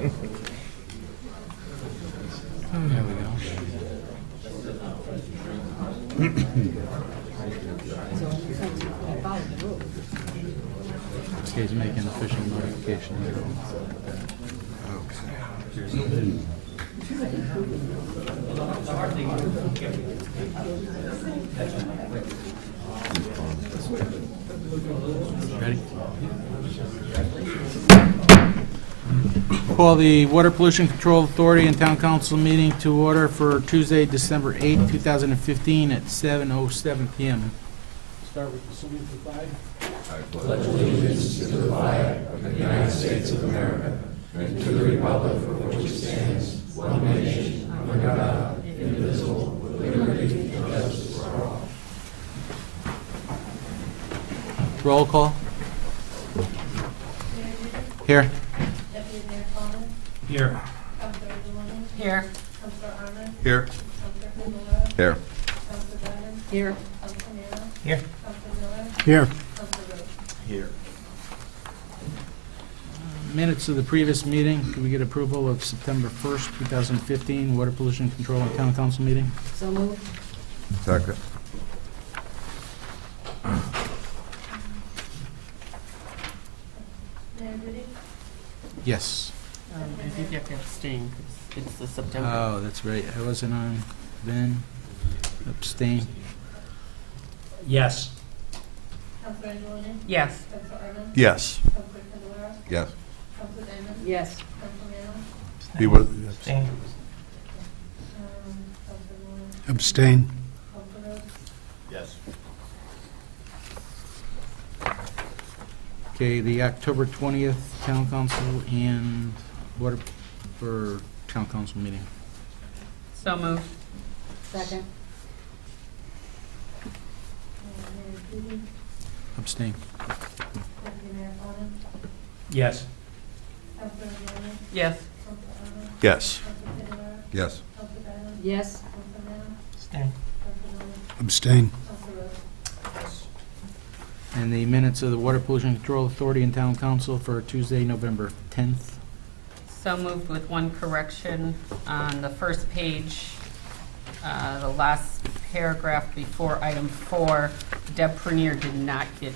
There we go. He's making official notification here. Ready? Call the Water Pollution Control Authority and Town Council meeting to order for Tuesday, December 8, 2015 at 7:07 p.m. Start with the salute to the flag. I pledge allegiance to the flag of the United States of America and to the republic for which it stands, one nation, under God, indivisible, with liberty and justice for all. Roll call. Here. Deputy Mayor Collins. Here. Councilor Angeloni. Here. Councilor Arman. Here. Councilor Candelara. Here. Councilor Diamond. Here. Councilor Nero. Here. Councilor Miller. Here. Councilor Rhodes. Here. Minutes of the previous meeting. Can we get approval of September 1st, 2015 Water Pollution Control and Town Council meeting? So moved. Second. Mayor Duty. Yes. I think you have to abstain because it's the September. Oh, that's right. I wasn't on then. Abstain. Yes. Councilor Angeloni. Yes. Councilor Arman. Yes. Councilor Candelara. Yes. Councilor Diamond. Yes. Councilor Nero. He was. Councilor Miller. Abstain. Councilor Rhodes. Yes. Okay, the October 20th Town Council and Water for Town Council meeting. So moved. Second. Mayor Duty. Abstain. Deputy Mayor Collins. Yes. Councilor Angeloni. Yes. Councilor Arman. Yes. Councilor Candelara. Yes. Councilor Diamond. Yes. Councilor Nero. Abstain. Councilor Miller. Abstain. Councilor Rhodes. And the minutes of the Water Pollution Control Authority and Town Council for Tuesday, November 10th. So moved with one correction on the first page, the last paragraph before item 4. Deb Prunier did not get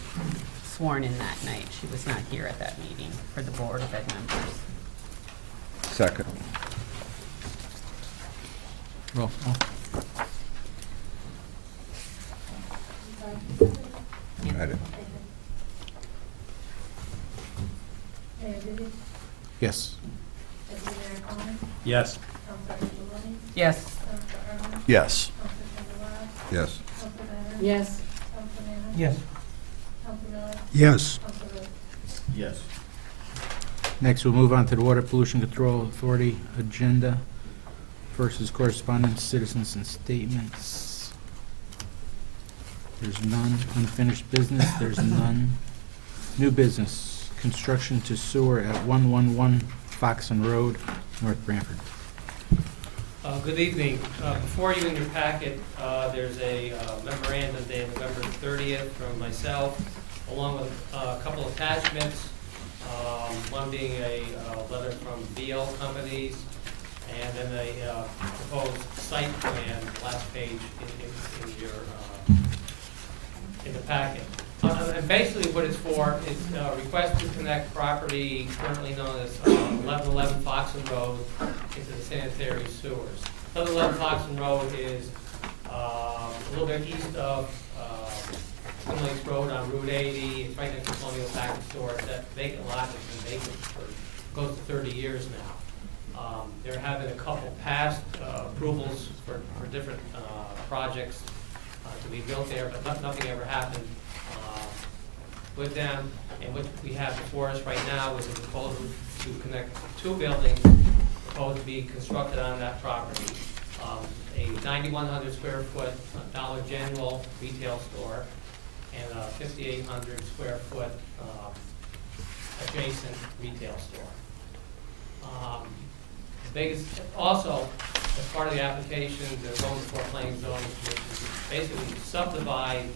sworn in that night. She was not here at that meeting for the Board of Ed members. Second. Roll call. I did. Mayor Duty. Yes. Deputy Mayor Collins. Yes. Councilor Angeloni. Yes. Councilor Arman. Yes. Councilor Candelara. Yes. Councilor Diamond. Yes. Councilor Nero. Yes. Councilor Miller. Yes. Councilor Rhodes. Yes. Next, we'll move on to the Water Pollution Control Authority agenda. First is correspondence, citizens, and statements. There's none. Unfinished business, there's none. New business, construction to sewer at 111 Foxen Road, North Branford. Good evening. Before you in your packet, there's a memorandum dated November 30th from myself, along with a couple attachments, one being a letter from BL Companies, and then a proposed site plan, last page in the packet. And basically what it's for is a request to connect property currently known as 1111 Foxen Road into the sanitary sewers. 1111 Foxen Road is a little bit east of Twin Lakes Road on Route 80. It's right next to Colonial Package Store. That vacant lot has been vacant for close to 30 years now. They're having a couple past approvals for different projects to be built there, but nothing ever happened with them. And what we have before us right now is a proposal to connect two buildings proposed to be constructed on that property. A 9,100 square foot Dollar General retail store and a 5,800 square foot adjacent retail store. The biggest, also, as part of the application, they're going before planning zoning commission to basically subdivide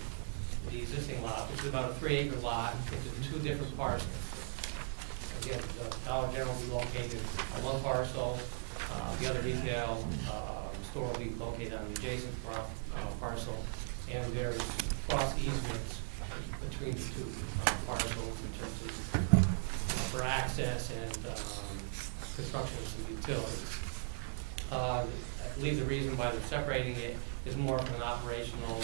the existing lot, which is about a 3-acre lot, into two different parcels. And again, the Dollar General will be located on one parcel. The other retail store will be located on the adjacent parcel, and there's cross easements between the two parcels in terms of for access and construction of some utilities. I believe the reason why they're separating it is more from an operational,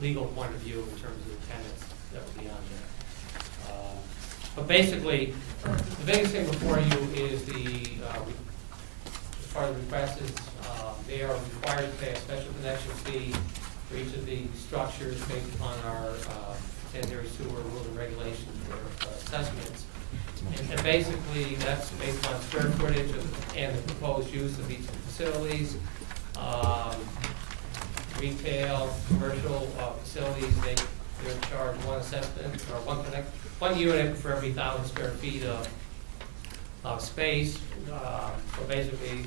legal point of view in terms of the tenants that will be on there. But basically, the biggest thing before you is as part of the request is they are required to pay a special connection fee for each of the structures based upon our sanitary sewer rules and regulations for assessments. And basically, that's based on square footage and the proposed use of each of the facilities. Retail, commercial facilities, they're charged one assessment or one unit for every 1,000 square feet of space. So basically,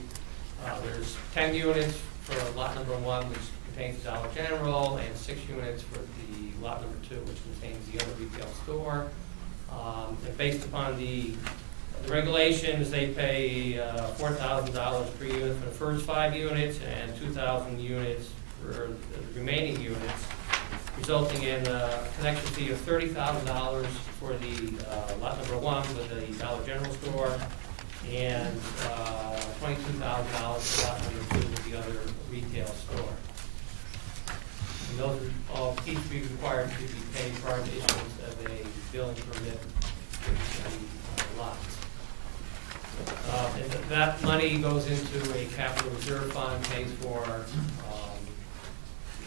there's 10 units for lot number 1, which contains Dollar General, and 6 units for the lot number 2, which contains the other retail store. And based upon the regulations, they pay $4,000 per unit for the first 5 units and 2,000 units for the remaining units, resulting in a connection fee of $30,000 for the lot number 1 with the Dollar General store, and $22,000 for lot number 2 with the other retail store. And those are all each be required to be paid prior to issuance of a building permit for the lots. And that money goes into a capital reserve fund, pays for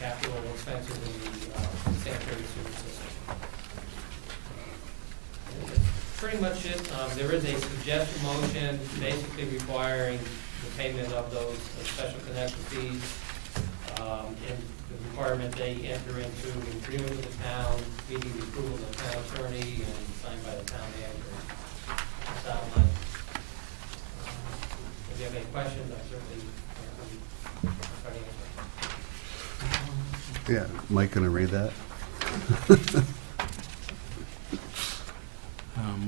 capital expenses in the sanitary sewer system. And that's pretty much it. There is a suggested motion basically requiring the payment of those special connection fees, and the requirement they enter into an agreement with the town, meeting the approval of the town attorney and signed by the town manager. That's outlined. If you have any questions, I certainly try to answer. Yeah, Mike, gonna read that?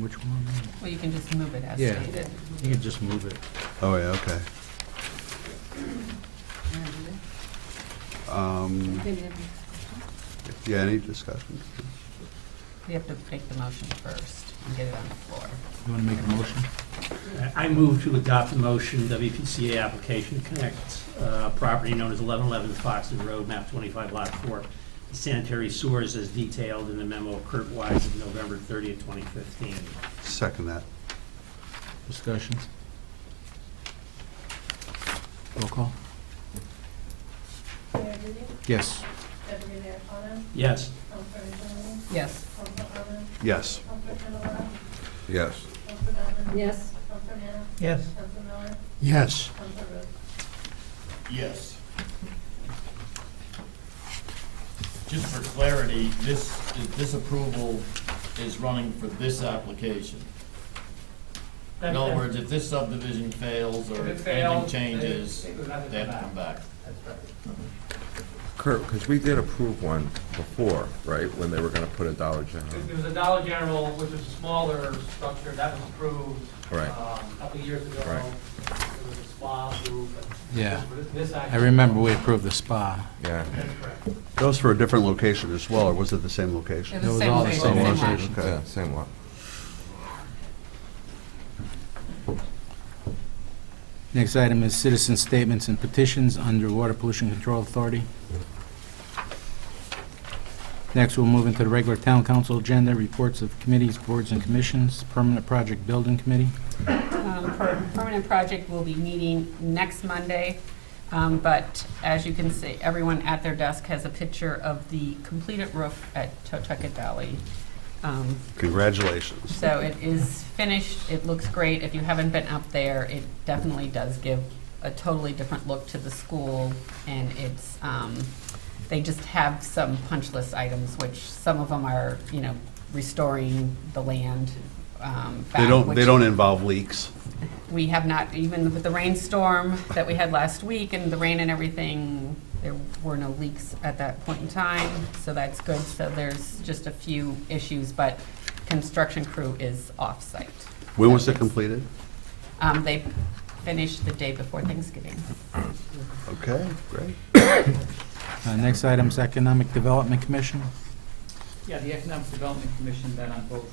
Which one? Well, you can just move it as Yeah. stated. You can just move it. Oh, yeah, okay. Yeah, any discussion? We have to make the motion first and get it on the floor. You want to make a motion? I move to adopt the motion, WPCA application connect property known as 1111 Foxton Road, map 25, lot 4, sanitary sewers as detailed in the memo of Kurt Wise of November 30th, 2015. Second that. Discussions? Roll call? Mayor Duty, Yes. Deputy Mayor Fawnin, Yes. Councilor Angelini, Yes. Councilor Arman, Yes. Councilor Candelara, Yes. Councilor Donovan, Yes. Councilor Nana, Yes. Councilor Miller, Yes. Councilor Rhodes. Yes. Just for clarity, this approval is running for this application. In other words, if this subdivision fails or If it anything fails, changes, they would have to they have to come come back. That's right. Kurt, because we did approve one before, right, when they were gonna put a Dollar General? There was a Dollar General, which was a smaller structure, that was approved Right. a couple of years ago. Right. There was a spa group. Yeah. This I actually- remember we approved the spa. Yeah. That's correct. That was for a different location as well, or was it the same location? It It was was same all the location, same same lot. location. Okay. Yeah, same one. Next item is citizen statements and petitions under Water Pollution Control Authority. Next, we'll move into the regular town council agenda, reports of committees, boards, and commissions, Permanent Project Building Committee. Permanent project will be meeting next Monday, but as you can see, everyone at their desk has a picture of the completed roof at TotoketTV. Congratulations. So it is finished, it looks great. If you haven't been up there, it definitely does give a totally different look to the school, and it's, they just have some punch list items, which some of them are, you know, restoring the land, They back, don't, which they don't involve leaks? we have not, even with the rainstorm that we had last week and the rain and everything, there were no leaks at that point in time, so that's good. So there's just a few issues, but construction crew is off-site. When was So it it's- completed? They finished the day before Thanksgiving. Okay, great. Next item's Economic Development Commission. Yeah, the Economic Development Commission met on both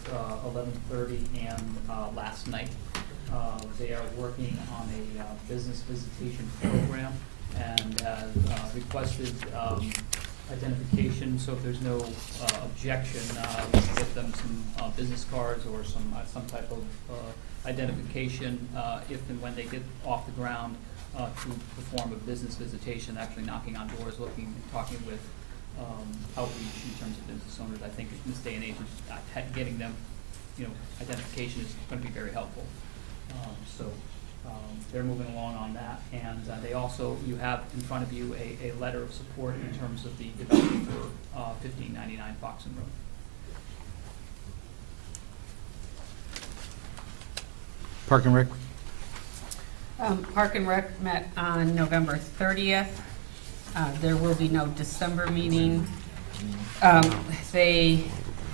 11:30 and last night. They are working on a business visitation program and requested identification, so if there's no objection, we can get them some business cards or some type of identification if and when they get off the ground to perform a business visitation, actually knocking on doors, looking and talking with outreach in terms of business owners. I think in this day and age, getting them, identification is going to be very helpful. So they're moving along on that, and they also, you have in front of you a letter of support in terms of the development for 1599 Foxen Road. Park and Rec. Park and Rec met on November 30th. There will be no December meeting. They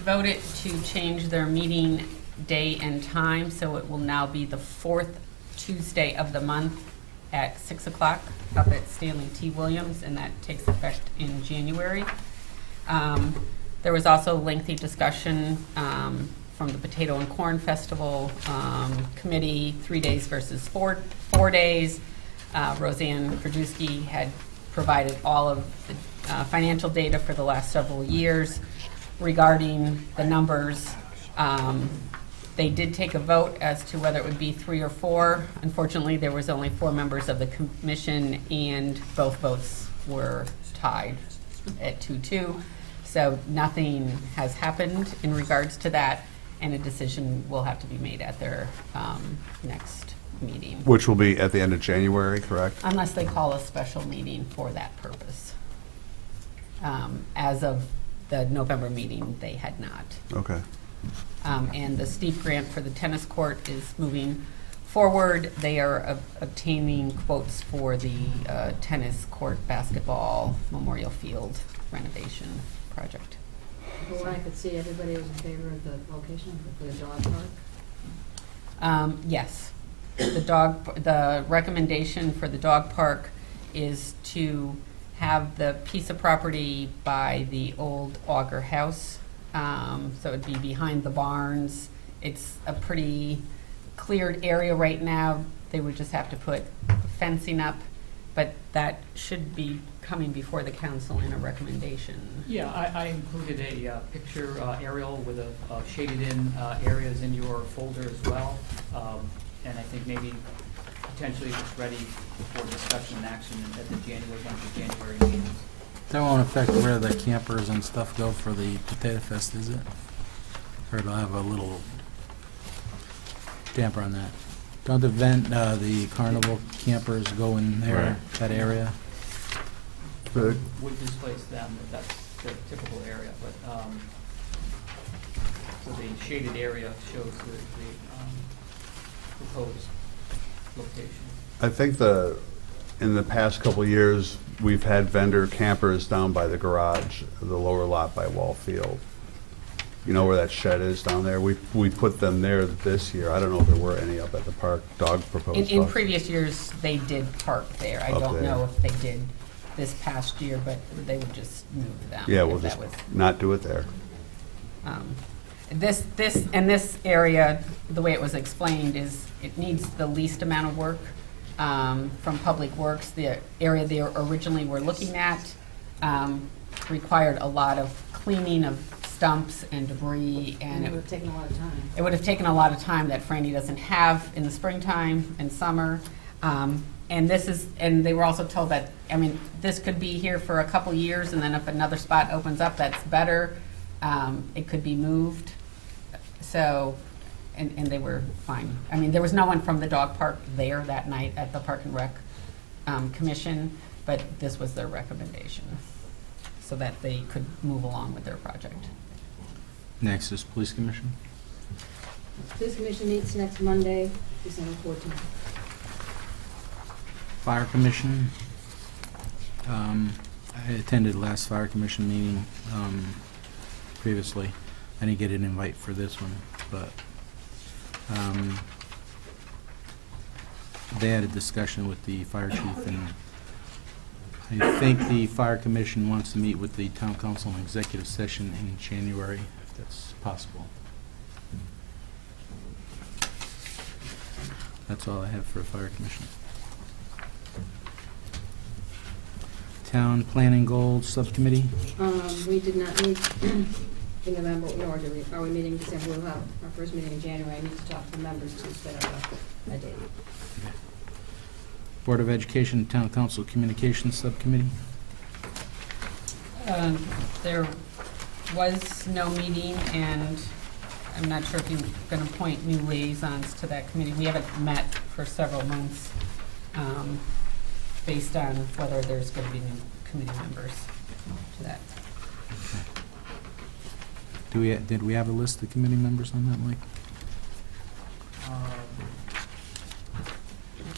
voted to change their meeting day and time, so it will now be the fourth Tuesday of the month at 6 o'clock up at Stanley T. Williams, and that takes effect in January. There was also lengthy discussion from the Potato and Corn Festival Committee, 3 days versus four days. Roseanne Krajewski had provided all of the financial data for the last several years regarding the numbers. They did take a vote as to whether it would be 3 or 4. Unfortunately, there was only 4 members of the commission, and both votes were tied at 2-2. So nothing has happened in regards to that, and a decision will have to be made at their next meeting. Which will be at the end of January, correct? Unless they call a special meeting for that purpose. As of the November meeting, they had not. Okay. And the steep grant for the tennis court is moving forward. They are obtaining quotes for the tennis court basketball memorial field renovation project. From what I could see, everybody was in favor of the location for the dog park. Yes. The recommendation for the dog park is to have the piece of property by the old Auger House. So it'd be behind the barns. It's a pretty cleared area right now. They would just have to put fencing up, but that should be coming before the council in a recommendation. Yeah, I included a picture aerial with shaded in areas in your folder as well. And I think maybe potentially it's ready for discussion and action at the January meeting. That won't affect where the campers and stuff go for the Potato Fest, is it? Or it'll have a little damper on that? Don't the carnival campers go in there, Right. that area? Would displace them, if that's the typical area, but, so the shaded area shows the proposed location. I think in the past couple of years, we've had vendor campers down by the garage, the lower lot by Wall Field. You know where that shed is down there? We put them there this year. I don't know if there were any up at the park, dog proposed. In dogs. previous years, they did park there. I Up don't there. know if they did this past year, but they would just move them. Yeah, if we'll that just was- not do it there. This area, the way it was explained, is it needs the least amount of work from Public Works. The area they originally were looking at required a lot of cleaning of stumps and debris, and And it it would have taken a lot of time. it would have taken a lot of time that Franny doesn't have in the springtime and summer. And they were also told that, this could be here for a couple years, and then if another spot opens up that's better, it could be moved. So, and they were fine. There was no one from the dog park there that night at the Park and Rec Commission, but this was their recommendation, so that they could move along with their project. Next is Police Commission. This commission meets next Monday, December 14th. Fire Commission. I attended last Fire Commission meeting previously. I didn't get an invite for this one, but they had a discussion with the fire chief, and I think the fire commission wants to meet with the town council in executive session in January, if that's possible. That's all I have for a fire commission. Town Planning Goals Subcommittee. We did not meet in November, nor do we, are we meeting in December? We'll have our first meeting in January. I need to talk to the members to set up a date. Board of Education, Town Council Communications Subcommittee. There was no meeting, and I'm not sure if you're going to appoint new liaisons to that committee. We haven't met for several months, based on whether there's going to be new committee members to that. Did we have a list of committee members on that, Mike?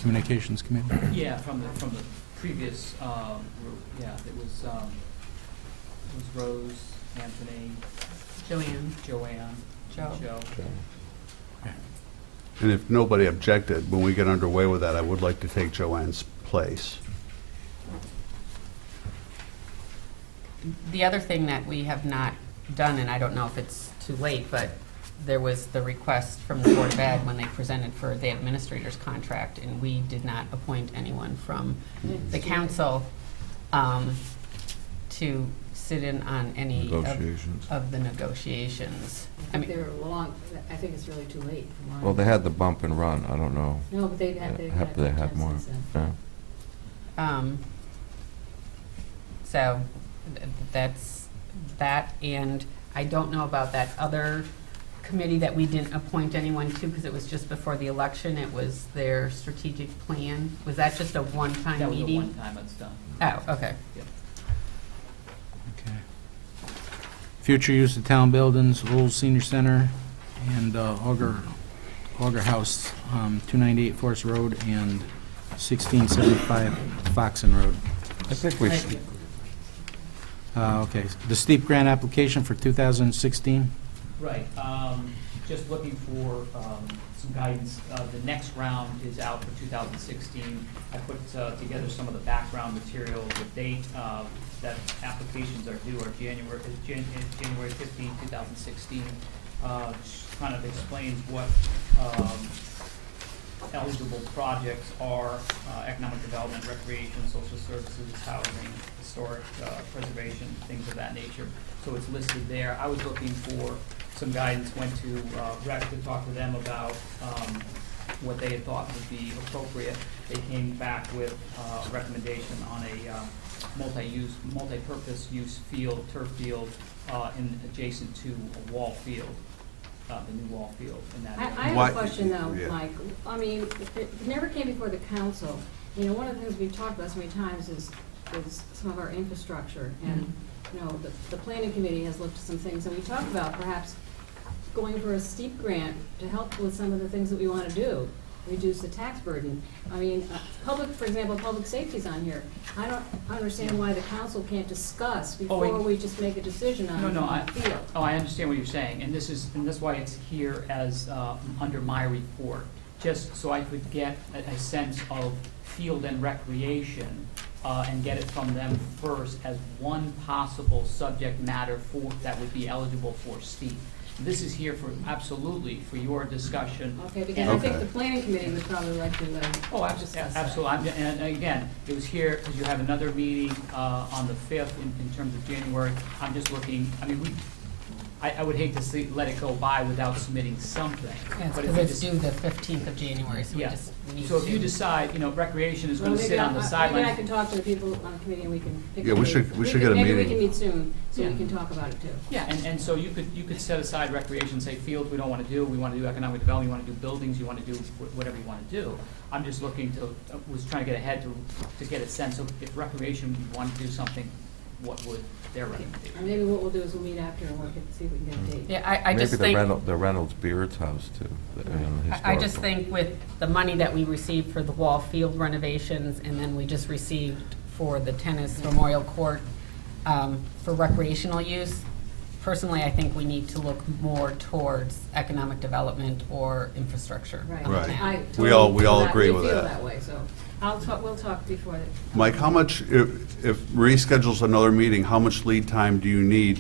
Communications Committee? Yeah, from the previous group, yeah, it was Rose, Anthony, Joanne, Joanne, Joe. Joe. And if nobody objected, when we get underway with that, I would like to take Joanne's place. The other thing that we have not done, and I don't know if it's too late, but there was the request from the Board of Ed when they presented for the administrator's contract, and we did not appoint anyone from the council to sit in on any Negotiations. of the negotiations. I mean, They're long, I think it's really too late for mine. Well, they had the bump and run, I don't know. No, but they've had, They had more, since then. yeah. So that's that, and I don't know about that other committee that we didn't appoint anyone to because it was just before the election. It was their strategic plan. Was that just a one-time That was meeting? the one time it's done. Oh, okay. Yep. Okay. Future use of town buildings, Old Senior Center, and Auger House, 298 Forest Road and 1675 Foxen Road. I think we, Okay, the steep grant application for 2016. Right, just looking for some guidance. The next round is out for 2016. I put together some of the background material. The date that applications are due are January 15, 2016. Just kind of explains what eligible projects are: economic development, recreation, social services, housing, historic preservation, things of that nature. So it's listed there. I was looking for some guidance, went to REC to talk to them about what they had thought would be appropriate. They came back with a recommendation on a multi-purpose use field, turf field, adjacent to a wall field, the new wall field in that area. I have Why- a question though, yeah. Mike. I mean, it never came before the council. You know, one of the things we've talked about so many times is some of our infrastructure. And, you know, the planning committee has looked at some things, and we talked about perhaps going for a steep grant to help with some of the things that we want to do, reduce the tax burden. I mean, for example, public safety's on here. I don't understand why the council can't discuss before we just make a decision on the field. I understand what you're saying, and this is why it's here as, under my report, just so I could get a sense of field and recreation, and get it from them first as one possible subject matter that would be eligible for steep. This is here for, absolutely, for your discussion. Okay, because I think the planning committee would probably like to Oh, discuss that. absolutely. And again, it was here because you have another meeting on the 5th in terms of January. I'm just looking, I mean, I would hate to let it go by without submitting something. Yes, But if because you it's due the 15th of January, so we Yeah. just need to. So if you decide, you know, recreation is Well, going to maybe sit on the maybe sidelines. I can talk to the people on the committee and we can pick a Yeah, we date. should get a Maybe we meeting. can meet soon, so we Yeah. can talk about it too. Yeah, and so you could set aside recreation, say fields we don't want to do, we want to do economic development, you want to do buildings, you want to do whatever you want to do. I'm just looking was trying to get ahead to get a sense of if recreation wanted to do something, what would their recommendation? Or maybe what we'll do is we'll meet after and we'll see if we can get a date. Yeah, I just think. maybe the Reynolds Beard's house too. I just think with the money that we received for the wall field renovations, and then we just received for the tennis memorial court for recreational use, personally, I think we need to look more towards economic development or infrastructure. Right. of the Right. town. I We totally all feel that- agree we with feel that. that way, so we'll talk before the. Mike, how much, if Marie schedules another meeting, how much lead time do you need?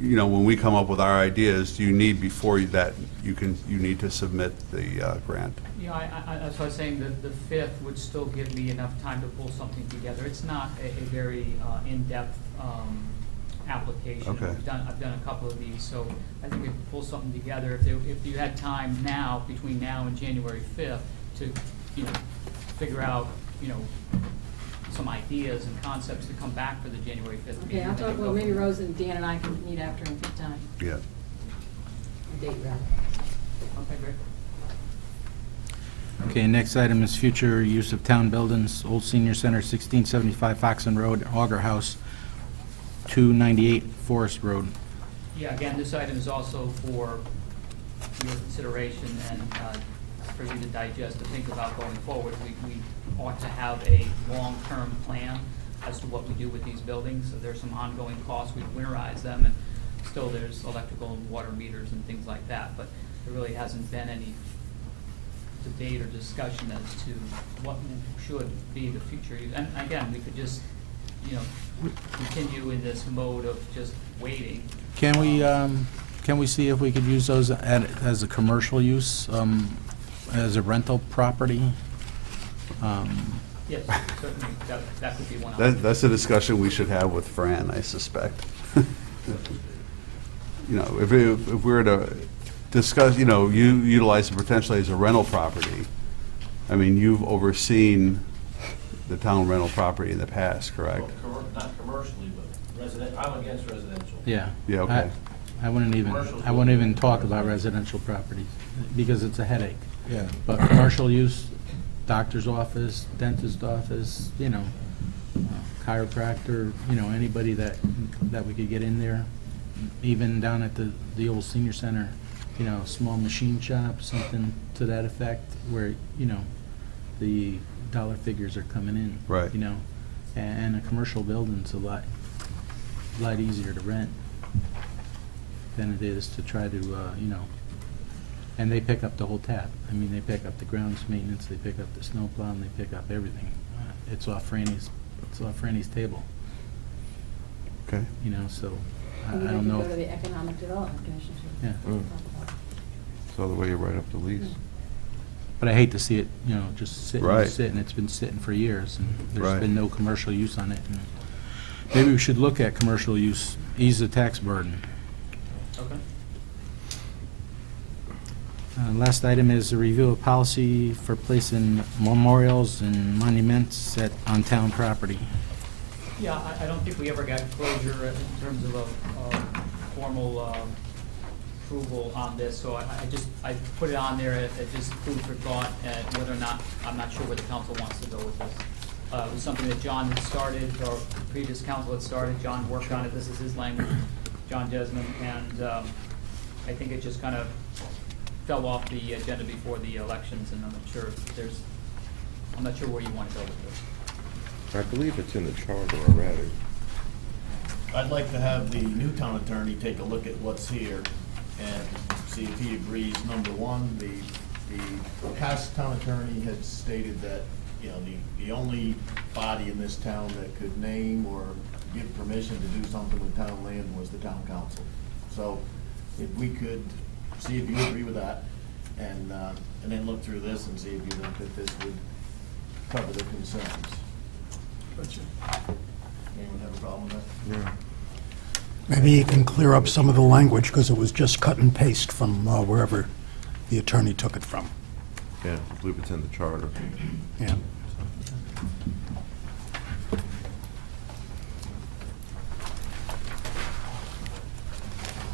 You know, when we come up with our ideas, do you need before that, you need to submit the grant? Yeah, that's why I was saying that the 5th would still give me enough time to pull something together. It's not a very in-depth application. Okay. I've done a couple of these, so I think we could pull something together. If you had time now, between now and January 5th, to, you know, figure out, you know, some ideas and concepts to come back for the January 5th meeting. Okay, I'll then talk, go well, maybe from there. Rose and Dan and I can meet after and pick time, Yeah. date rather. Okay, great. Okay, next item is future use of town buildings, Old Senior Center, 1675 Foxton Road, Auger House, 298 Forest Road. Yeah, again, this item is also for your consideration and for you to digest, to think about going forward. We ought to have a long-term plan as to what we do with these buildings. So there's some ongoing costs, we winterize them, and still there's electrical and water meters and things like that. But there really hasn't been any debate or discussion as to what should be the future use. And again, we could just, you know, continue in this mode of just waiting. Can we see if we could use those as a commercial use, as a rental property? Yes, certainly, that could be one option. That's a discussion we should have with Fran, I suspect. You know, if we were to discuss, you know, utilize it potentially as a rental property, I mean, you've overseen the town rental property in the past, correct? Well, not commercially, but resident, I'm against residential. Yeah. Yeah, okay. I wouldn't even talk about residential properties, because it's a headache. Yeah. But commercial use, doctor's office, dentist office, you know, chiropractor, you know, anybody that we could get in there, even down at the old senior center, you know, small machine shop, something to that effect, where, you know, the dollar figures are coming in. Right. You know, and a commercial building's a lot easier to rent than it is to try to, you know, and they pick up the whole tab. I mean, they pick up the grounds maintenance, they pick up the snow plow, and they pick up everything. It's off Franny's table, Okay. you know, so I Maybe they don't could know. go to the Economic Development Commission to Yeah. talk about it. So the way you write up the lease. But I hate to see it, you know, just sit Right. and sit, and it's been sitting for years, and there's Right. been no commercial use on it. And maybe we should look at commercial use, ease the tax burden. Okay. Last item is a review of policy for placing memorials and monuments on town property. Yeah, I don't think we ever got closure in terms of a formal approval on this, so I put it on there as just food for thought, and whether or not, I'm not sure where the council wants to go with this. It was something that John had started, or the previous council had started, John worked on it, this is his language, John Desmond, and I think it just kind of fell off the agenda before the elections, and I'm not sure where you want to go with this. I believe it's in the charter already. I'd like to have the new town attorney take a look at what's here and see if he agrees. Number one, the past town attorney had stated that, you know, the only body in this town that could name or give permission to do something with town land was the town council. So if we could see if you agree with that, and then look through this and see if you think that this would cover the concerns. Anyone have a problem with that? Yeah. Maybe you can clear up some of the language, because it was just cut and paste from wherever the attorney took it from. Yeah, I believe it's in the charter. Yeah.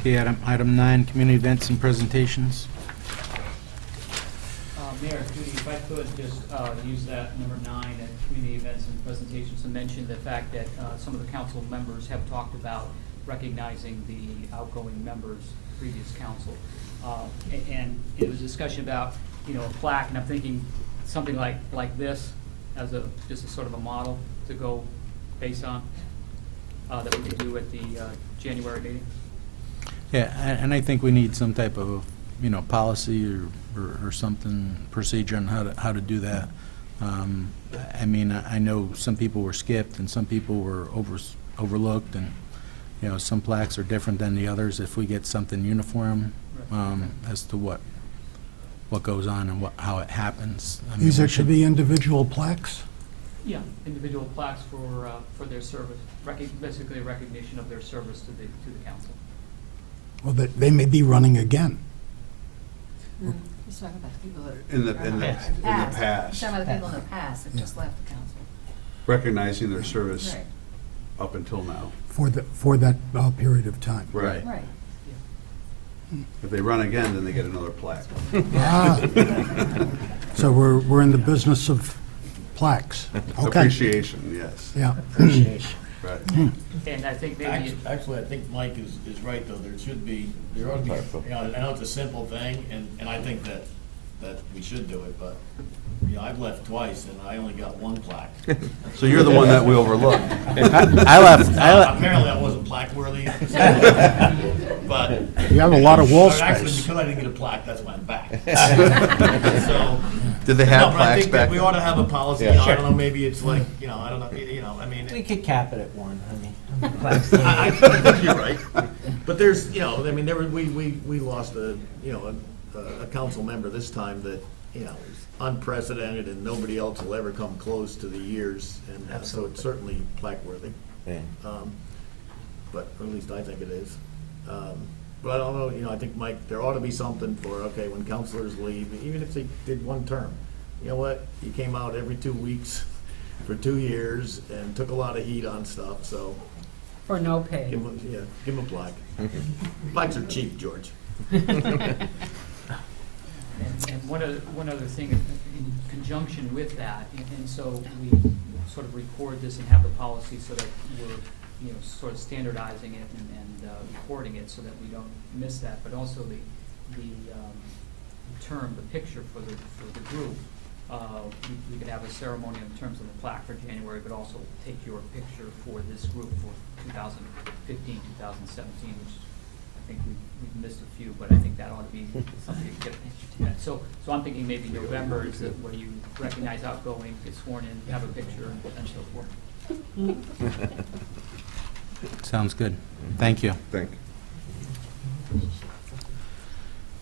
Okay, item 9, community events and presentations. Mayor, Judy, if I could just use that number 9 at community events and presentations to mention the fact that some of the council members have talked about recognizing the outgoing members, previous council. And it was a discussion about, you know, a plaque, and I'm thinking something like this as just a sort of a model to go based on, that we could do at the January meeting. Yeah, and I think we need some type of, policy or something, procedure on how to do that. I mean, I know some people were skipped and some people were overlooked, and, some plaques are different than the others. If we get something uniform, as to what goes on and how it happens. I mean, These we are to should- be individual plaques? Yeah, individual plaques for their service, basically a recognition of their service to the council. Well, they may be running again. He's talking about the people that. In the past, He's talking about the people in the past that just left the council. recognizing their service Right, up until now. For that period of time. Right. right. If they run again, then they get another plaque. Ah. So we're in the business of plaques. Okay. Appreciation, yes. Yeah. Right. And I think maybe, Actually, I think Mike is right, though. There ought to be, I know it's a simple thing, and I think that we should do it, but, I've left twice, and I only got one plaque. So you're the one that we overlooked. I left. Apparently, I wasn't plaque worthy, but. You have a lot of wall Actually, space. because I didn't get a plaque, that's why I'm back. So. Did they have No, but I plaques think that back we then? ought to have a policy, Yeah. I don't know, maybe it's like, I don't know, I mean. We could cap it at one, honey. I think you're right, but there's, we lost a council member this time that, is unprecedented, and nobody else will ever come close to the years, and so it's certainly plaque worthy. But or at least I think it is. But I don't know, I think, Mike, there ought to be something for, okay, when councilors leave, even if they did one term, you know what, you came out every 2 weeks for 2 years and took a lot of heat on stuff, so. For no pay. Give him a plaque. Plaques are cheap, George. and one other thing in conjunction with that, and so we sort of record this and have the policy so that we're, sort of standardizing it and recording it so that we don't miss that, but also the term, the picture for the group. We could have a ceremony in terms of the plaque for January, but also take your picture for this group for 2015, 2017, which I think we've missed a few, but I think that ought to be something to get attention to. That. So I'm thinking maybe November is where you recognize outgoing, get sworn in, have a picture, and so forth. Sounds good. Thank you. Think.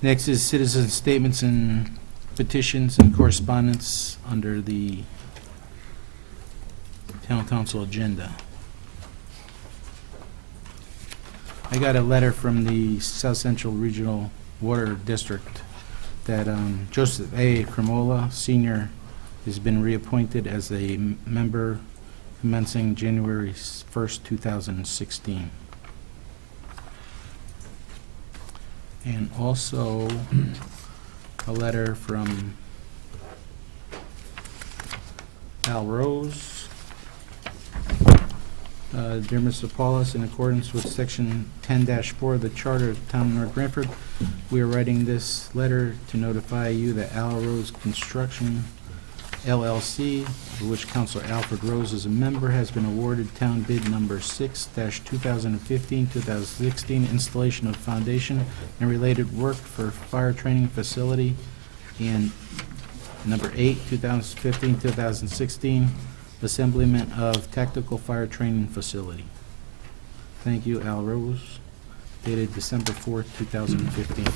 Next is citizen statements and petitions and correspondence under the town council agenda. I got a letter from the South Central Regional Water District that Joseph A. Cremola, Senior, has been reappointed as a member commencing January 1st, 2016. And also a letter from Al Rose. Dear Mr. Paulus, in accordance with Section 10-4 of the Charter of the Town of North Branford, we are writing this letter to notify you that Al Rose Construction LLC, of which Councilor Alfred Rose is a member, has been awarded town bid number 6-2015-2016, installation of foundation and related work for fire training facility, and number 8, 2015-2016, assemblement of tactical fire training facility. Thank you, Al Rose, dated December 4th, 2015.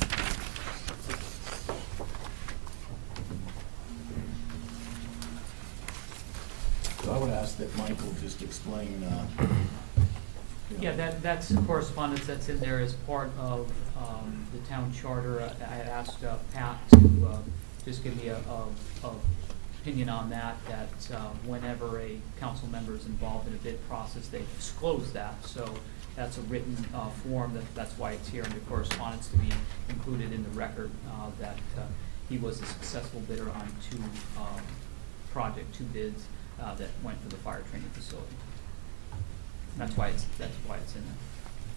So I would ask that Michael just explain, Yeah, that's correspondence that's in there as part of the town charter. I had asked Pat to just give me a opinion on that whenever a council member is involved in a bid process, they disclose that. So that's a written form, that's why it's here under correspondence, to be included in the record that he was a successful bidder on two bids that went for the fire training facility. That's why it's in there.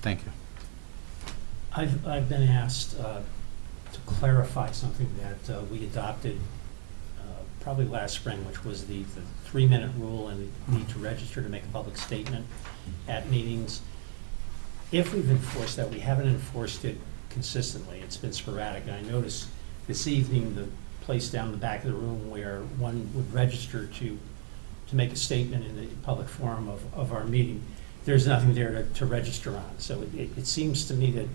Thank you. I've been asked to clarify something that we adopted probably last spring, which was the 3-minute rule and the need to register to make a public statement at meetings. if we've enforced that, we haven't enforced it consistently. It's been sporadic. And I noticed this evening, the place down the back of the room where one would register to make a statement in the public forum of our meeting, there's nothing there to register on. So it seems to me that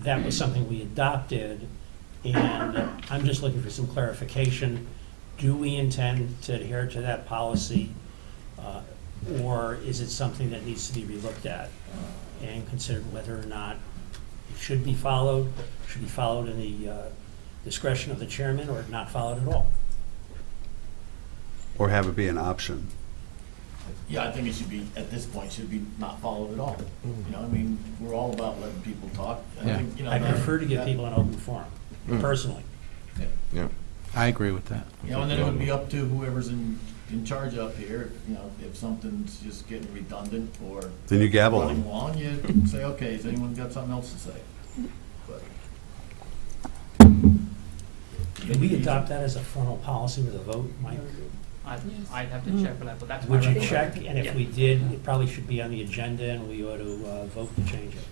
that was something we adopted, and I'm just looking for some clarification. Do we intend to adhere to that policy, or is it something that needs to be relooked at and considered whether or not it should be followed in the discretion of the chairman, or not followed at all? Or have it be an option? Yeah, I think it should be, at this point, should be not followed at all. You know, I mean, we're all about letting people talk. I Yeah. think, you know, I that- prefer to give that- people an open forum, personally. Yeah. I agree with that. You know, and then it would be up to whoever's in charge up here, you know, if something's just getting redundant or Then you gavel running them. long, you say, okay, has anyone got something else to say? But Can we adopt that as a formal policy with a vote, Mike? I'd have to check for that, but that's my Would you recommendation. check? And if Yeah. we did, it probably should be on the agenda, and we ought to vote to change it.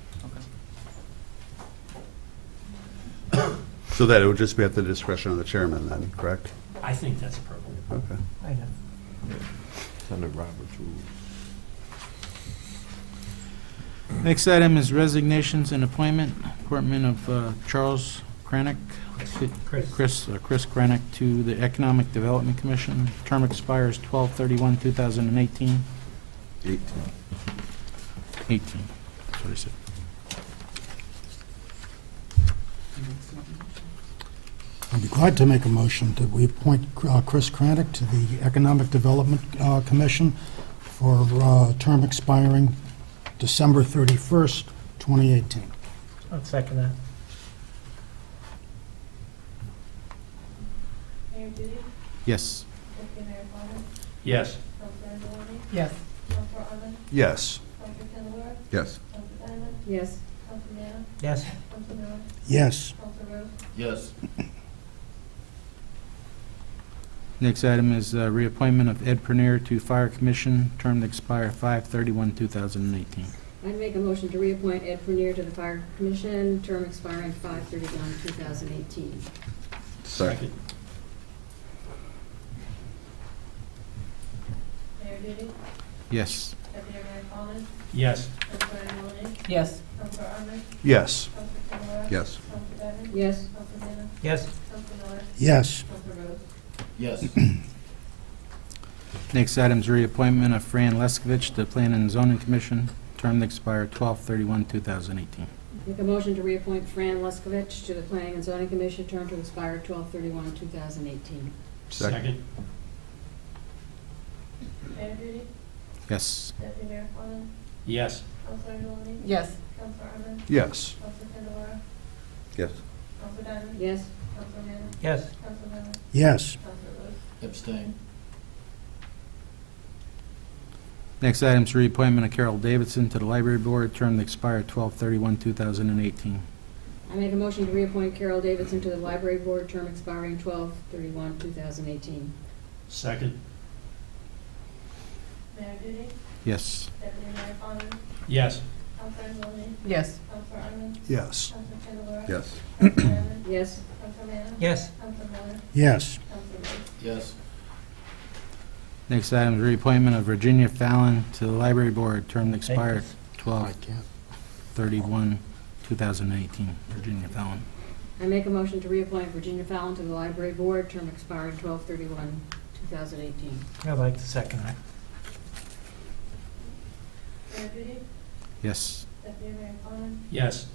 Okay. So that it would just be at the discretion of the chairman then, correct? I think that's appropriate. Okay. It's under Robert's rules. Next item is resignations and appointment of Charles Kranick, Chris Kranick to the Economic Development Commission. Term expires 12/31/2018. 18, that's what I said. I'd be glad to make a motion that we appoint Chris Kranick to the Economic Development Commission for a term expiring December 31st, 2018. I'll second that. Mayor Duty, Yes. Deputy Mayor Fawnin, Yes. Councilor Angeloni, Yes. Councilor Arman, Yes. Councilor Candelara, Yes. Councilor Diamond, Yes. Councilor Manna, Yes. Councilor Miller, Yes. Councilor Rose, yes, Next item is reappointment of Ed Pernier to Fire Commission, term to expire 5/31/2018. I'd make a motion to reappoint Ed Prunier to the Fire Commission, term expiring 5/31/2018. Second. Mayor Duty, Yes. Deputy Mayor Fawnin, Yes. Councilor Angeloni, Yes. Councilor Arman, Yes. Councilor Candelara, Yes. Councilor Diamond, Yes. Councilor Manna, Yes. Councilor Miller, Yes. Councilor Rose, yes, Next item is reappointment of Fran Leskovich to the Plan and Zoning Commission, term to expire 12/31/2018. Make a motion to reappoint Fran Leskovich to the Planning and Zoning Commission, term to expire 12/31/2018. Second. Mayor Duty, Yes. Deputy Mayor Fawnin, Yes. Councilor Angeloni, Yes. Councilor Arman, Yes. Councilor Candelara, Yes. Councilor Diamond, Yes. Councilor Manna, Yes. Councilor Miller, Yes. Councilor Rose, abstain, Next item is reappointment of Carol Davidson to the Library Board, term to expire 12/31/2018. I make a motion to reappoint Carol Davidson to the Library Board, term expiring 12/31/2018. Second. Mayor Duty, Yes. Deputy Mayor Fawnin, Yes. Councilor Angeloni, Yes. Councilor Arman, Yes. Councilor Candelara, Yes. Councilor Diamond, Yes. Councilor Manna, Yes. Councilor Miller, Yes. Councilor Rose, yes, Next item is reappointment of Virginia Fallon to the Library Board, term to expire 12/31/2018. Virginia Fallon. I make a motion to reappoint Virginia Fallon to the Library Board, term expiring 12/31/2018. I'd like to second that. Mayor Duty, Yes. Deputy Mayor Fawnin, Yes.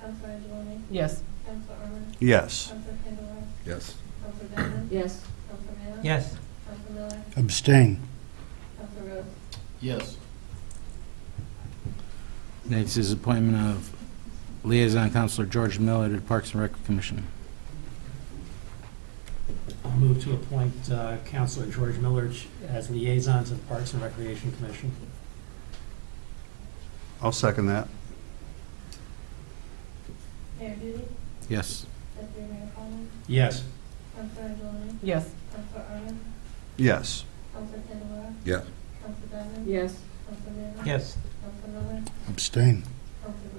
Councilor Angeloni, Yes. Councilor Arman, Yes. Councilor Candelara, Yes. Councilor Diamond, Yes. Councilor Manna, Yes. Councilor Miller, Abstain. Councilor Rose, yes, Next is appointment of Liaison Counselor George Miller to the Parks and Rec Commission. I'll move to appoint Councilor George Miller as liaison to the Parks and Recreation Commission. I'll second that. Mayor Duty, Yes. Deputy Mayor Fawnin, Yes. Councilor Angeloni, Yes. Councilor Arman, Yes. Councilor Candelara, Yes. Councilor Diamond, Yes. Councilor Manna, Yes. Councilor Miller, Abstain. Councilor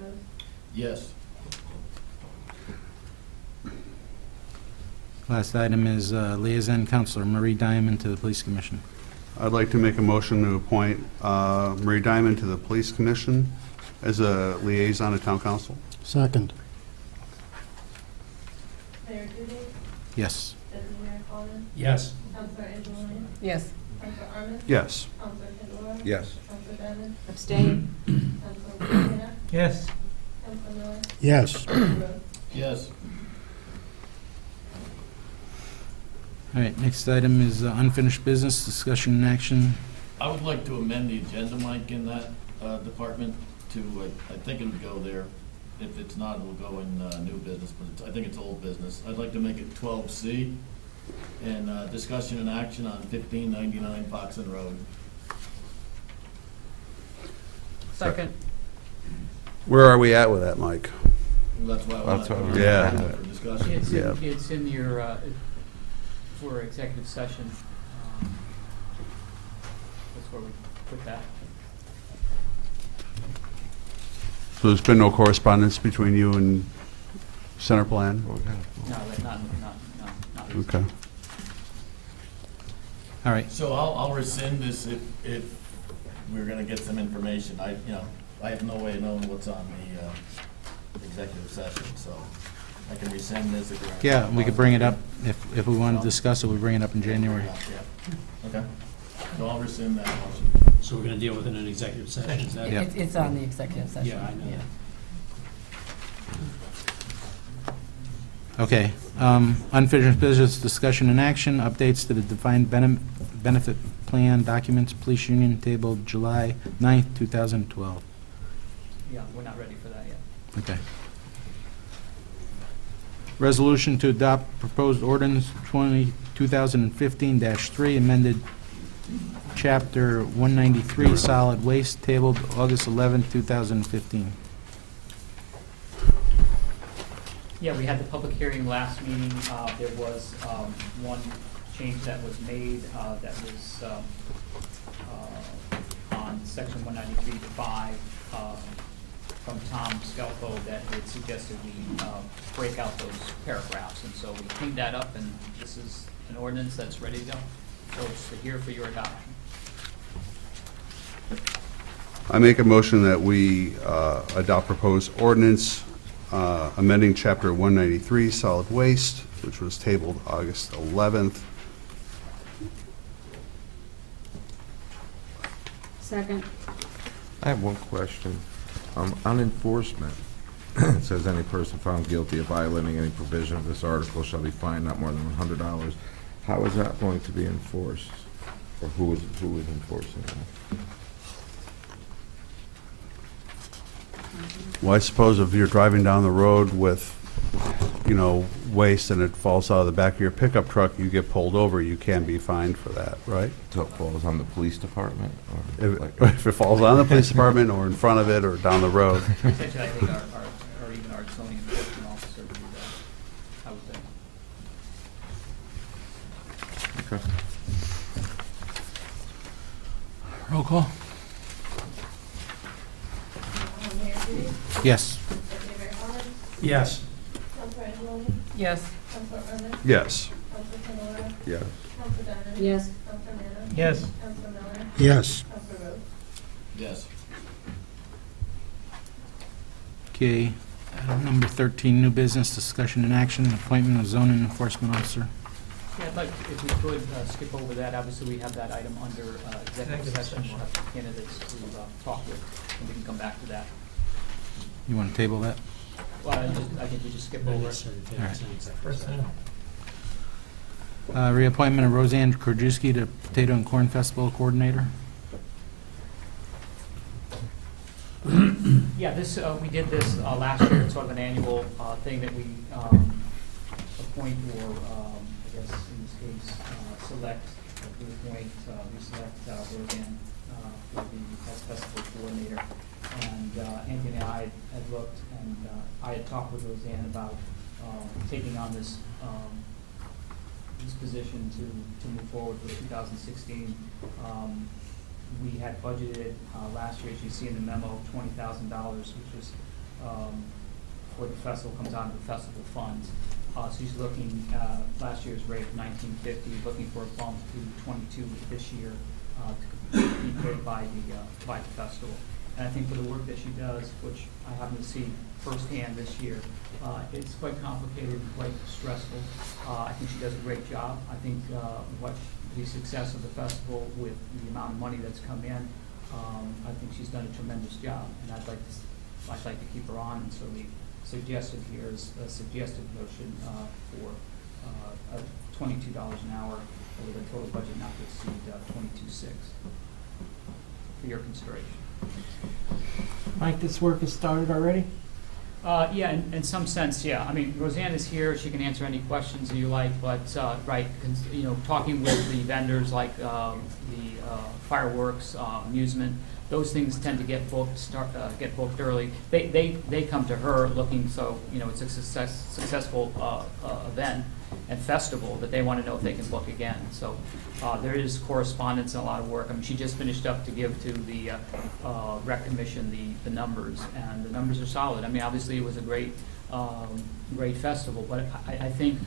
Yes. Last item is liaison counselor Marie Diamond to the Police Commission. I'd like to make a motion to appoint Marie Diamond to the Police Commission as a liaison to Town Council. Second. Mayor Duty, Yes. Deputy Mayor Collins, Yes. Counselor Angeloni, Yes. Counselor Arman, Yes. Counselor Candelara, Yes. Counselor Diamond, Abstain? Counselor Montana, Yes. Counselor Miller, Yes. Counselor Rhodes. Yes. All right, next item is unfinished business, discussion and action. I would like to amend the agenda, Mike, in that department to, I think it would go there. If it's not, it will go in new business, but I think it's old business. I'd like to make it 12C, and discussion and action on 1599 Foxen Road. Second. Where are we at with that, Mike? That's why I That's want what to. we're- Yeah. For discussion. It's in your, for executive session. That's where we put that. So there's been no correspondence between you and Center Plan? No, not. Okay. All right, So I'll rescind this if we're gonna get some information. I have no way of knowing what's on the executive session, so I can rescind this if we're. yeah, we could bring it up, if we want to discuss it, we bring it up in January. Yeah. Okay. So I'll rescind that motion. So we're gonna deal with it in an executive session, is that? Yeah. It's on the executive session. Yeah, I know that. Okay, unfinished business, discussion and action, updates to the defined benefit plan documents, police union tabled July 9th, 2012. Yeah, we're not ready for that yet. Okay. Resolution to adopt proposed ordinance 2015-3, amended chapter 193, solid waste, tabled August 11th, 2015. Yeah, we had the public hearing last meeting. There was one change that was made that was on section 193.5 from Tom Skelpo that had suggested we break out those paragraphs. And so we cleaned that up, and this is an ordinance that's ready to go. So it's here for your adoption. I make a motion that we adopt proposed ordinance amending Chapter 193, solid waste, which was tabled August 11th. Second. I have one question. On enforcement, it says any person found guilty of violating any provision of this article shall be fined not more than $100. How is that going to be enforced? Or who is enforcing that? Well, I suppose if you're driving down the road with, waste and it falls out of the back of your pickup truck, you get pulled over, you can be fined for that, right? So it falls on the police department? Or If like- if it falls on the police department or in front of it or down the road. Essentially, I think or even our zoning enforcement officer would do that, I would think. Okay. Roll call? Mayor Duty, Yes. Deputy Mayor Collins, Yes. Counselor Angeloni, Yes. Counselor Arman, Yes. Counselor Candelara, Yeah. Counselor Diamond, Yes. Counselor Manna, Yes. Counselor Miller, Yes. Counselor Rhodes. Yes. Okay, number 13, new business, discussion and action, appointment of zoning enforcement officer. Yeah, I'd like, if we could, skip over that. Obviously, we have that item under executive session. We'll have candidates to talk with, and we can come back to that. You want to table that? Well, I think we just skip over it. Reappointment of Roseanne Krajewski to Potato and Corn Festival Coordinator. Yeah, this, we did this last year. It's sort of an annual thing that we appoint or, I guess in this case, select, we select Roseanne for the Pest Festival Coordinator. And Anthony and I had looked, and I had talked with Roseanne about taking on this position to move forward for 2016. We had budgeted last year, as you see in the memo, $20,000, which was for the festival, comes out of the festival funds. So she's looking, last year's rate of $19.50, looking for a bump to $22 this year, to be paid by the festival. And I think for the work that she does, which I happen to see firsthand this year, it's quite complicated and quite stressful. I think she does a great job. I think the success of the festival with the amount of money that's come in, I think she's done a tremendous job, and I'd like to keep her on, and so the suggested here is a suggested motion for $22 an hour with a total budget not to exceed $22,600 for your consideration. Mike, this work has started already? Yeah, in some sense, yeah. I mean, Roseanne is here, she can answer any questions that you like, but, talking with the vendors like the fireworks, amusement, those things tend to get booked early. They come to her looking, so, it's a successful event and festival that they want to know if they can book again. So there is correspondence and a lot of work. I mean, she just finished up to give to the Rec Commission the numbers, and the numbers are solid. I mean, obviously it was a great festival, but I think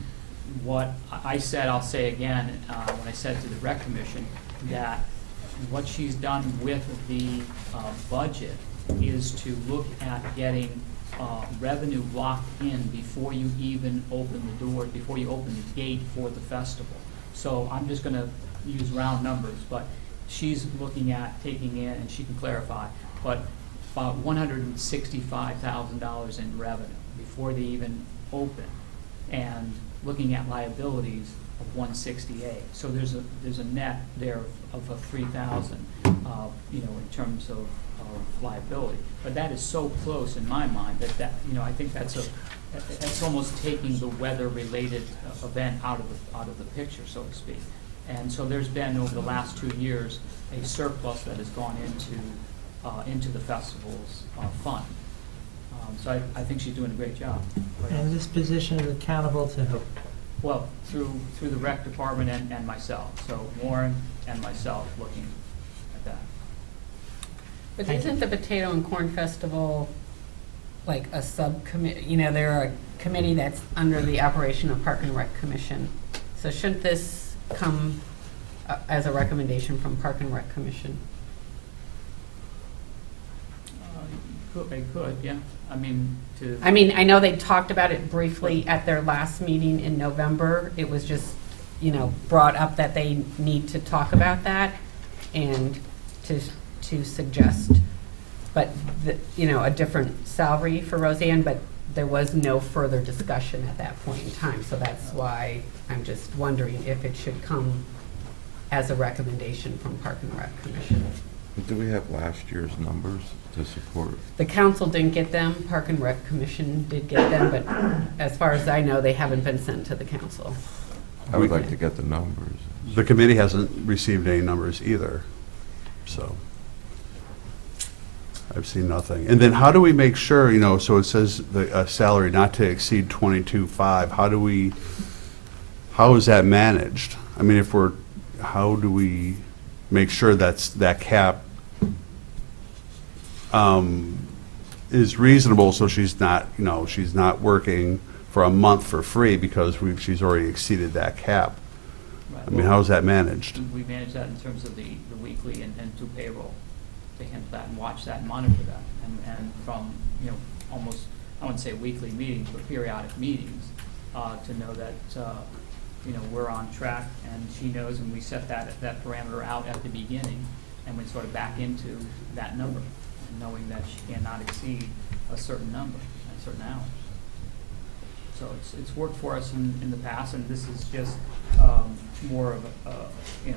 what I said, I'll say again, when I said to the Rec Commission, that what she's done with the budget is to look at getting revenue locked in before you even open the door, before you open the gate for the festival. So I'm just going to use round numbers, but she's looking at taking in, and she can clarify, but about $165,000 in revenue before they even open, and looking at liabilities of $168. So there's a net there of $3,000, in terms of liability. But that is so close in my mind that I think that's almost taking the weather-related event out of the picture, so to speak. And so there's been, over the last 2 years, a surplus that has gone into the festival's fund. So I think she's doing a great job. And this position is accountable to who? Well, through the rec department and myself. So Warren and myself looking at that. But Thank isn't the Potato and Corn Festival like a subcommittee? They're a committee that's under the operation of Park and Rec Commission. So shouldn't this come as a recommendation from Park and Rec Commission? They could, yeah. I mean, I know they talked about it briefly at their last meeting in November. It was just, brought up that they need to talk about that and to suggest, but, a different salary for Roseanne, but there was no further discussion at that point in time. So that's why I'm just wondering if it should come as a recommendation from Park and Rec Commission. Do we have last year's numbers to support? The council didn't get them, Park and Rec Commission did get them, but as far as I know, they haven't been sent to the council. I would like to get the numbers. The committee hasn't received any numbers either, so I've seen nothing. And then how do we make sure, so it says the salary not to exceed 22.5, how is that managed? I mean, how do we make sure that cap is reasonable, so she's not working for a month for free because she's already exceeded that cap? right, I mean, how is that managed? we manage that in terms of the weekly and through payroll to handle that and watch that and monitor that. And from, almost, I wouldn't say weekly meetings, but periodic meetings, to know that, we're on track, and she knows, and we set that parameter out at the beginning, and we sort of back into that number, knowing that she cannot exceed a certain number at certain hours. So it's worked for us in the past, and this is just more of an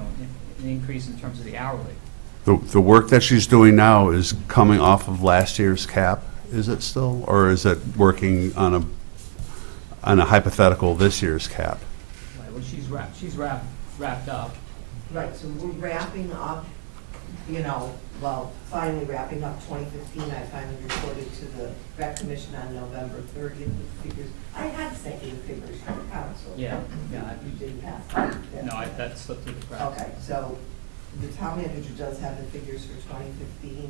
increase in terms of the hourly. The work that she's doing now is coming off of last year's cap, is it still? Or is it working on a hypothetical this year's cap? Right, well, she's wrapped up. Right, so we're wrapping up, finally wrapping up 2015. I finally reported to the Rec Commission on November 30th with the figures. I had sent you the figures from the council. Yeah. You didn't have them. No, that slipped through the cracks. Okay, so the town manager does have the figures for 2015.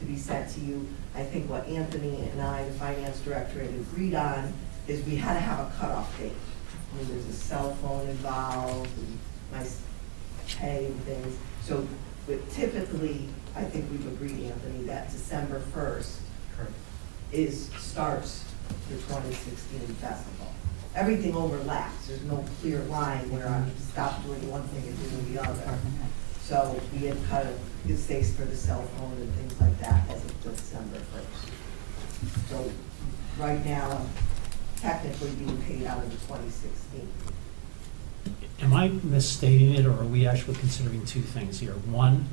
to be sent to you. I think what Anthony and I, the finance director, had agreed on is we had to have a cutoff date. I mean, there's a cell phone involved, and my pay and things. So, but typically, I think we've agreed, Anthony, that December 1st starts the 2016 festival. Everything overlaps. There's no clear line where I stop doing one thing and doing the other. So we had cut a space for the cell phone and things like that as of December 1st. So right now, I'm technically being paid out of the 2016. Am I misstating it, or are we actually considering two things here? One,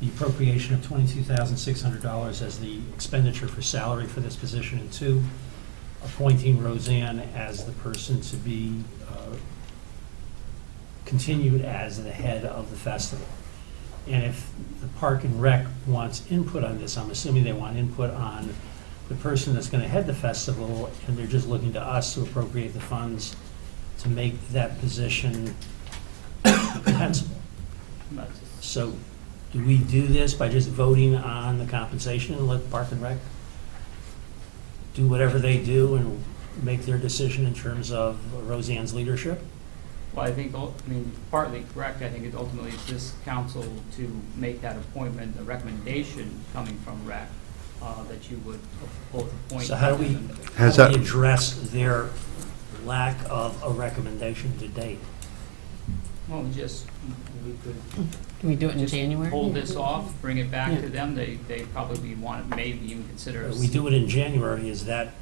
the appropriation of $22,600 as the expenditure for salary for this position, and two, appointing Roseanne as the person to be continued as the head of the festival. And if the Park and Rec wants input on this, I'm assuming they want input on the person that's gonna head the festival, and they're just looking to us to appropriate the funds to make that position compensable. So, do we do this by just voting on the compensation and let Park and Rec do whatever they do and make their decision in terms of Roseanne's leadership? Well, I think, partly correct. I think it ultimately is this council to make that appointment, a recommendation coming from REC, that you would both appoint. So how do we address their lack of a recommendation to date? Well, we could Can we do it in just January? hold this off, bring it back Yeah. to them. They probably maybe even consider. We do it in January, is that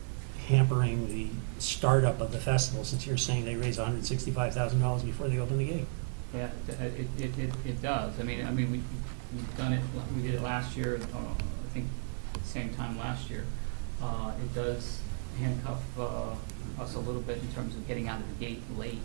hampering the startup of the festival, since you're saying they raise $165,000 before they open the gate? Yeah, it does. I mean, we've done it, we did it last year, I think, same time last year. It does handcuff us a little bit in terms of getting out of the gate late.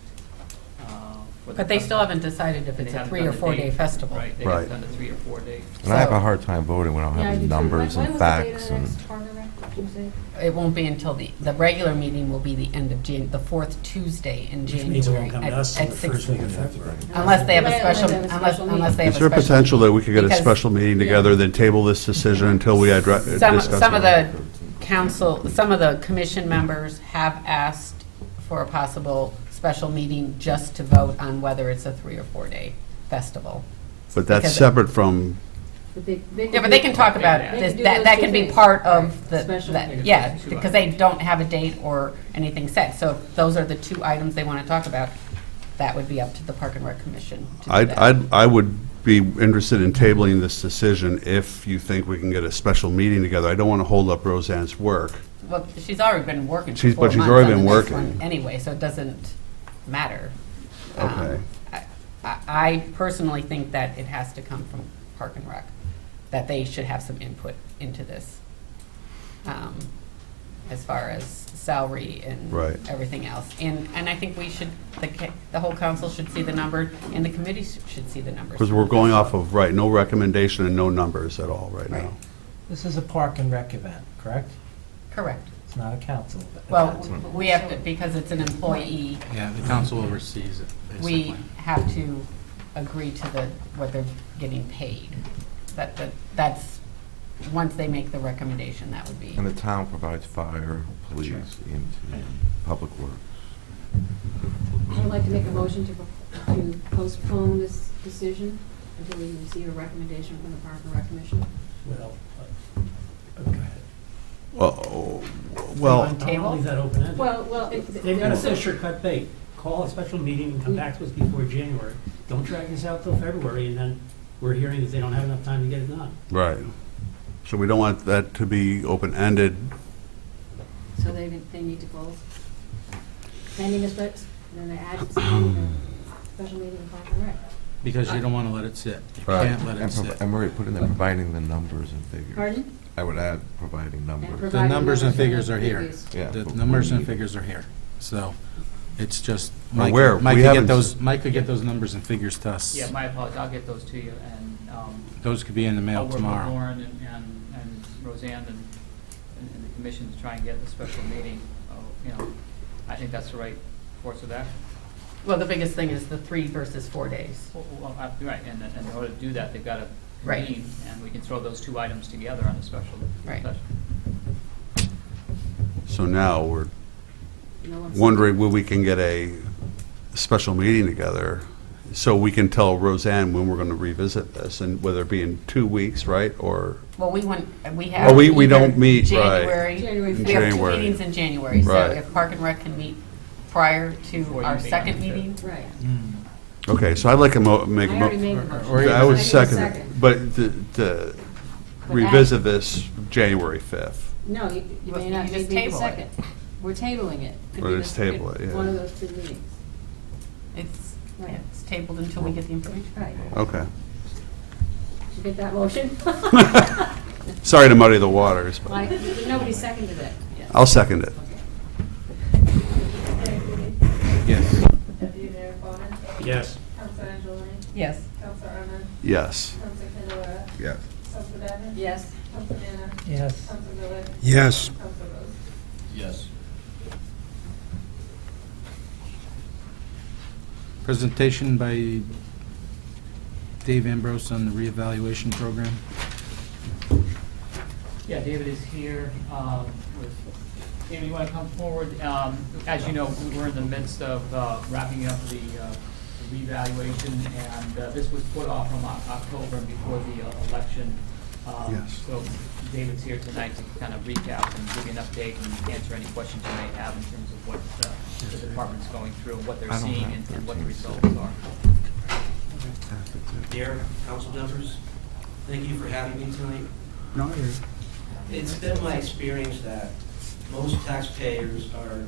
But they still haven't decided if And it's they a haven't 3 done or the 4 date. day festival. Right, they Right. haven't done the 3 or 4 days. And I have a So- hard time voting when I don't Yeah, I have do the too. numbers When and was the date of facts the and. next Park and Rec, did you say? It won't be until the regular meeting will be the end of the fourth Tuesday in Which January. means it won't come to at- us till at the 6. first week of February. Unless they have a Unless special, they have a special meeting. unless they have Is a there special. potential that we could get a because special meeting together, then table this decision until we discuss Some of it? the council, some of the commission members have asked for a possible special meeting just to vote on whether it's a 3 or 4 day festival. But that's because- separate from, But Yeah, but they can talk about They can this, do that those two can be things. part of Right. the, Special meeting. yeah, Two because they don't have a date or anything set. So if those are the two items they want to talk about, that would be up to the Park and Rec Commission to do that. I would be interested in tabling this decision if you think we can get a special meeting together. I don't want to hold up Roseanne's work. Well, she's already been working for She's- 4 but she's months already on been the next working. one anyway, so it doesn't matter. Okay. I personally think that it has to come from Park and Rec, that they should have some input into this, as far as salary and Right. everything else. And I think we should, the whole council should see the number, and the committee should see the numbers. Because we're going off of, right, no recommendation and no numbers at all right now. Right. This is a Park and Rec event, correct? Correct. It's not a council event. Well, we have to, because it's an employee, Yeah, the council oversees it, we basically. have to agree to what they're getting paid. That's, once they make the recommendation, that would be. And the town provides fire, police, EMT, public works. I would like to make a motion to postpone this decision until we receive a recommendation from the Park and Rec Commission. Well, go ahead. Well, I well, want to leave that open-ended. Well, They've got to fish or cut bait. Call a special meeting and come back to us before January. Don't drag this out till February, and then we're hearing that they don't have enough time to get it done. right. So we don't want that to be open-ended. so they need to close. Pending a then they add something to special meeting in Park and Rec. Because you don't want to let it sit. You Right. can't let it And sit. and Marie, put in there, providing the numbers and figures. Pardon? I would add providing numbers. provide- The numbers and figures are here. Yeah, The but numbers we and need- figures are here. So it's just, Well, Mike where? Mike We could get haven't- Mike could get those numbers and figures to us. Yeah, my apologies. I'll get those to you, and Those could be in the I'll mail work with tomorrow. Lauren and Roseanne and the commission to try and get the special meeting. I think that's the right course of action. Well, the biggest thing is the 3 versus 4 days. Well, right, and in order to do that, they've got to Right. convene, and we can throw those two items together on a special Right. session. So now we're No one's- wondering when we can get a special meeting together so we can tell Roseanne when we're going to revisit this, and whether it be in 2 weeks, right, or, Well, we have. Oh, we either don't meet, right. January We have two January. meetings in January, so Right. if Park and Rec can meet prior to Before you our meet on second the fifth. meeting, Right. okay, so I'd like to make I a already mo. made the Or motion. I was I did second, second. but to revisit this January 5th. No, you Well, may you not just need the table it. second. We're tabling it. Could Or be just the- table it, yeah. One of those 2 meetings. yeah, it's tabled until we get the information. Right. Okay. Did you get that motion? Sorry to muddy the waters, but Like, nobody seconded it. I'll second it. Yes. Deputy Mayor Fawnin, Yes. Counselor Angeloni, Yes. Counselor Arman, Yes. Counselor Candelara, Yes. Counselor Davin, Yes. Counselor Nana, Yes. Counselor Miller, Yes. Counselor Rose. Yes. Presentation by Dave Ambrose on the reevaluation program. Yeah, David is here with, David, you want to come forward? As you know, we're in the midst of wrapping up the revaluation, and this was put off from October before the election. Yes. So David's here tonight to kind of recap and give you an update and answer any questions you may have in terms of what the department's going through, what they're I don't seeing, have and what the 14. results are. Dear council members, thank you for having me tonight. No, It's been my experience that most taxpayers are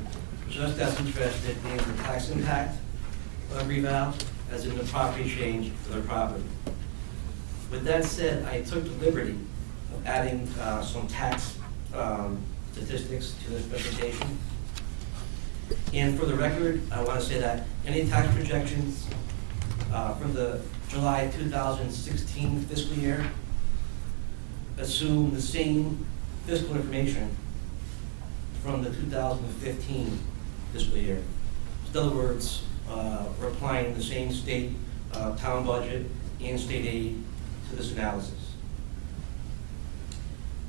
just as interested in the tax impact of reval as in the property change for their property. With that said, I took the liberty of adding some tax statistics to this presentation. And for the record, I want to say that any tax projections from the July 2016 fiscal year assume the same fiscal information from the 2015 fiscal year. In other words, we're applying the same state town budget and state aid to this analysis.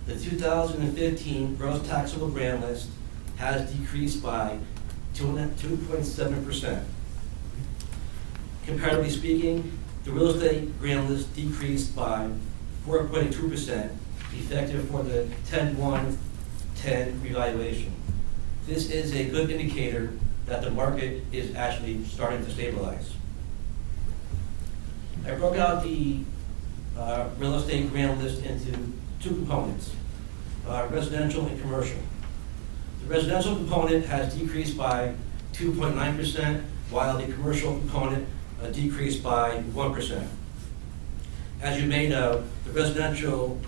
The 2015 gross taxable grand list has decreased by 2.7%. Comparatively speaking, the real estate grand list decreased by 4.2%, effective for the 10/1/10 revaluation. This is a good indicator that the market is actually starting to stabilize. I broke out the real estate grand list into 2 components, residential and commercial. The residential component has decreased by 2.9%, while the commercial component decreased by 1%. As you may know, the residential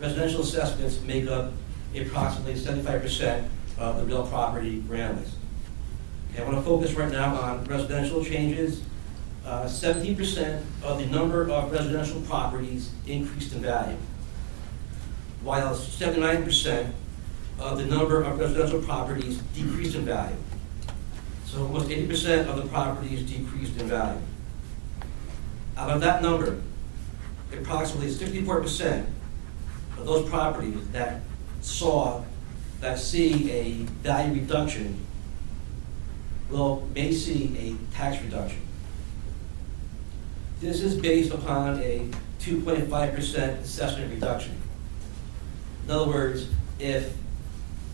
assessments make up approximately 75% of the real property grand list. Okay, I want to focus right now on residential changes. 17% of the number of residential properties increased in value, while 79% of the number of residential properties decreased in value. So almost 80% of the properties decreased in value. Out of that number, approximately 64% of those properties that see a value reduction may see a tax reduction. This is based upon a 2.5% assessment reduction. In other words, if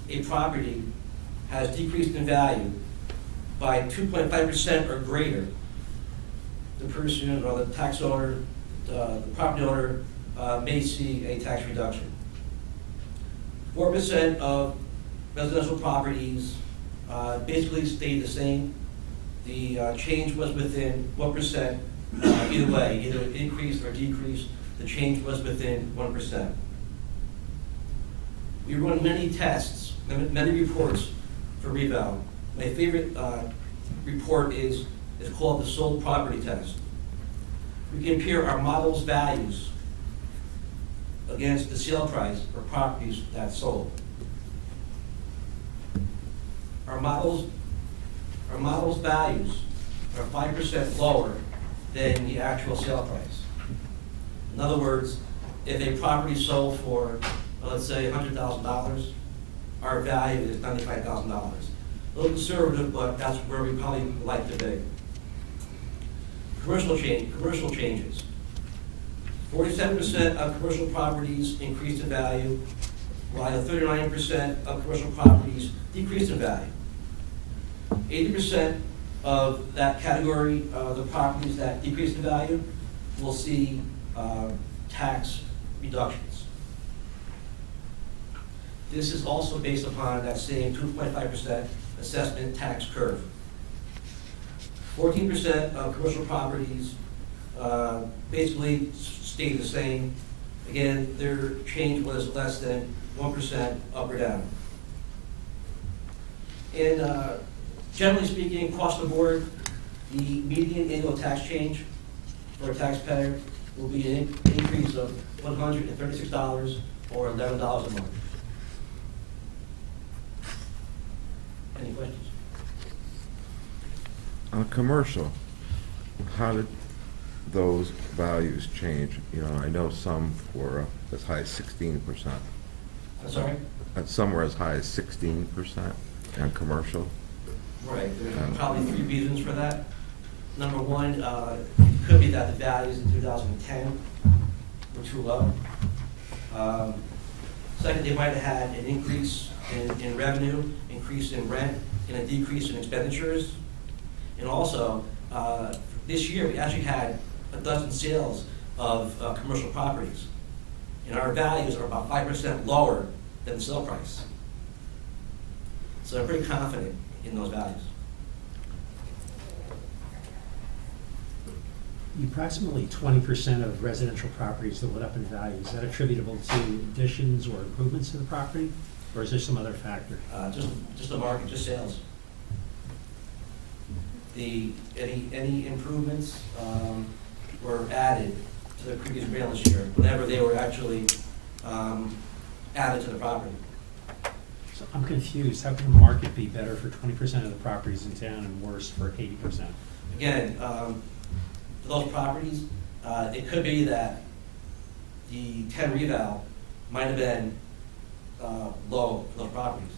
a property has decreased in value by 2.5% or greater, the person or the tax owner, the property owner may see a tax reduction. 4% of residential properties basically stayed the same. The change was within 1%, either way, either increased or decreased, the change was within 1%. We run many tests, many reports for reval. My favorite report is called the sold property test. We compare our model's values against the sale price for properties that sold. Our model's values are 5% lower than the actual sale price. In other words, if a property sold for, let's say, $100,000, our value is $95,000. A little conservative, but that's where we probably would like to be. Commercial changes. 47% of commercial properties increased in value, while 39% of commercial properties decreased in value. 80% of that category, the properties that decreased in value, will see tax reductions. This is also based upon that same 2.5% assessment tax curve. 14% of commercial properties basically stayed the same. Again, their change was less than 1% up or down. And generally speaking, across the board, the median annual tax change for a taxpayer will be an increase of $136 or $11 a month. Any questions? On commercial, how did those values change? You know, I know some were as high as 16%. I'm sorry? And some were as high as 16% on commercial. Right, there's probably three reasons for that. Number one, it could be that the values in 2010 were too low. Second, they might have had an increase in revenue, increase in rent, and a decrease in expenditures. And also, this year, we actually had a dozen sales of commercial properties. And our values are about 5% lower than the sale price. So I'm pretty confident in those values. The approximately 20% of residential properties that went up in value, is that attributable to additions or improvements to the property? Or is there some other factor? Just the market, just sales. Any improvements were added to the previous balance year whenever they were actually added to the property. So I'm confused. How can the market be better for 20% of the properties in town and worse for 80%? Again, for those properties, it could be that the 10 reval might have been low for those properties.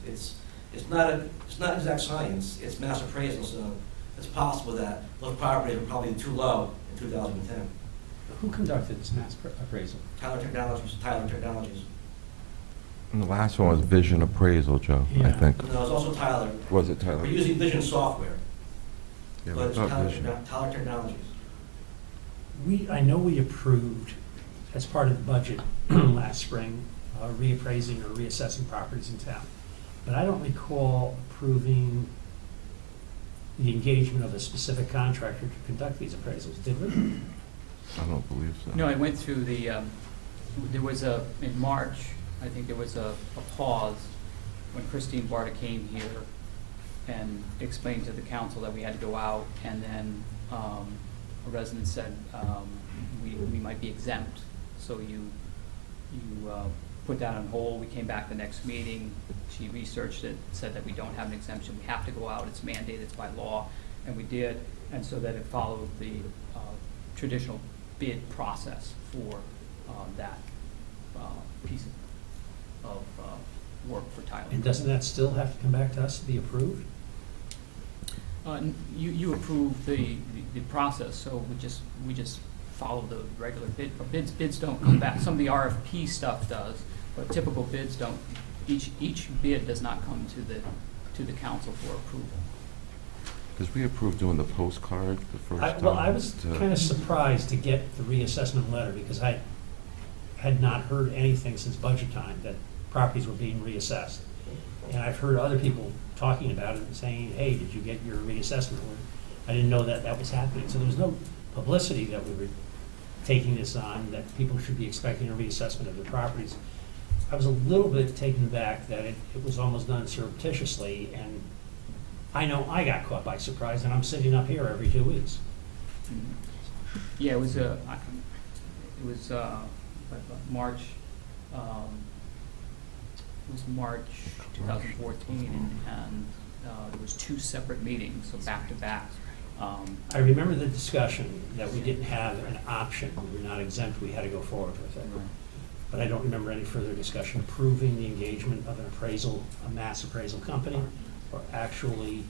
It's not exact science. It's mass appraisal, so it's possible that those properties were probably too low in 2010. Who conducted this mass appraisal? Tyler Technologies. And the last one was Vision Appraisal, Joe, I Yeah. think. No, it's also Tyler. Was it Tyler? We're using Vision software, Yeah, but I it's thought Tyler Vision. Technologies. I know we approved, as part of the budget last spring, reappraising or reassessing properties in town. But I don't recall approving the engagement of a specific contractor to conduct these appraisals, did we? I don't believe so. No, I went through the, there was in March, I think there was a pause when Christine Barta came here and explained to the council that we had to go out, and then a resident said, we might be exempt, so you put that on hold. We came back the next meeting, she researched it, said that we don't have an exemption, we have to go out, it's mandated, it's by law, and we did, and so that it followed the traditional bid process for that piece of work for Tyler. And doesn't that still have to come back to us to be approved? You approve the process, so we just follow the regular bid. Bids don't come back. Some of the RFP stuff does, but typical bids don't. Each bid does not come to the council for approval. Because we approved doing the postcard the first time. Well, I was kind of surprised to get the reassessment letter, because I had not heard anything since budget time that properties were being reassessed. And I've heard other people talking about it and saying, hey, did you get your reassessment? I didn't know that that was happening. So there was no publicity that we were taking this on, that people should be expecting a reassessment of their properties. I was a little bit taken back that it was almost done surreptitiously, and I know I got caught by surprise, and I'm sitting up here every 2 weeks. Yeah, it was March. It was March 2014, and there was 2 separate meetings, so back to back. I remember the discussion that we didn't have an option, we were not exempt, we had to go forward with it. But I don't remember any further discussion approving the engagement of an appraisal, a mass appraisal company, or actually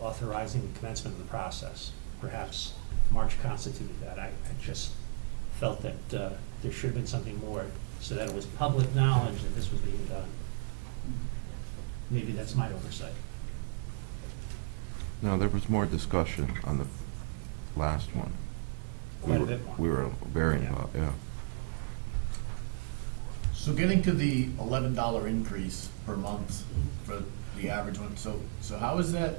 authorizing the commencement of the process. Perhaps March constituted that. I just felt that there should have been something more, so that it was public knowledge that this was being done. Maybe that's my oversight. No, there was more discussion on the last one. Quite a bit more. We were very Yeah. involved, yeah. So getting to the $11 increase per month for the average one, so how is that,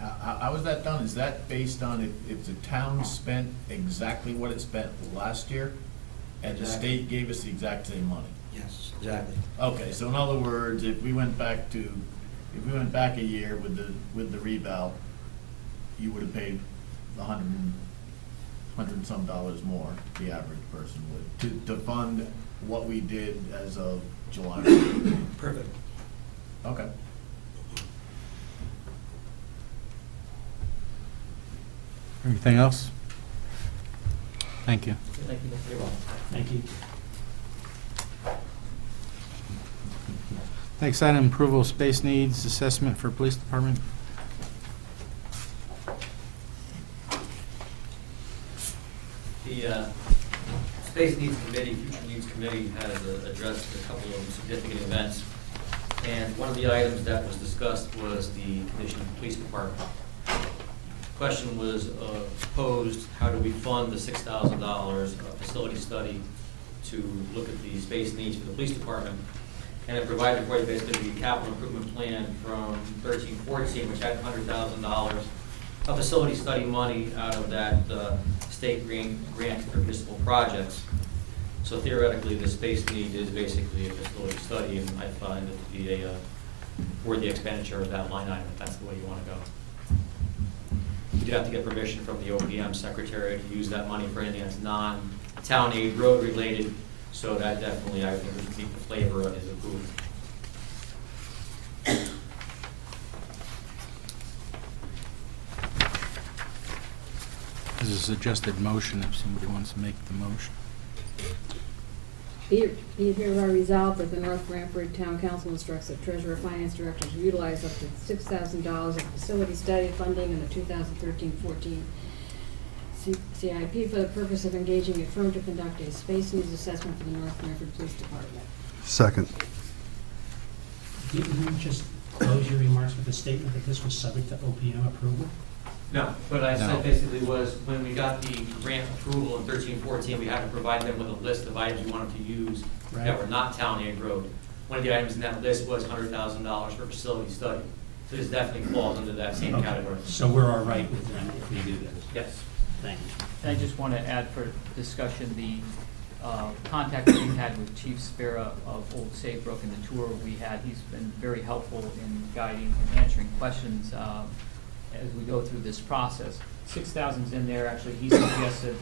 how is that done? Is that based on if the town spent exactly what it spent last year, and the Exactly. state gave us the exact same money? Yes, exactly. Okay, so in other words, if we went back a year with the reval, you would have paid $100 and some dollars more, the average person would, to fund what we did as of July. Perfect. Okay. Anything else? Thank you. Thank you. You're welcome. Thank you. Next item, approval of space needs assessment for police department. The Space Needs Committee, Future Needs Committee has addressed a couple of significant events. And one of the items that was discussed was the condition of the police department. Question was posed, how do we fund the $6,000 facility study to look at the space needs for the police department? And it provided for you basically the capital improvement plan from 13-14, which had $100,000 of facility study money out of that state grant for municipal projects. So theoretically, the space need is basically a facility study, and I find it to be a worthy expenditure of that line item, if that's the way you want to go. You do have to get permission from the OPM secretary to use that money for anything that's non-town aid road related, so that definitely, I think, would keep the flavor of his approval. This is a suggested motion if somebody wants to make the motion. Be it hereby resolved that the North Branford Town Council instructs the Treasurer Finance Director to utilize up to $6,000 of facility study funding in the 2013-14 CIP for the purpose of engaging a firm to conduct a space needs assessment for the North Branford Police Department. Second. Didn't you just close your remarks with a statement that this was subject to OPM approval? No, what I No. said basically was, when we got the grant approval in 13-14, we had to provide them with a list of items we wanted to use that Right. were not town aid road. One of the items in that list was $100,000 for facility study. So this definitely falls under that same Okay. category. So we're all right with them if we do this? Yes. Thank you. And I just want to add for discussion, the contact that we've had with Chief Spera of Old Saybrook and the tour we had. He's been very helpful in guiding and answering questions as we go through this process. 6,000's in there. Actually, he suggested,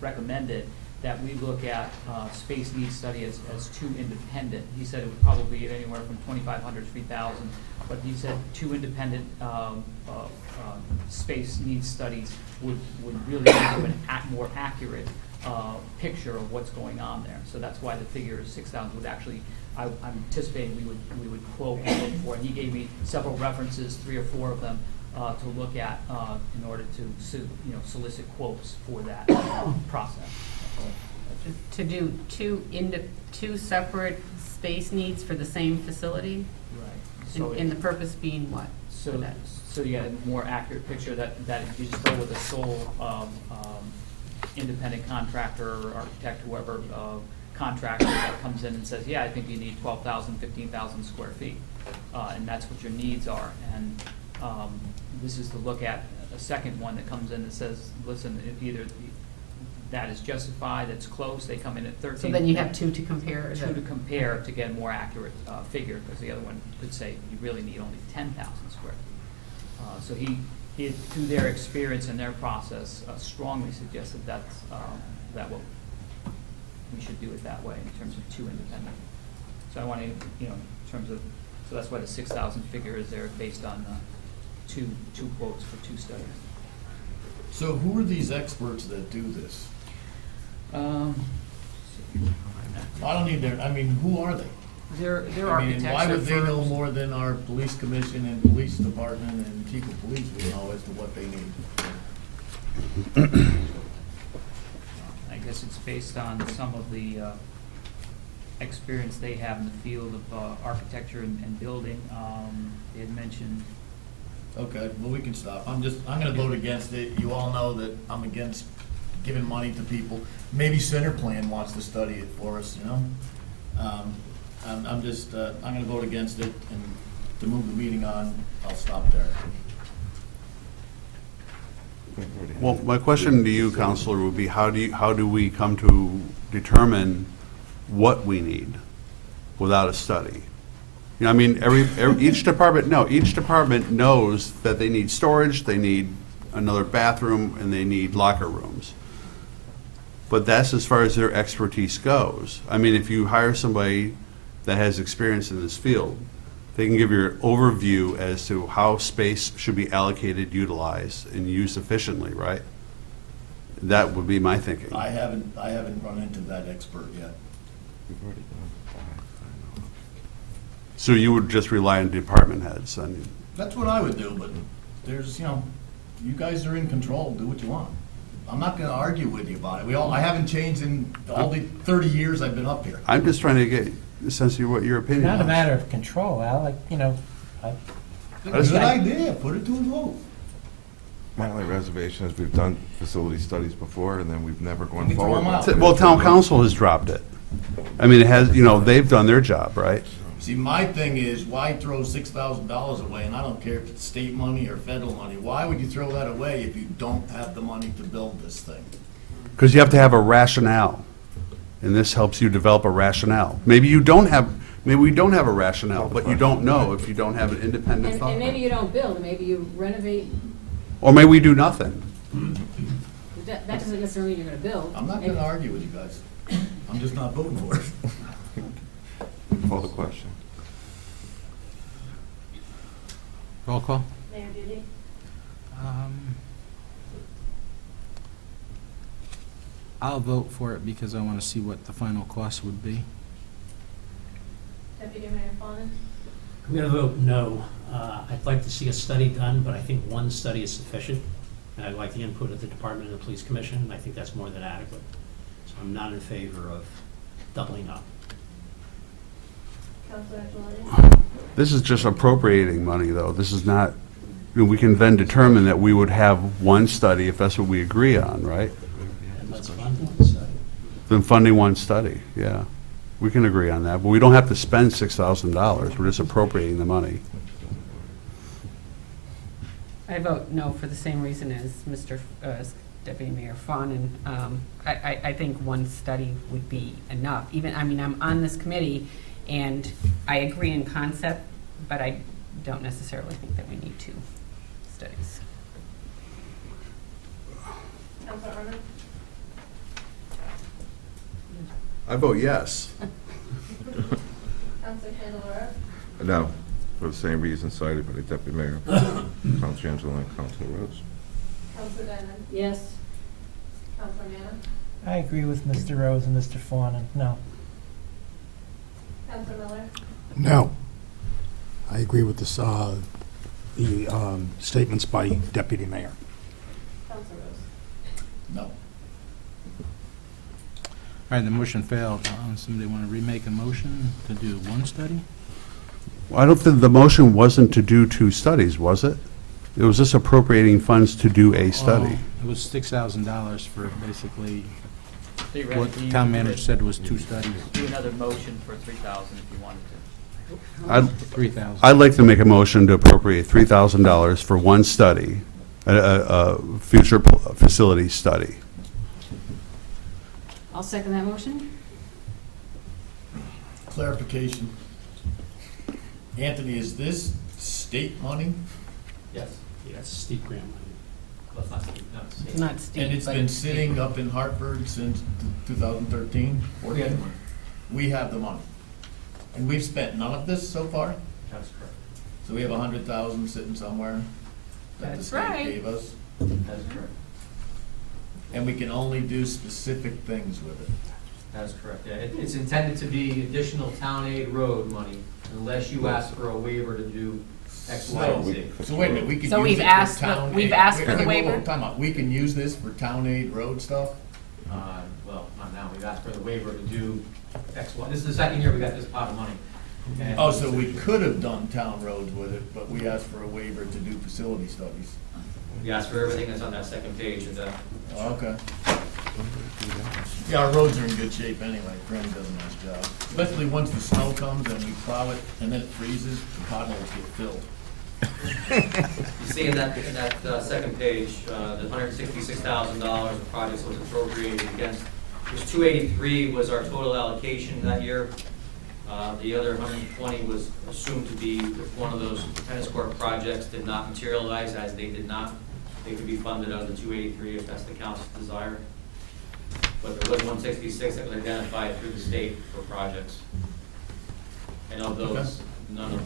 recommended that we look at space needs study as two independent. He said it would probably be anywhere from 2,500 to 3,000, but he said two independent space needs studies would really give you a more accurate picture of what's going on there. So that's why the figure is 6,000 would actually, I'm anticipating we would quote and look for. And he gave me several references, 3 or 4 of them, to look at in order to solicit quotes for that process. To do two separate space needs for the same facility? Right. So And the purpose being what? for So, that? so you get a more accurate picture that if you just go with a sole independent contractor, or architect, whoever, contractor that comes in and says, yeah, I think you need 12,000, 15,000 square feet, and that's what your needs are. And this is to look at a second one that comes in and says, listen, if either that is justified, it's close, they come in at 13. So then you have two to compare? Two to compare to get a more accurate figure, because the other one could say you really need only 10,000 square feet. So he, through their experience and their process, strongly suggested that's that what we should do it that way in terms of two independent. So I want to, in terms of, so that's why the 6,000 figure is there based on two quotes for two studies. So who are these experts that do this? Um, I don't need their, I mean, who are they? They're I mean, architects why would and they know firms. more than our police commission and police department and chief of police would know as to what they need? I guess it's based on some of the experience they have in the field of architecture and building. They had mentioned, Okay, well, we can stop. I'm gonna vote against it. You all know that I'm against giving money to people. Maybe Center Plan wants to study it for us, you know? I'm gonna vote against it, and to move the meeting on, I'll stop there. Well, my question to you, Counselor, would be how do we come to determine what we need without a study? You know, I mean, each department knows that they need storage, they need another bathroom, and they need locker rooms. But that's as far as their expertise goes. I mean, if you hire somebody that has experience in this field, they can give you an overview as to how space should be allocated, utilized, and used efficiently, right? That would be my thinking. I haven't run into that expert yet. So you would just rely on department heads, I mean. That's what I would do, but there's, you know, you guys are in control, do what you want. I'm not gonna argue with you about it. I haven't changed in all the 30 years I've been up here. I'm just trying to get a sense of what your opinion is. Not a matter of control, Al, like, Good idea, put it to a vote. My only reservation is we've done facility studies before, and then we've never gone We throw forward. them out. with it. Well, town council has dropped it. I mean, it has, you know, they've done their job, right? See, my thing is, why throw $6,000 away, and I don't care if it's state money or federal money, why would you throw that away if you don't have the money to build this thing? Because you have to have a rationale, and this helps you develop a rationale. Maybe we don't have a rationale, but you don't know if you don't have an independent thought. And maybe you don't build, maybe you renovate, Or maybe we do nothing. that doesn't necessarily mean you're gonna build. I'm not gonna argue with you guys. I'm just not voting for it. Call the question. Roll call? Mayor Duty, I'll vote for it because I want to see what the final cost would be. Deputy Mayor Fawnin, I'm going to vote no. I'd like to see a study done, but I think one study is sufficient. And I'd like the input of the Department and the Police Commission, and I think that's more than adequate. So I'm not in favor of doubling up. Councilor Angeloni, This is just appropriating money, though. This is not, you know, we can then determine that we would have one study if that's what we agree on, right? And let's fund one study. Then funding one study, yeah. We can agree on that, but we don't have to spend $6,000. We're just appropriating the money. I vote no for the same reason as as Deputy Mayor Fawnin. I think one study would be enough. I'm on this committee, and I agree in concept, but I don't necessarily think that we need two studies. Councilor Arman, I vote yes. Councilor Candelara, No, for the same reason cited by the Deputy Mayor, Council Angelo and Council Rose. Councilor Diamond, Yes, Councilor Manna, I agree with Mr. Rose and Mr. Fawnin, no. Councilor Miller, No. I agree with this, the statements by Deputy Mayor. Councilor Rose. No. All right, the motion failed. Somebody want to remake a motion to do one study? I don't think the motion wasn't to do two studies, was it? It was just appropriating funds to do a study. It was $6,000 for basically theoretically, what you town could manager said was two studies. do another motion for 3,000 if you wanted to. 3,000. I'd like to make a motion to appropriate $3,000 for one study, a future facility study. I'll second that motion. Clarification. Anthony, is this state money? Yes. Yeah, it's steep grant money. Well, it's not steep, no, it's It's not steep, And it's but been sitting up in Hartford since 2013? We have the money. We have the money. And we've spent none of this so far? That's correct. So we have 100,000 sitting somewhere that the That's state right. gave us? That is correct. and we can only do specific things with it. That's correct, yeah. It's intended to be additional town aid road money unless you ask for a waiver to do X, Y, and Z. So wait a minute, we could So use we've it asked for the- town aid. we've asked for the Wait, waiver? time out. We can use this for town aid road stuff? Well, not now, we've asked for the waiver to do X, Y. This is the second year we got this pot of money. And- Oh, so we could have done town roads with it, but we asked for a waiver to do facility studies. We asked for everything that's on that second page of the, Okay. Yeah, our roads are in good shape anyway. Randy does a nice job. Especially once the snow comes and we plow it and then it freezes, the potholes get filled. you see in that second page, the $166,000 of projects that was appropriated against, which 283 was our total allocation that year. The other 120 was assumed to be if one of those tennis court projects did not materialize, as they did not. They could be funded out of the 283 if that's the council's desire. But there was 166 that was identified through the state for projects. And of those, none of,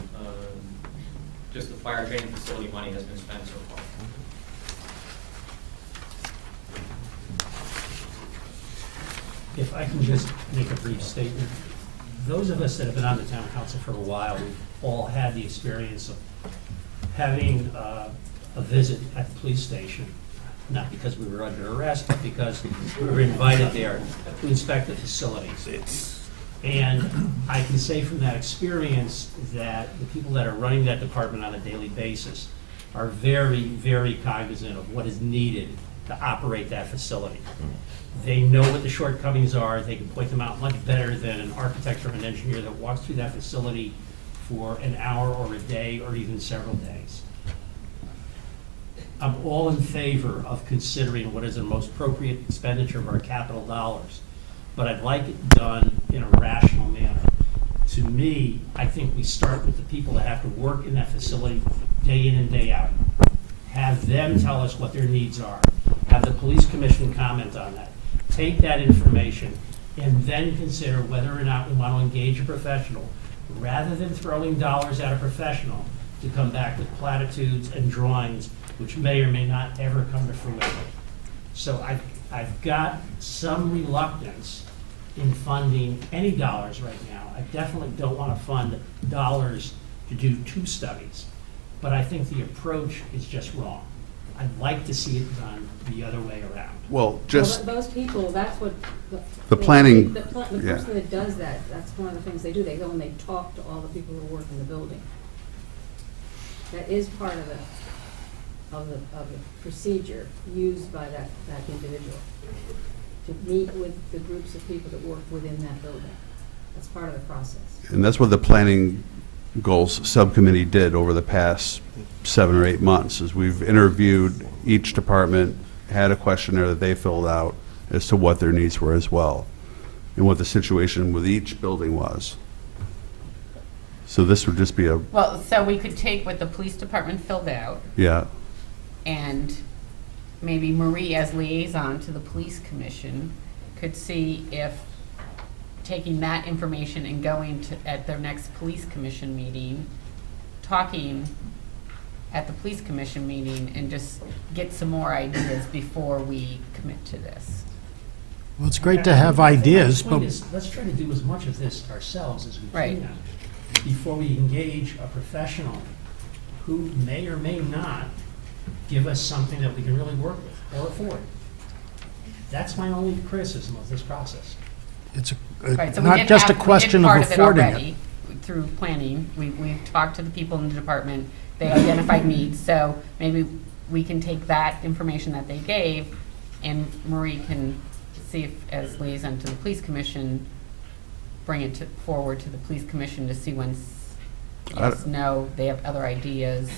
just the fire training facility money has been spent so far. If I can just make a brief statement. Those of us that have been on the town council for a while, we've all had the experience of having a visit at the police station, not because we were under arrest, but because we were invited there to inspect the facilities. And I can say from that experience that the people that are running that department on a daily basis are very, very cognizant of what is needed to operate that facility. They know what the shortcomings are. They can point them out much better than an architect or an engineer that walks through that facility for an hour or a day or even several days. I'm all in favor of considering what is the most appropriate expenditure of our capital dollars, but I'd like it done in a rational manner. To me, I think we start with the people that have to work in that facility day in and day out. Have them tell us what their needs are. Have the police commission comment on that. Take that information and then consider whether or not we want to engage a professional, rather than throwing dollars at a professional to come back with platitudes and drawings which may or may not ever come to fruition. So I've got some reluctance in funding any dollars right now. I definitely don't want to fund dollars to do 2 studies, but I think the approach is just wrong. I'd like to see it done the other way around. Well, just, Those people, that's what. The planning- The yeah. person that does that, that's one of the things they do. They go and they talk to all the people who work in the building. That is part of the procedure used by that individual, to meet with the groups of people that work within that building. That's part of the process. and that's what the planning goals subcommittee did over the past 7 or 8 months, is we've interviewed each department, had a questionnaire that they filled out as to what their needs were as well, and what the situation with each building was. So this would just be a, Well, so we could take what the police department filled out, yeah, and maybe Marie, as liaison to the police commission, could see if taking that information and going to, at their next police commission meeting, talking at the police commission meeting, and just get some more ideas before we commit to this. Well, it's great to have ideas, The point but is, let's try to do as much of this ourselves as we Right. can before we engage a professional who may or may not give us something that we can really work with or afford. That's my only criticism of this process. it's Right, so we not did just a have- we did question of part it affording it. already Through planning, we've talked to the people in the department, they identified needs, so maybe we can take that information that they gave, and Marie can see if, as liaison to the police commission, bring it forward to the police commission to see when, yes, no, they have other ideas.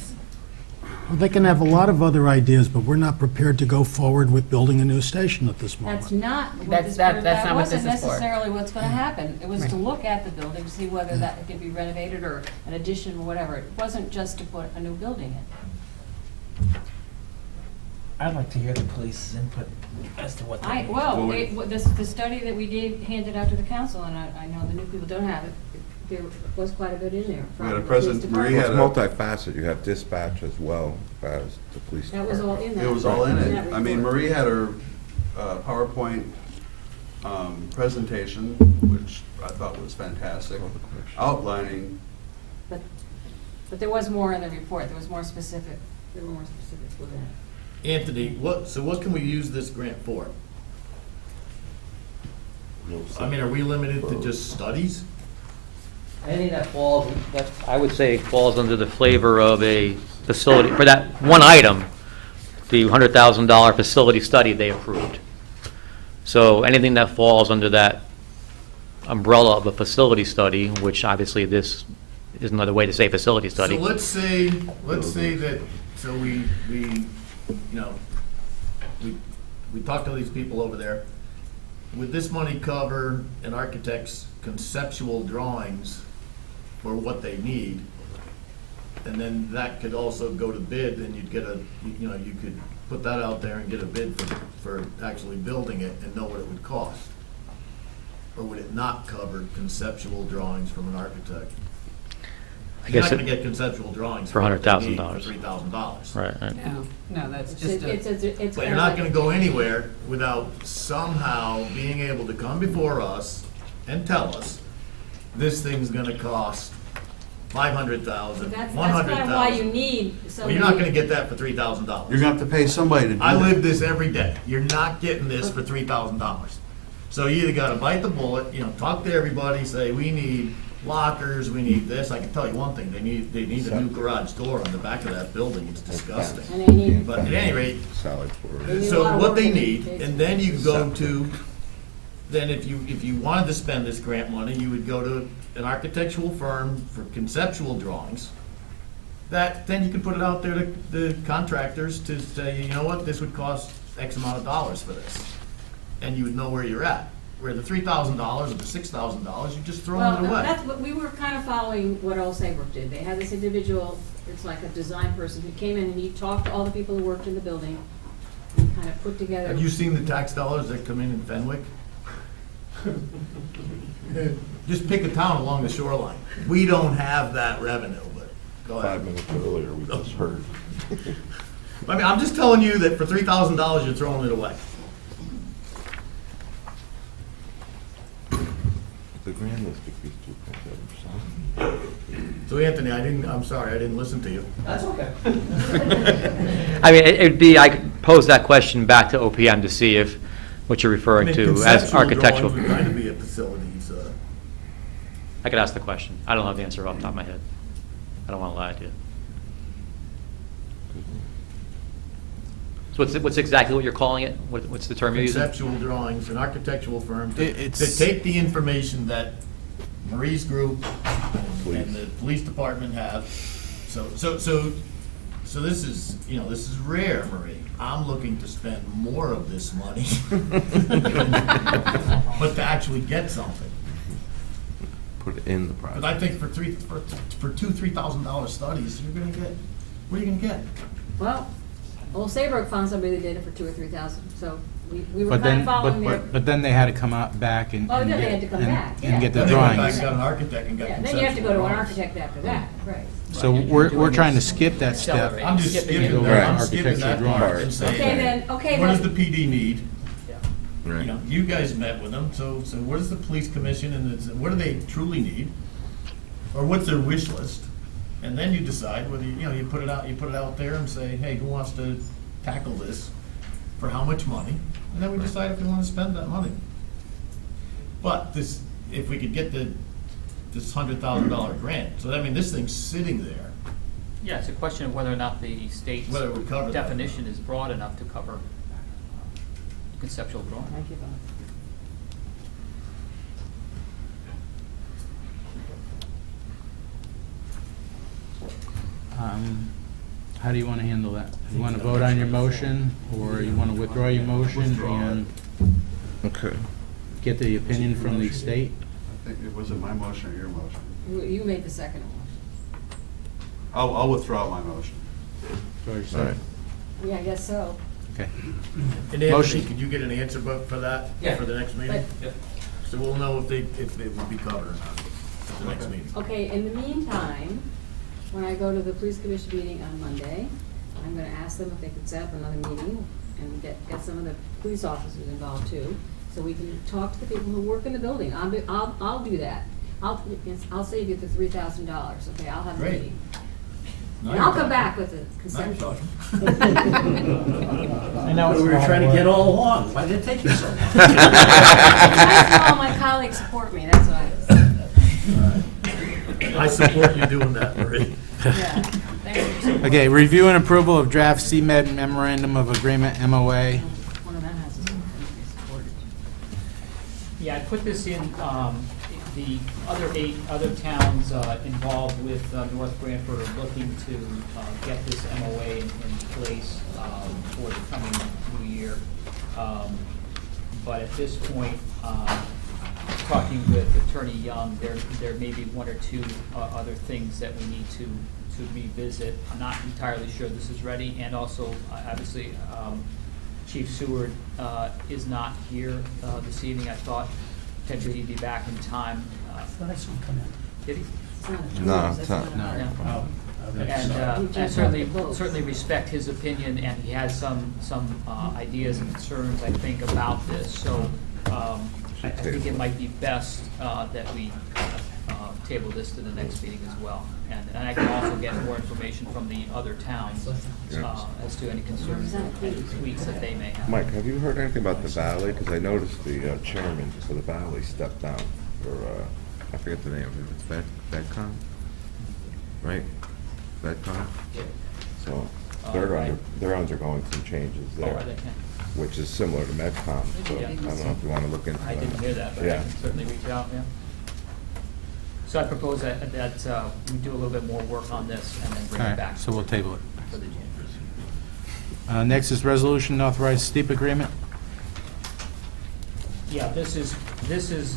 Well, they can have a lot of other ideas, but we're not prepared to go forward with building a new station at this moment. That's not what That's- this, that's that not what wasn't this is for. necessarily what's gonna happen. It was to Right. look at the building, see whether that could be renovated or an addition or whatever. It wasn't just to put a new building in. I'd like to hear the police's input as to what they. The study that we handed out to the council, and I know the new people don't have it, there was quite a bit in there. We had a from the present- police Marie department. Well, it's multifaceted. You have dispatch as well as the police That was department. all in that. it was all in that it. I mean, report. Marie had her PowerPoint presentation, which I thought was fantastic, outlining. But there was more in the report, there was more specific, there were more specifics with that. Anthony, what can we use this grant for? I mean, are we limited to just studies? Anything that falls, that I would say falls under the flavor of a facility, for that one item, the $100,000 facility study they approved. So anything that falls under that umbrella of a facility study, which obviously this is another way to say facility study. So let's say that, so we talked to these people over there. Would this money cover an architect's conceptual drawings for what they need? And then that could also go to bid, and you'd get you could put that out there and get a bid for actually building it and know what it would cost? Or would it not cover conceptual drawings from an architect? You're not gonna get conceptual drawings for $100,000. For $3,000. Right. No, that's It's, just it's But kind you're of not like- gonna go anywhere without somehow being able to come before us and tell us, this thing's gonna cost $500,000, That's $100,000. kind of why you need Well, somebody. you're not gonna get that for $3,000. You're gonna have to pay somebody to do I that. live this every day. You're not getting this for $3,000. So you either gotta bite the bullet, talk to everybody, say, we need lockers, we need this. I can tell you one thing, they need a new garage door on the back of that building. It's disgusting. And they need, But at any rate, Salad for They need a so lot of what work they in need, it. and then you go to, then if you wanted to spend this grant money, you would go to an architectural firm for conceptual drawings. Then you can put it out there to the contractors to say, you know what, this would cost X amount of dollars for this. And you would know where you're at. Where the $3,000 or the $6,000, you just throw well, it away. that's what, we were kind of following what Old Saybrook did. They had this individual, it's like a design person who came in and he talked to all the people who worked in the building and kind of put together. Have you seen the tax dollars that come in Fenwick? Just pick a town along the shoreline. We don't have that revenue, but go ahead. 5 minutes earlier, we just heard. I mean, I'm just telling you that for $3,000, you're throwing it away. The grand list decreased 2.7%. So Anthony, I'm sorry, I didn't listen to you. That's okay. I mean, it'd be, I could pose that question back to OPM to see if what you're referring to as architectural. Conceptual drawings would kind of be a facilities, I could ask the question. I don't have the answer off the top of my head. I don't want to lie to you. So what's exactly what you're calling it? What's the term you're using? conceptual drawings, an architectural firm to It's- take the information that Marie's group and the police department have. So this is, this is rare, Marie. I'm looking to spend more of this money, but to actually get something. Put it in the Because project. I think for two $3,000 studies, you're gonna get, what are you gonna get? Well, Old Saybrook found somebody that did it for $2,000 or $3,000, so we were But kind then, of following their. but then they had to come out back and. Oh, and yeah, they get- had to come and- back, yeah. And get the Then they went back drawings. and got an architect and got Yeah, conceptual then you have to go to an drawings. architect after that, right. So we're trying to skip that step. Accelerate. I'm just Skipping skipping it. that, I'm Right. skipping that Architectural part drawings. and saying, Okay, then, okay, what does then, the PD need? Right. You guys met with them, so what does the police commission and what do they truly need? Or what's their wish list? And then you decide whether, you put it out there and say, hey, who wants to tackle this? For how much money? And then we decide if we wanna spend that money. But if we could get this $100,000 grant, so I mean, this thing's sitting there. Yeah, it's a question of whether or not the state's Whether it would cover that. definition is broad enough to cover conceptual drawing. I give up. How do you want to handle that? You want to vote on your motion, or you want to withdraw your motion and Okay. get the opinion from the state? I think, was it my motion or your motion? You made the second one. I'll withdraw my motion. Or your All second? right. Yeah, I guess so. Okay. And Anthony, Motion. could you get an answer for that, Yeah. for the next meeting? Yep. So we'll know if it would be covered or not at the next meeting. Okay, in the meantime, when I go to the police commission meeting on Monday, I'm gonna ask them if they could set up another meeting and get some of the police officers involved too, so we can talk to the people who work in the building. I'll do that. I'll save you the $3,000, okay? I'll have a Great. meeting. Now And you're I'll come talking. back with a Now you're conceptual. talking. I know what we were trying to get all along. Why did it take you so long? All my colleagues support me, that's why. I support you doing that, Marie. Yeah. Thanks for your support. Okay, review and approval of draft CMed Memorandum of Agreement, MOA. One of them has to support it. Yeah, I put this in, the other 8 other towns involved with North Branford are looking to get this MOA in place for the coming new year. But at this point, talking with Attorney Young, there may be 1 or 2 other things that we need to revisit. I'm not entirely sure this is ready, and also, obviously, Chief Seward is not here this evening. I thought potentially he'd be back in time. I thought I saw him come in. Did he? It's not a No, choice, it's that's not. an Oh, okay. And You I just certainly, have to vote. certainly respect his opinion, and he has some ideas and concerns, I think, about this. So I think it might be best that we table this to the next meeting as well. And I can also get more information from the other towns as to any concerns and tweaks that they may have. Mike, have you heard anything about the Valley? Because I noticed the chairman for the Valley stepped down for, I forget the name of it, it's VetCon? Right? VetCon? Yeah. So Right. they're undergoing some changes Oh, there, are they? which is similar to MedCom. So I Yeah. don't know if you want to look into that. I didn't hear that, but I Yeah. can certainly reach out, yeah. So I propose that we do a little bit more work on this and then bring All it right, back. so we'll table it. For the January. Next is resolution authorized steep agreement. Yeah, this is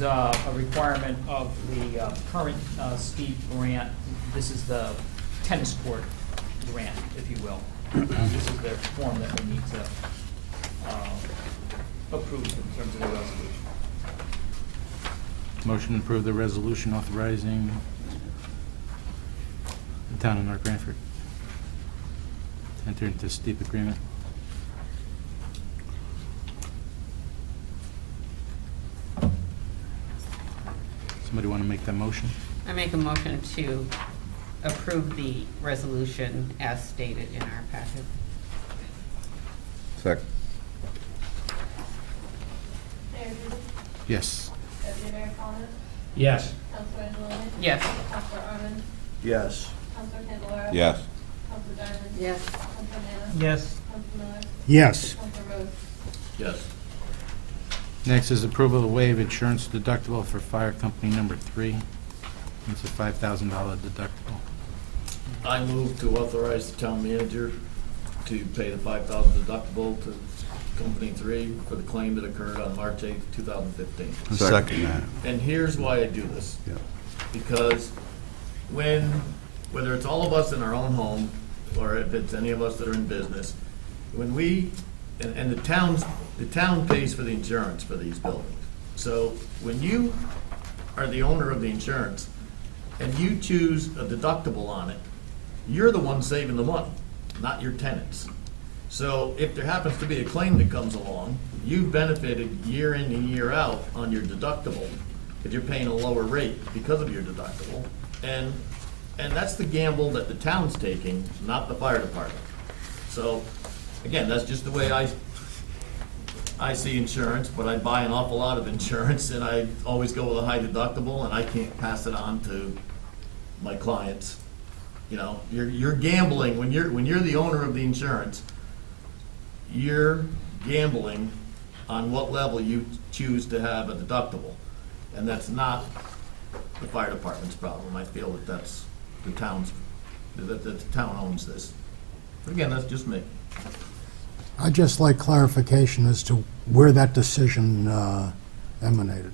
a requirement of the current steep grant. This is the tennis court grant, if you will. This is the form that we need to approve in terms of the resolution. Motion to approve the resolution authorizing the town of North Branford to enter into steep agreement. Somebody want to make that motion? I make a motion to approve the resolution as stated in our packet. Second. Mayor Duty, Yes. Deputy Mayor Fawnin, Yes. Councilor Angeloni. Yes. Councilor Arman, Yes. Councilor Candelara. Yes. Councilor Diamond. Yes. Councilor Nana. Yes. Councilor Miller. Yes. Councilor Rose. Yes. Next is approval to waive insurance deductible for fire company number 3. It's a $5,000 deductible. I move to authorize the town manager to pay the $5,000 deductible to Company 3 for the claim that occurred on March 8th, 2015. Second that. And here's why I do this. Yeah. Because whether it's all of us in our own home, or if it's any of us that are in business, when we, and the town pays for the insurance for these buildings. So when you are the owner of the insurance and you choose a deductible on it, you're the one saving the money, not your tenants. So if there happens to be a claim that comes along, you've benefited year in and year out on your deductible if you're paying a lower rate because of your deductible. And that's the gamble that the town's taking, not the fire department. So, again, that's just the way I see insurance, but I buy an awful lot of insurance, and I always go with a high deductible, and I can't pass it on to my clients. You know, you're gambling, when you're the owner of the insurance, you're gambling on what level you choose to have a deductible. And that's not the fire department's problem. I feel that that's the town's, that the town owns this. But again, that's just me. I'd just like clarification as to where that decision emanated,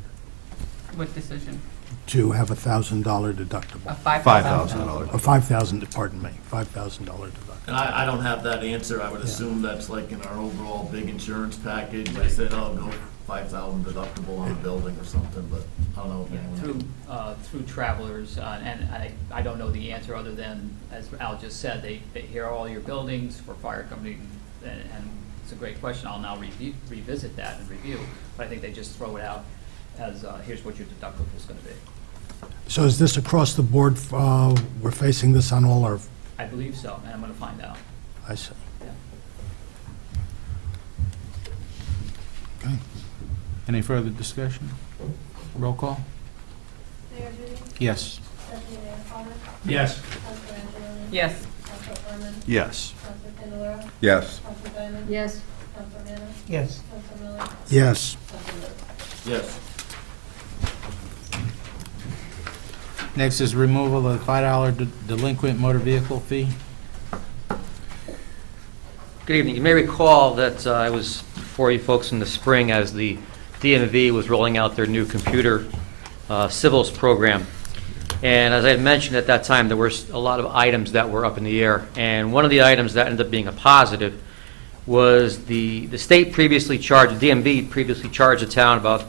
What decision? to have a $1,000 deductible. A $5,000? $5,000. A $5,000, pardon me, $5,000 deductible. And I don't have that answer. I would assume that's like in our overall big insurance package. I said, oh, go 5,000 deductible on a building or something, but I don't know if anyone. Through Travelers, and I don't know the answer other than, as Al just said, they hear all your buildings for fire company, and it's a great question. I'll now revisit that and review, but I think they just throw it out as, here's what your deductible is gonna be. So is this across the board, we're facing this on all our, I believe so, and I'm gonna find out. I see. Yeah. Okay. Any further discussion? Roll call? Mayor Duty, Yes. Deputy Mayor Fawnin, Yes. Councilor Angeloni, Yes. Councilor Arman, Yes. Councilor Candelara, Yes. Councilor Diamond, Yes. Councilor Manna, Yes. Councilor Miller, Yes. Councilor Rhodes. Yes. Next is removal of the $5 delinquent motor vehicle fee. Good evening. You may recall that I was before you folks in the spring as the DMV was rolling out their new computer civils program. And as I had mentioned at that time, there were a lot of items that were up in the air. And one of the items that ended up being a positive was the state previously charged, the DMV previously charged the town about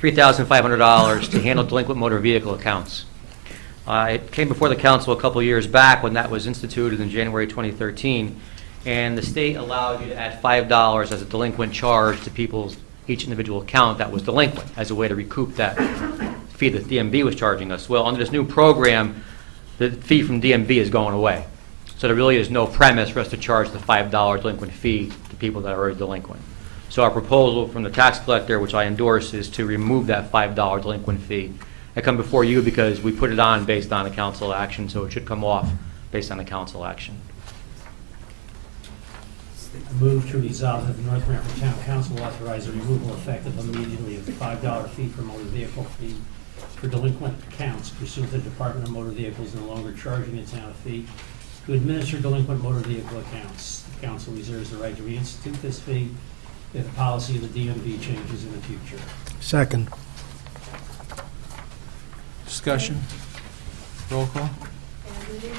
$3,500 to handle delinquent motor vehicle accounts. It came before the council a couple years back when that was instituted in January 2013, and the state allowed you to add $5 as a delinquent charge to people's each individual account that was delinquent as a way to recoup that fee that DMV was charging us. Well, under this new program, the fee from DMV is going away. So there really is no premise for us to charge the $5 delinquent fee to people that are already delinquent. So our proposal from the tax collector, which I endorse, is to remove that $5 delinquent fee. I come before you because we put it on based on a council action, so it should come off based on a council action. I move to resolve that the North Branford Town Council authorize the removal effective immediately of the $5 fee for motor vehicle fee for delinquent accounts pursuant to the Department of Motor Vehicles no longer charging the town a fee to administer delinquent motor vehicle accounts. The council reserves the right to reinstitute this fee if the policy of the DMV changes in the future. Second. Discussion? Roll call? Mayor Duty,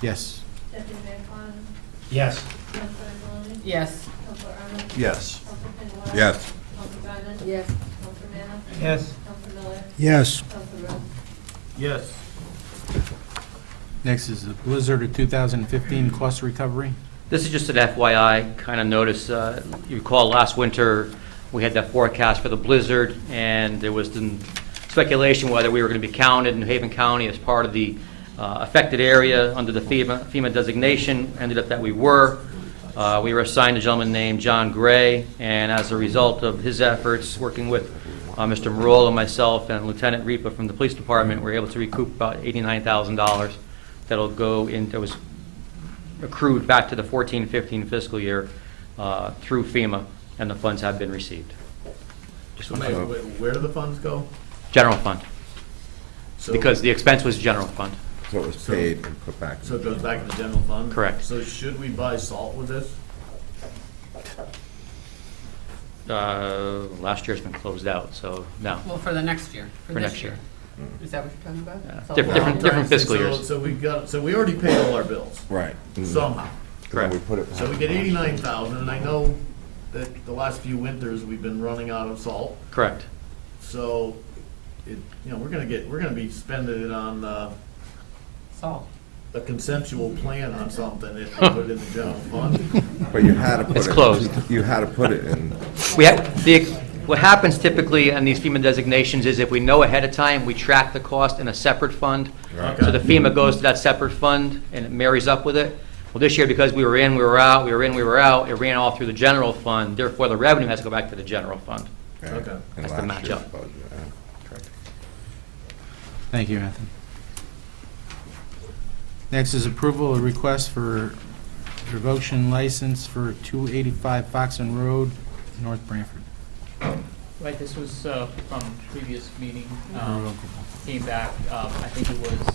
Yes. Deputy Mayor Fawnin, Yes. Councilor Angeloni, Yes. Councilor Arman, Yes. Councilor Candelara, Yes. Councilor Diamond, Yes. Councilor Manna, Yes. Councilor Miller, Yes. Councilor Rhodes. Yes. Next is the Blizzard of 2015 cost recovery. This is just an FYI kind of notice. You recall last winter, we had that forecast for the blizzard, and there was the speculation whether we were going to be counted in New Haven County as part of the affected area under the FEMA designation. Ended up that we were. We were assigned a gentleman named John Gray, and as a result of his efforts, working with Mr. Marola, myself, and Lieutenant Ripa from the police department, we were able to recoup about $89,000 that'll go in, that was accrued back to the 14-15 fiscal year through FEMA, and the funds have been received. Just So want to- where do the funds go? General fund, So- because the expense was general fund. So it was paid and put back. So it goes back to the general fund? Correct. So should we buy salt with this? Last year's been closed out, so no. Well, for the next year, for For this next year. year. Is that what you're talking about? Yeah. So- Different fiscal So- years. So we already paid all our bills Right. somehow. Correct. We put it. So we get 89,000, and I know that the last few winters, we've been running out of salt. Correct. So, we're gonna be spending it on, Salt. a consensual plan on something if we put it in the general fund. But you had to put it. It's closed. You had to put it in. What happens typically on these FEMA designations is if we know ahead of time, we track the cost in a separate fund. Right. So the FEMA goes to that separate fund and it marries up with it. Well, this year, because we were in, we were out, we were in, we were out, it ran all through the general fund, therefore the revenue has to go back to the general fund. Yeah, Okay. in That's to last match year's up. budget, yeah. Correct. Thank you, Anthony. Next is approval of request for revocation license for 285 Foxen Road, North Branford. Right, this was from previous meeting, Irrevocable. came back, I think it was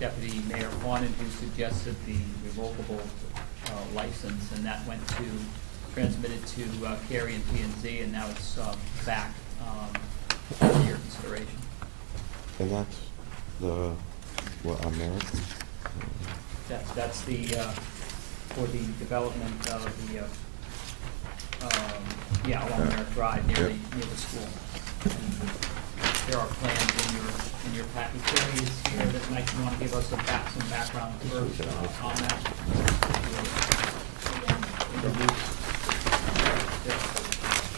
Deputy Mayor Fawnin who suggested the revocable license, and that went to, transmitted to Carrie and P&Z, and now it's back for your consideration. And that's the, what, American? That's the, for the development of the, along Merritt Drive near Yep. near the school. There are plans in your package. Carrie is here that might want to give us some background first on that.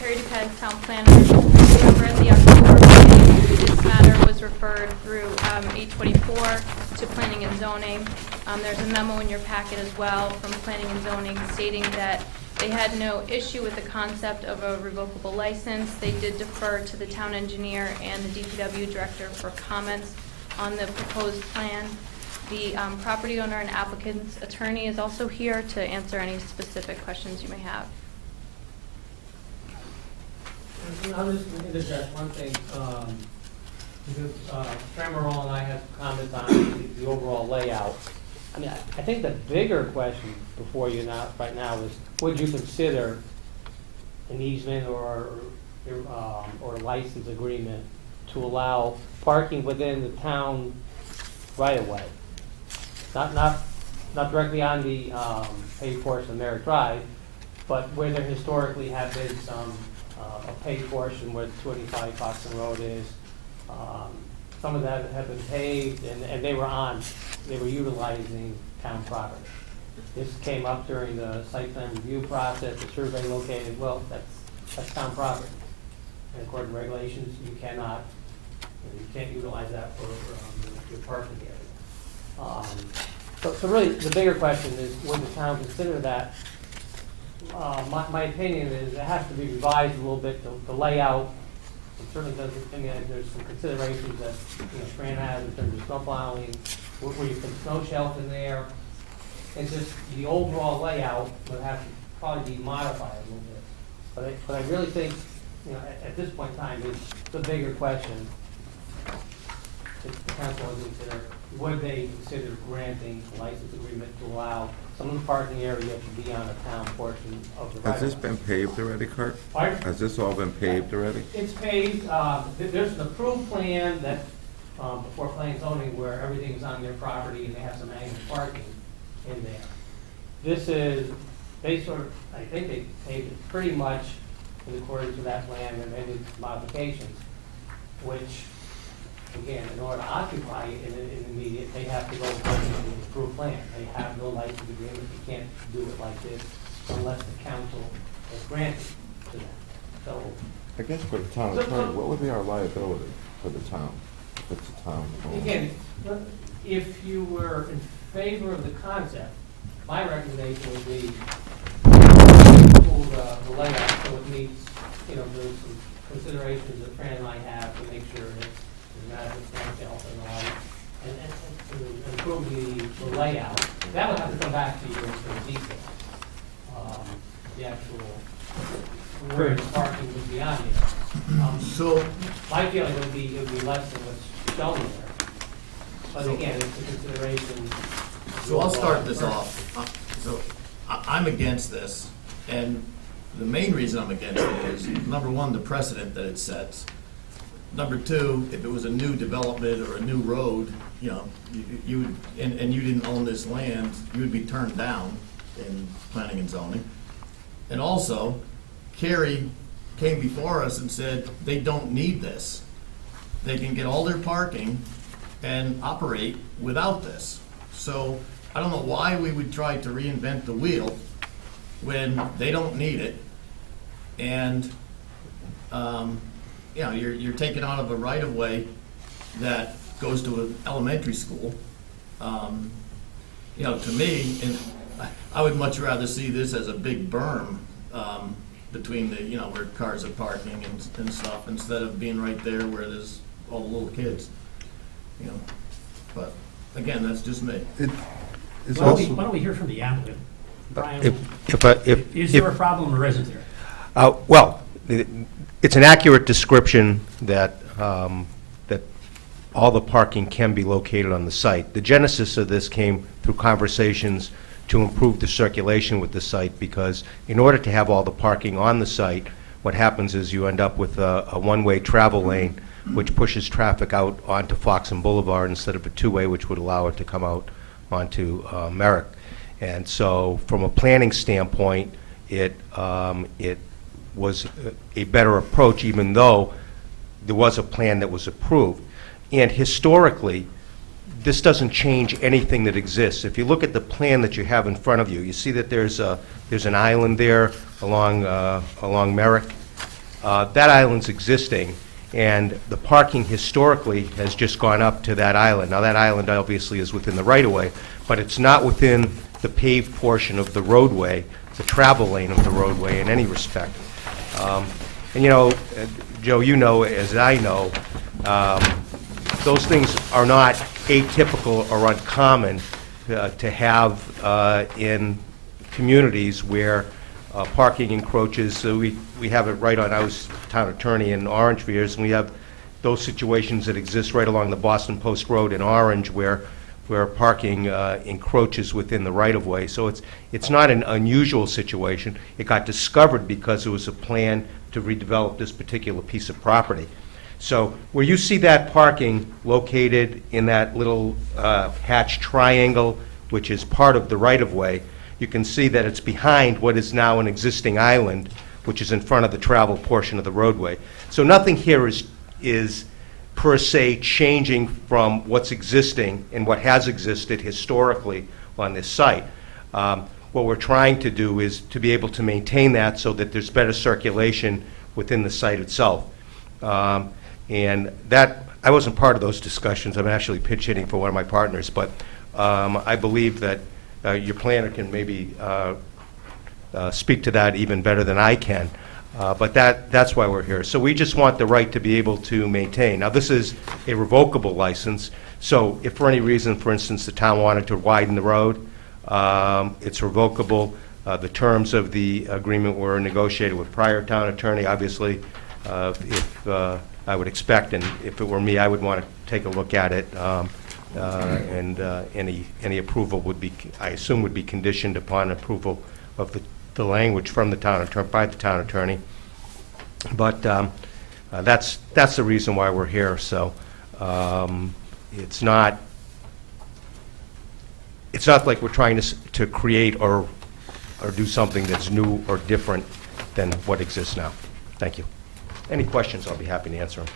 Carrie DePez, Town Planner. Remember at the October meeting, this matter was referred through 824 to Planning and Zoning. There's a memo in your packet as well from Planning and Zoning stating that they had no issue with the concept of a revocable license. They did defer to the town engineer and the DPW director for comments on the proposed plan. The property owner and applicant's attorney is also here to answer any specific questions you may have. I'll just interject one thing, because Tremorall and I had comments on the overall layout. I mean, I think the bigger question before you now, right now, is would you consider an easement or license agreement to allow parking within the town right of way? Not directly on the paved portion of Merritt Drive, but where there historically have been some a paved portion where 285 Foxton Road is. Some of that have been paved, and they were utilizing town property. This came up during the site plan review process, the survey located, well, that's town property. And according to regulations, you can't utilize that for your parking area. So really, the bigger question is, would the town consider that? My opinion is it has to be revised a little bit, the layout. It certainly doesn't, I mean, there's some considerations that, Fran has in terms of snow plowing, where you put snow shelf in there. It's just, the overall layout would have to probably be modified a little bit. But I really think, at this point in time, it's the bigger question. If the council would consider, would they consider granting a license agreement to allow some of the parking area to be on a town portion of the right. Has this been paved already, Kurt? Pardon? Has this all been paved already? It's paved. There's an approved plan that, before planning and zoning, where everything's on their property and they have some angled parking in there. This is, I think they paved it pretty much in accordance with that plan and made modifications, which, again, in order to occupy it in the immediate, they have to go according to the approved plan. They have no license agreement. You can't do it like this unless the council has granted to them. So, I guess for the town attorney, what would be our liability for the town, if it's a town? again, if you were in favor of the concept, my recommendation would be pull the layout so it meets, there's some considerations that Fran and I have to make sure that there's not a snow shelf and all, and to improve the layout. That would have to come back to you in some detail. The actual where the parking would be on here. So, my feeling would be less than what's shown there. But again, it's a consideration. So I'll start this off. So I'm against this, and the main reason I'm against it is, number one, the precedent that it sets. Number two, if it was a new development or a new road, you would, and you didn't own this land, you would be turned down in planning and zoning. And also, Carrie came before us and said they don't need this. They can get all their parking and operate without this. So I don't know why we would try to reinvent the wheel when they don't need it. And, you're taken out of a right-of-way that goes to an elementary school. To me, and I would much rather see this as a big berm between the, where cars are parking and stuff, instead of being right there where there's all the little kids. But again, that's just me. Why don't we hear from the applicant? Brian, is there a problem or isn't there? Well, it's an accurate description that that all the parking can be located on the site. The genesis of this came through conversations to improve the circulation with the site, because in order to have all the parking on the site, what happens is you end up with a one-way travel lane which pushes traffic out onto Foxen Boulevard instead of a two-way, which would allow it to come out onto Merrick. And so from a planning standpoint, it was a better approach, even though there was a plan that was approved. And historically, this doesn't change anything that exists. If you look at the plan that you have in front of you, you see that there's an island there along Merrick, That island's existing, and the parking historically has just gone up to that island. Now, that island obviously is within the right-of-way, but it's not within the paved portion of the roadway, the travel lane of the roadway in any respect. And you know, Joe, you know, as I know, those things are not atypical or uncommon to have in communities where parking encroaches. So we have it right on, I was town attorney in Orange for years, and we have those situations that exist right along the Boston Post Road in Orange where parking encroaches within the right-of-way. So it's not an unusual situation. It got discovered because there was a plan to redevelop this particular piece of property. So where you see that parking located in that little hatched triangle, which is part of the right-of-way, you can see that it's behind what is now an existing island, which is in front of the travel portion of the roadway. So nothing here is per se changing from what's existing and what has existed historically on this site. What we're trying to do is to be able to maintain that so that there's better circulation within the site itself. And that, I wasn't part of those discussions. I'm actually pitch hitting for one of my partners, but I believe that your planner can maybe speak to that even better than I can. But that's why we're here. So we just want the right to be able to maintain. Now, this is a revocable license, so if for any reason, for instance, the town wanted to widen the road, it's revocable. The terms of the agreement were negotiated with prior town attorney. Obviously, if I would expect, and if it were me, I would want to take a look at it, and any approval would be, I assume, would be conditioned upon approval of the language from the town attorney, by the town attorney. But that's the reason why we're here. So it's not like we're trying to create or do something that's new or different than what exists now. Thank you. Any questions, I'll be happy to answer them.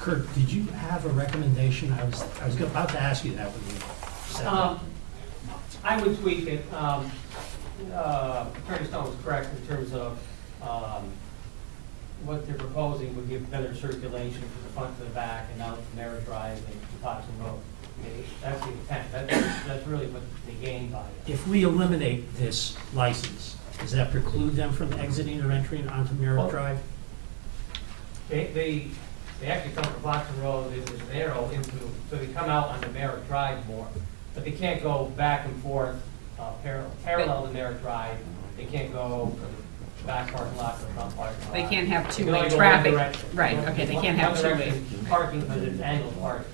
Kurt, did you have a recommendation? I was about to ask you that when you said that. I would tweak it. Attorney Stone was correct in terms of what they're proposing would give better circulation from the front to the back and out to Merritt Drive and to Foxton Road. Okay, that's the intent. That's really what they gain by it. If we eliminate this license, does that preclude them from exiting or entering onto Merritt Drive? They actually come from Foxton Road, there's an arrow into, so they come out onto Merritt Drive more. But they can't go back and forth parallel to Merritt Drive. They can't go from the back parking lot to the front parking lot. They can't have They can two-way only go one traffic. direction. Right, One- okay, they one- can't have one two-way. direction parking because it's angled parking.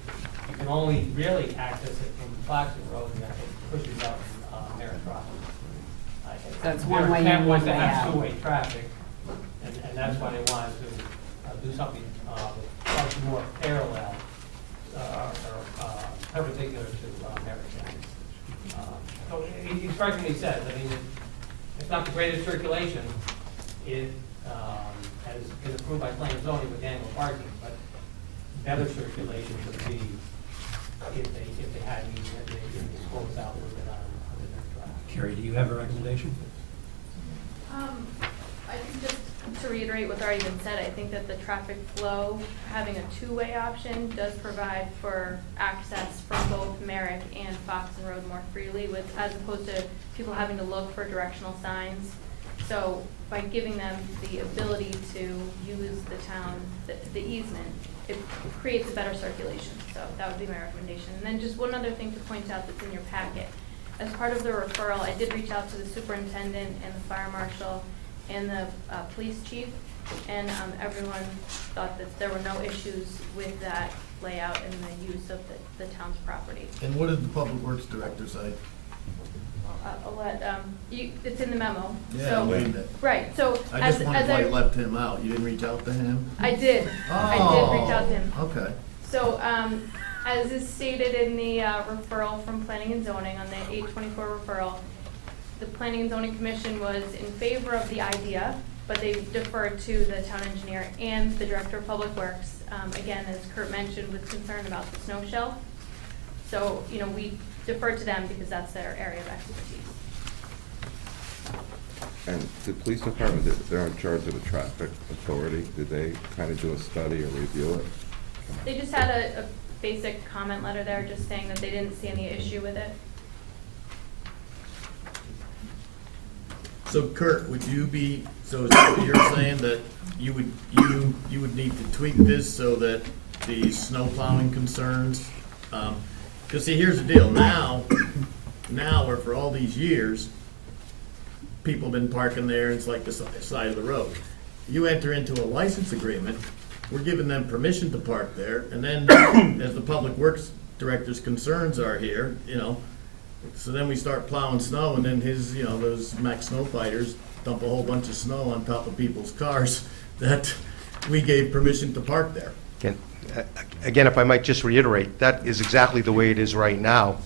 You can only really access it from Foxton Road, and that pushes up Merritt Drive. That's one way in, Merritt one wants to way have out. two-way traffic, and that's why they wanted to do something much more parallel or perpendicular to Merritt Drive. So he strikingly says, I mean, it's not the greatest circulation. It has been approved by planning and zoning with annual parking, but better circulation would be if they had these, if they closed out a little bit on the Merritt Drive. Carrie, do you have a recommendation? I think just to reiterate what's already been said, I think that the traffic flow, having a two-way option does provide for access from both Merrick and Foxton Road more freely as opposed to people having to look for directional signs. So by giving them the ability to use the easement, it creates a better circulation. So that would be my recommendation. And then just one other thing to point out that's in your packet. As part of the referral, I did reach out to the superintendent and the fire marshal and the police chief, and everyone thought that there were no issues with that layout and the use of the town's property. And what did the public works director say? I'll let, it's in the memo. Yeah, So- wait a minute. Right, so I just wondered why you left him out. You didn't reach out to him? I did reach out to him. Okay. So, as is stated in the referral from Planning and Zoning on the 824 referral, the Planning and Zoning Commission was in favor of the idea, but they deferred to the town engineer and the Director of Public Works. Again, as Kurt mentioned, was concerned about the snow shelf. So, we deferred to them because that's their area of expertise. And the police department, they're in charge of the traffic authority. Did they kind of do a study or review it? They just had a basic comment letter there, just saying that they didn't see any issue with it. So Kurt, would you be, so is that what you're saying, that you would need to tweak this so that the snow plowing concerns, because see, here's the deal, now, or for all these years, people have been parking there, and it's like the side of the road. You enter into a license agreement, we're giving them permission to park there, and then, as the Public Works Director's concerns are here, you know, so then we start plowing snow, and then his, you know, those Mack snow fighters dump a whole bunch of snow on top of people's cars that we gave permission to park there. Again, if I might just reiterate, that is exactly the way it is right now,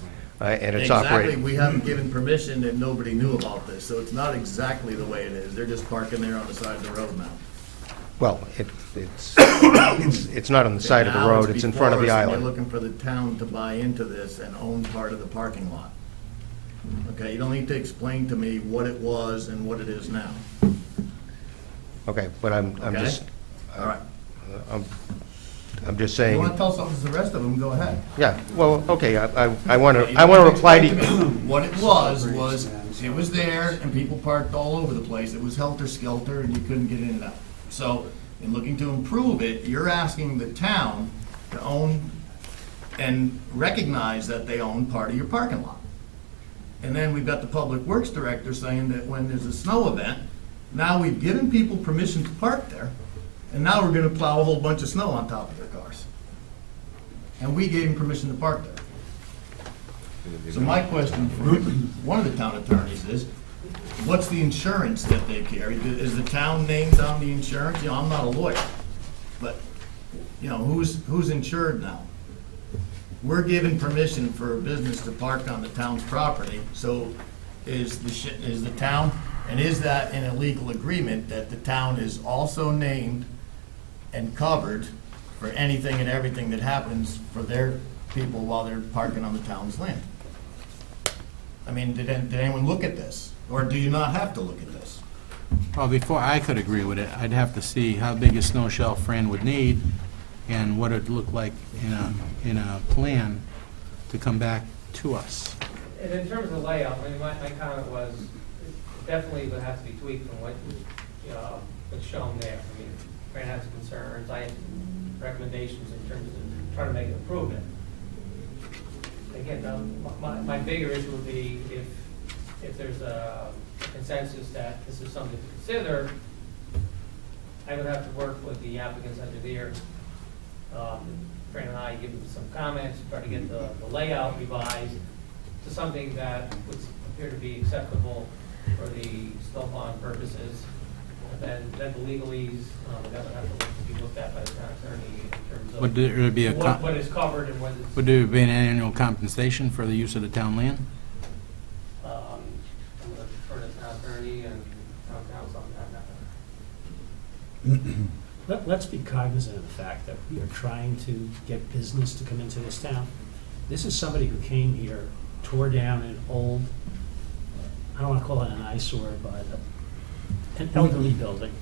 and it's operating. Exactly, we haven't given permission and nobody knew about this, so it's not exactly the way it is. They're just parking there on the side of the road now. Well, it's not on the side of the And now road, it's in front of the before us, and island. you're looking for the town to buy into this and own part of the parking lot. Okay, you don't need to explain to me what it was and what it is now. Okay, but I'm Okay? just, All right. I'm just If saying. you want to tell something to the rest of them, go ahead. Yeah, well, okay, I want You to don't have reply to explain you. me What it was, it was there and people parked all over the place. It was helter-skelter and you couldn't get in and out. So, in looking to improve it, you're asking the town to own and recognize that they own part of your parking lot. And then we've got the Public Works Director saying that when there's a snow event, now we've given people permission to park there, and now we're gonna plow a whole bunch of snow on top of their cars. And we gave them permission to park there. So my question for one of the town attorneys is, what's the insurance that they carry? Is the town named on the insurance? You know, I'm not a lawyer, but, you know, who's insured now? We're given permission for a business to park on the town's property, so is the town, and is that in a legal agreement that the town is also named and covered for anything and everything that happens for their people while they're parking on the town's land? I mean, did anyone look at this, or do you not have to look at this? Well, before I could agree with it, I'd have to see how big a snow shelf Fran would need and what it'd look like in a plan to come back to us. And in terms of the layout, I mean, my comment was, it definitely would have to be tweaked from what's shown there. I mean, Fran has concerns, I had recommendations in terms of trying to make an improvement. Again, my bigger issue would be if there's a consensus that this is something to consider, I would have to work with the applicant's engineer. Fran and I give them some comments, try to get the layout revised to something that would appear to be acceptable for the snow plowing purposes. And then the legalese, that would have to be looked at by the town attorney in terms of Would there be what is covered and what is. Would there be an annual compensation for the use of the town land? I'm going to defer to the town attorney and town council on that. Let's be cognizant of the fact that we are trying to get business to come into this town. This is somebody who came here, tore down an old, I don't want to call it an eyesore, but an elderly building.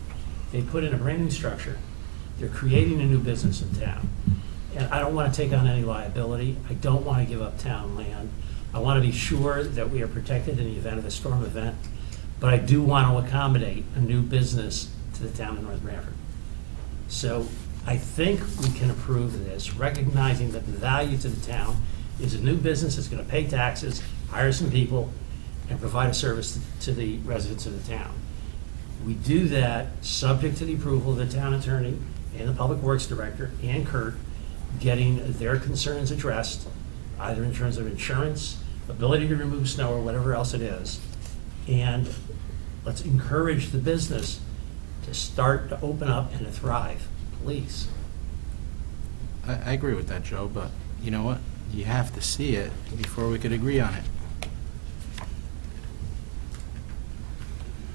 They put in a brand new structure. They're creating a new business in town. And I don't want to take on any liability. I don't want to give up town land. I want to be sure that we are protected in the event of a storm event. But I do want to accommodate a new business to the town of North Branford. So I think we can approve this, recognizing that the value to the town is a new business that's going to pay taxes, hire some people, and provide a service to the residents of the town. We do that subject to the approval of the town attorney and the public works director and Kurt, getting their concerns addressed, either in terms of insurance, ability to remove snow, or whatever else it is. And let's encourage the business to start to open up and to thrive, please. I agree with that, Joe, but you know what? You have to see it before we could agree on it.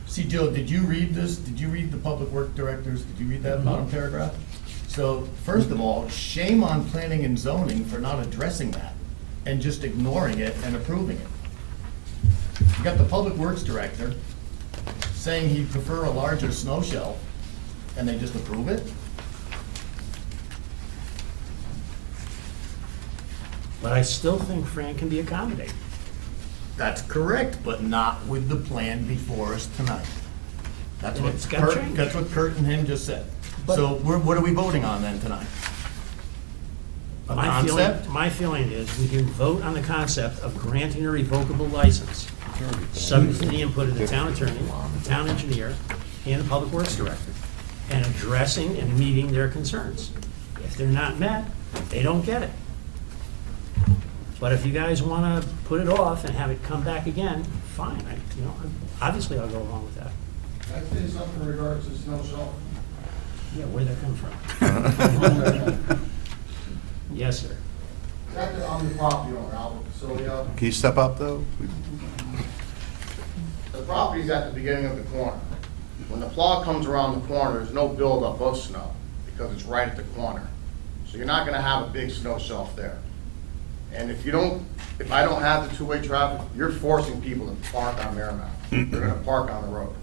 See, Joe, did you read this? Did you read the Public Work Directors? Did you read that bottom paragraph? So, first of all, shame on planning and zoning for not addressing that and just ignoring it and approving it. You got the Public Works Director saying he'd prefer a larger snow shelf, and they just approve it? But I still think Fran can be accommodated. That's correct, but not with the plan before us tonight. That's And what it's gotta Kurt, change. that's what Kurt and him just said. But- So what are we voting on then tonight? A concept? My feeling is we can vote on the concept of granting a revocable license, subject to the input of the town attorney, the town engineer, and the public works director, and addressing and meeting their concerns. If they're not met, they don't get it. But if you guys wanna put it off and have it come back again, fine, obviously I'll go along with that. Can I say something in regards to snow shelf? Yeah, where'd that come from? Yes, sir. I'm the property owner, Albert Facilio. Can you step up, though? The property's at the beginning of the corner. When the plow comes around the corner, there's no buildup of snow, because it's right at the corner. So you're not gonna have a big snow shelf there. And if I don't have the two-way traffic, you're forcing people to park on Merrimack. They're gonna park on the road.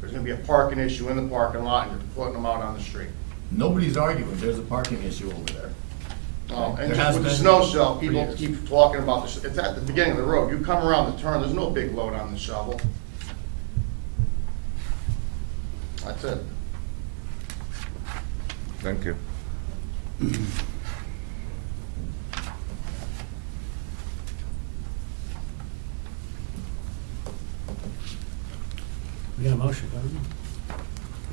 There's gonna be a parking issue in the parking lot, and you're putting them out on the street. Nobody's arguing, there's a parking issue over there. And There just has with the been snow shelf, for people years. keep talking about this, it's at the beginning of the road. You come around the turn, there's no big load on the shovel. That's it. Thank you. We got a motion, don't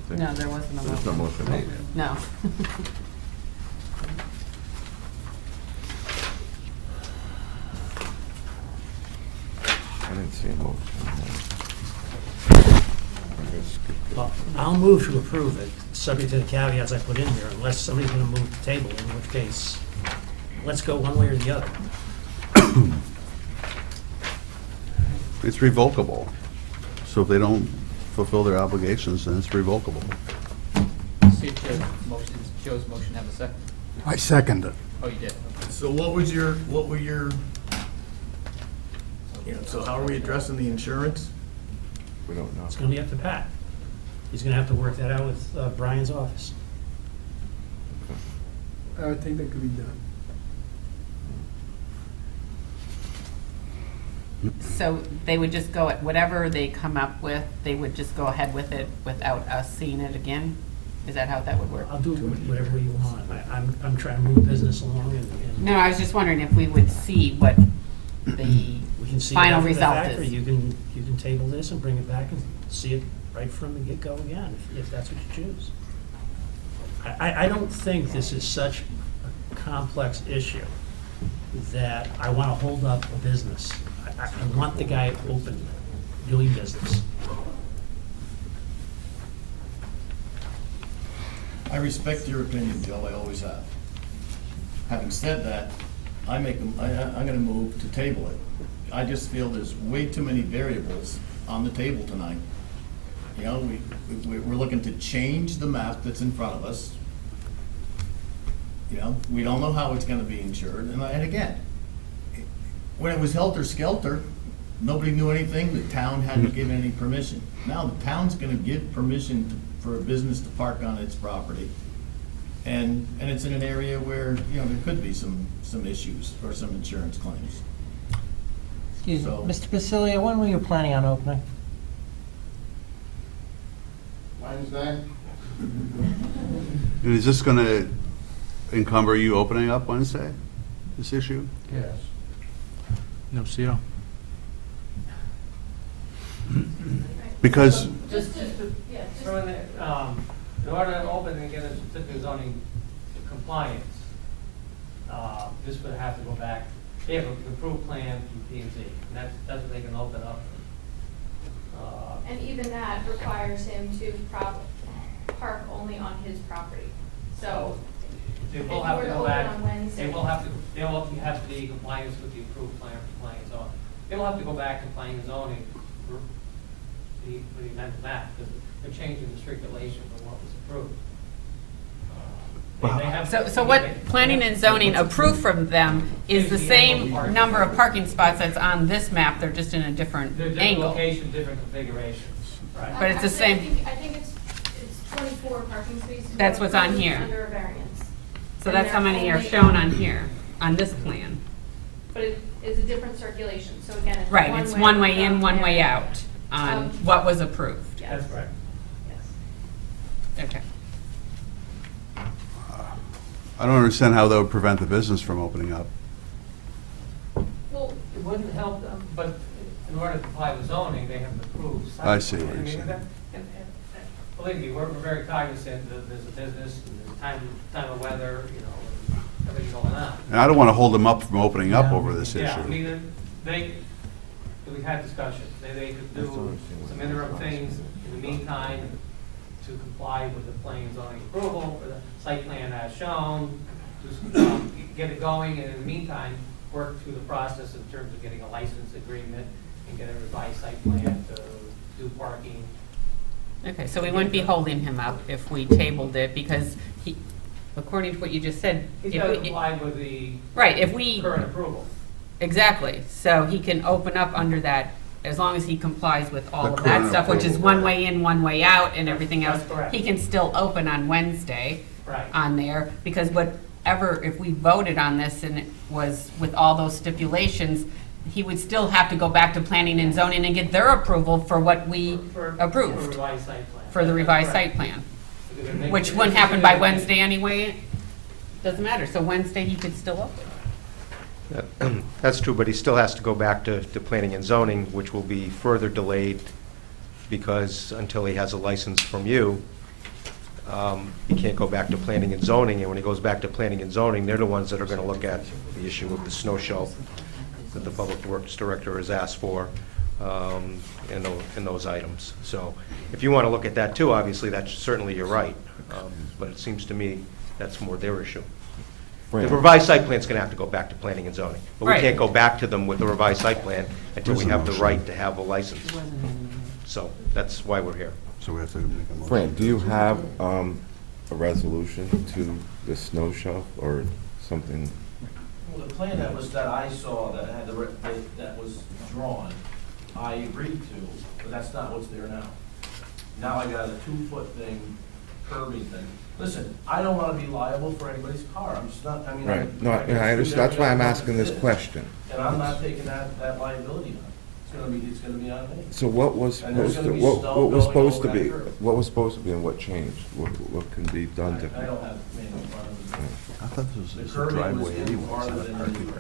we? No, there wasn't a motion. There's no motion made. No. I didn't see a motion. Well, I'll move to approve it, subject to the caveats I put in here, unless somebody's gonna move the table, in which case, let's go one way or the other. It's revocable. So if they don't fulfill their obligations, then it's revocable. See if Joe's motion have a second? I second it. Oh, you did? Okay. So what were your, so how are we addressing the insurance? We don't know. It's gonna be up to Pat. He's gonna have to work that out with Brian's office. I would think that could be done. So they would just go at whatever they come up with, they would just go ahead with it without us seeing it again? Is that how that would work? I'll do whatever you want. I'm trying to move business along and. No, I was just wondering if we would see what the We can see it final after the result fact, or is. you can table this and bring it back and see it right from the get-go again, if that's what you choose. I don't think this is such a complex issue that I want to hold up a business. I want the guy open, doing business. I respect your opinion, Joe, I always have. Having said that, I'm gonna move to table it. I just feel there's way too many variables on the table tonight. You know, we're looking to change the map that's in front of us. You know, we don't know how it's gonna be insured, and again, when it was helter-skelter, nobody knew anything, the town hadn't given any permission. Now the town's gonna give permission for a business to park on its property. And it's in an area where, you know, there could be some issues or some insurance claims. Excuse me, So- Mr. Basilia, when were you planning on opening? Wednesday? And is this gonna encumber you opening up Wednesday, this issue? Yes. No CO? Because, Just to throw in there, in order to open and get a certificate of zoning compliance, this would have to go back, they have an approved plan from P&Z, and that's what they can open up. And even that requires him to park only on his property. So They if will you have were to to go open back, on Wednesday. they'll have to be in compliance with the approved plan for planning and zoning. They will have to go back to planning and zoning for the amended map, because they're changing the circulation from what was approved. And they have- So what planning and zoning approved from them is the same number of parking spots that's on this map, they're just in a different They're different angle. locations, different configurations, right? But it's the Actually, same- I think it's 24 parking spaces. That's what's on here. Under a variance. So And that's how they're many are only- shown on here, on this plan. But it is a different circulation, so again, it's Right, it's one way in, one way out. out on what was approved. Yes. That's correct. Yes. Okay. I don't understand how that would prevent the business from opening up. Well, It wouldn't help them, but in order to comply with zoning, they have to approve. site I see plan. what you're I mean, saying. and believe me, we're very cognizant that there's a business, and there's time of weather, you know, and everything going on. And I don't want to hold them up from opening up over this Yeah, I issue. mean, we've had discussions, they could do some interim things in the meantime to comply with the planning and zoning approval, or the site plan as shown, to get it going, and in the meantime, work through the process in terms of getting a license agreement and get a revised site plan to do parking. Okay, so we wouldn't be holding him up if we tabled it, because he, according to what you just said, He's if got to we, comply with the right, if we, current approval. exactly, so he can open up under that, as long as he complies with all The of that current stuff, which is approval, one right. way in, one way out, and everything else. That's correct. He can still open on Wednesday Right. on there, because whatever, if we voted on this and it was with all those stipulations, he would still have to go back to planning and zoning and get their approval for what we For approved, revised site plan. for the That's revised correct. site plan, Because they're making- which wouldn't happen by Wednesday anyway. Doesn't matter, so Wednesday he could still open. That's true, but he still has to go back to planning and zoning, which will be further delayed because until he has a license from you, he can't go back to planning and zoning, and when he goes back to planning and zoning, they're the ones that are gonna look at the issue of the snow shelf that the Public Works Director has asked for, in those items. So if you wanna look at that too, obviously, that's certainly you're right, but it seems to me that's more their issue. The revised site plan's gonna have to go back to planning and zoning, but we Right. can't go back to them with the revised site plan until we have the right to have a license. So that's why we're here. So we have to make a motion. Fran, do you have a resolution to the snow shelf or something? Well, the plan that I saw, that had that was drawn, I agreed to, but that's not what's there now. Now I got a 2-foot thing, curbing thing. Listen, I don't wanna be liable for anybody's car, I'm just not, I mean. Right, no, I understand, that's why I'm asking this question. And I'm not taking that liability on. It's gonna be on me. So what was And there's supposed to, gonna be what snow what was going supposed to over that be, curb. what was supposed to be and what changed? What can be done I differently? don't have, man, in front of me. I thought this The was a curbing was driveway in anyway, farther it's not a than parking the-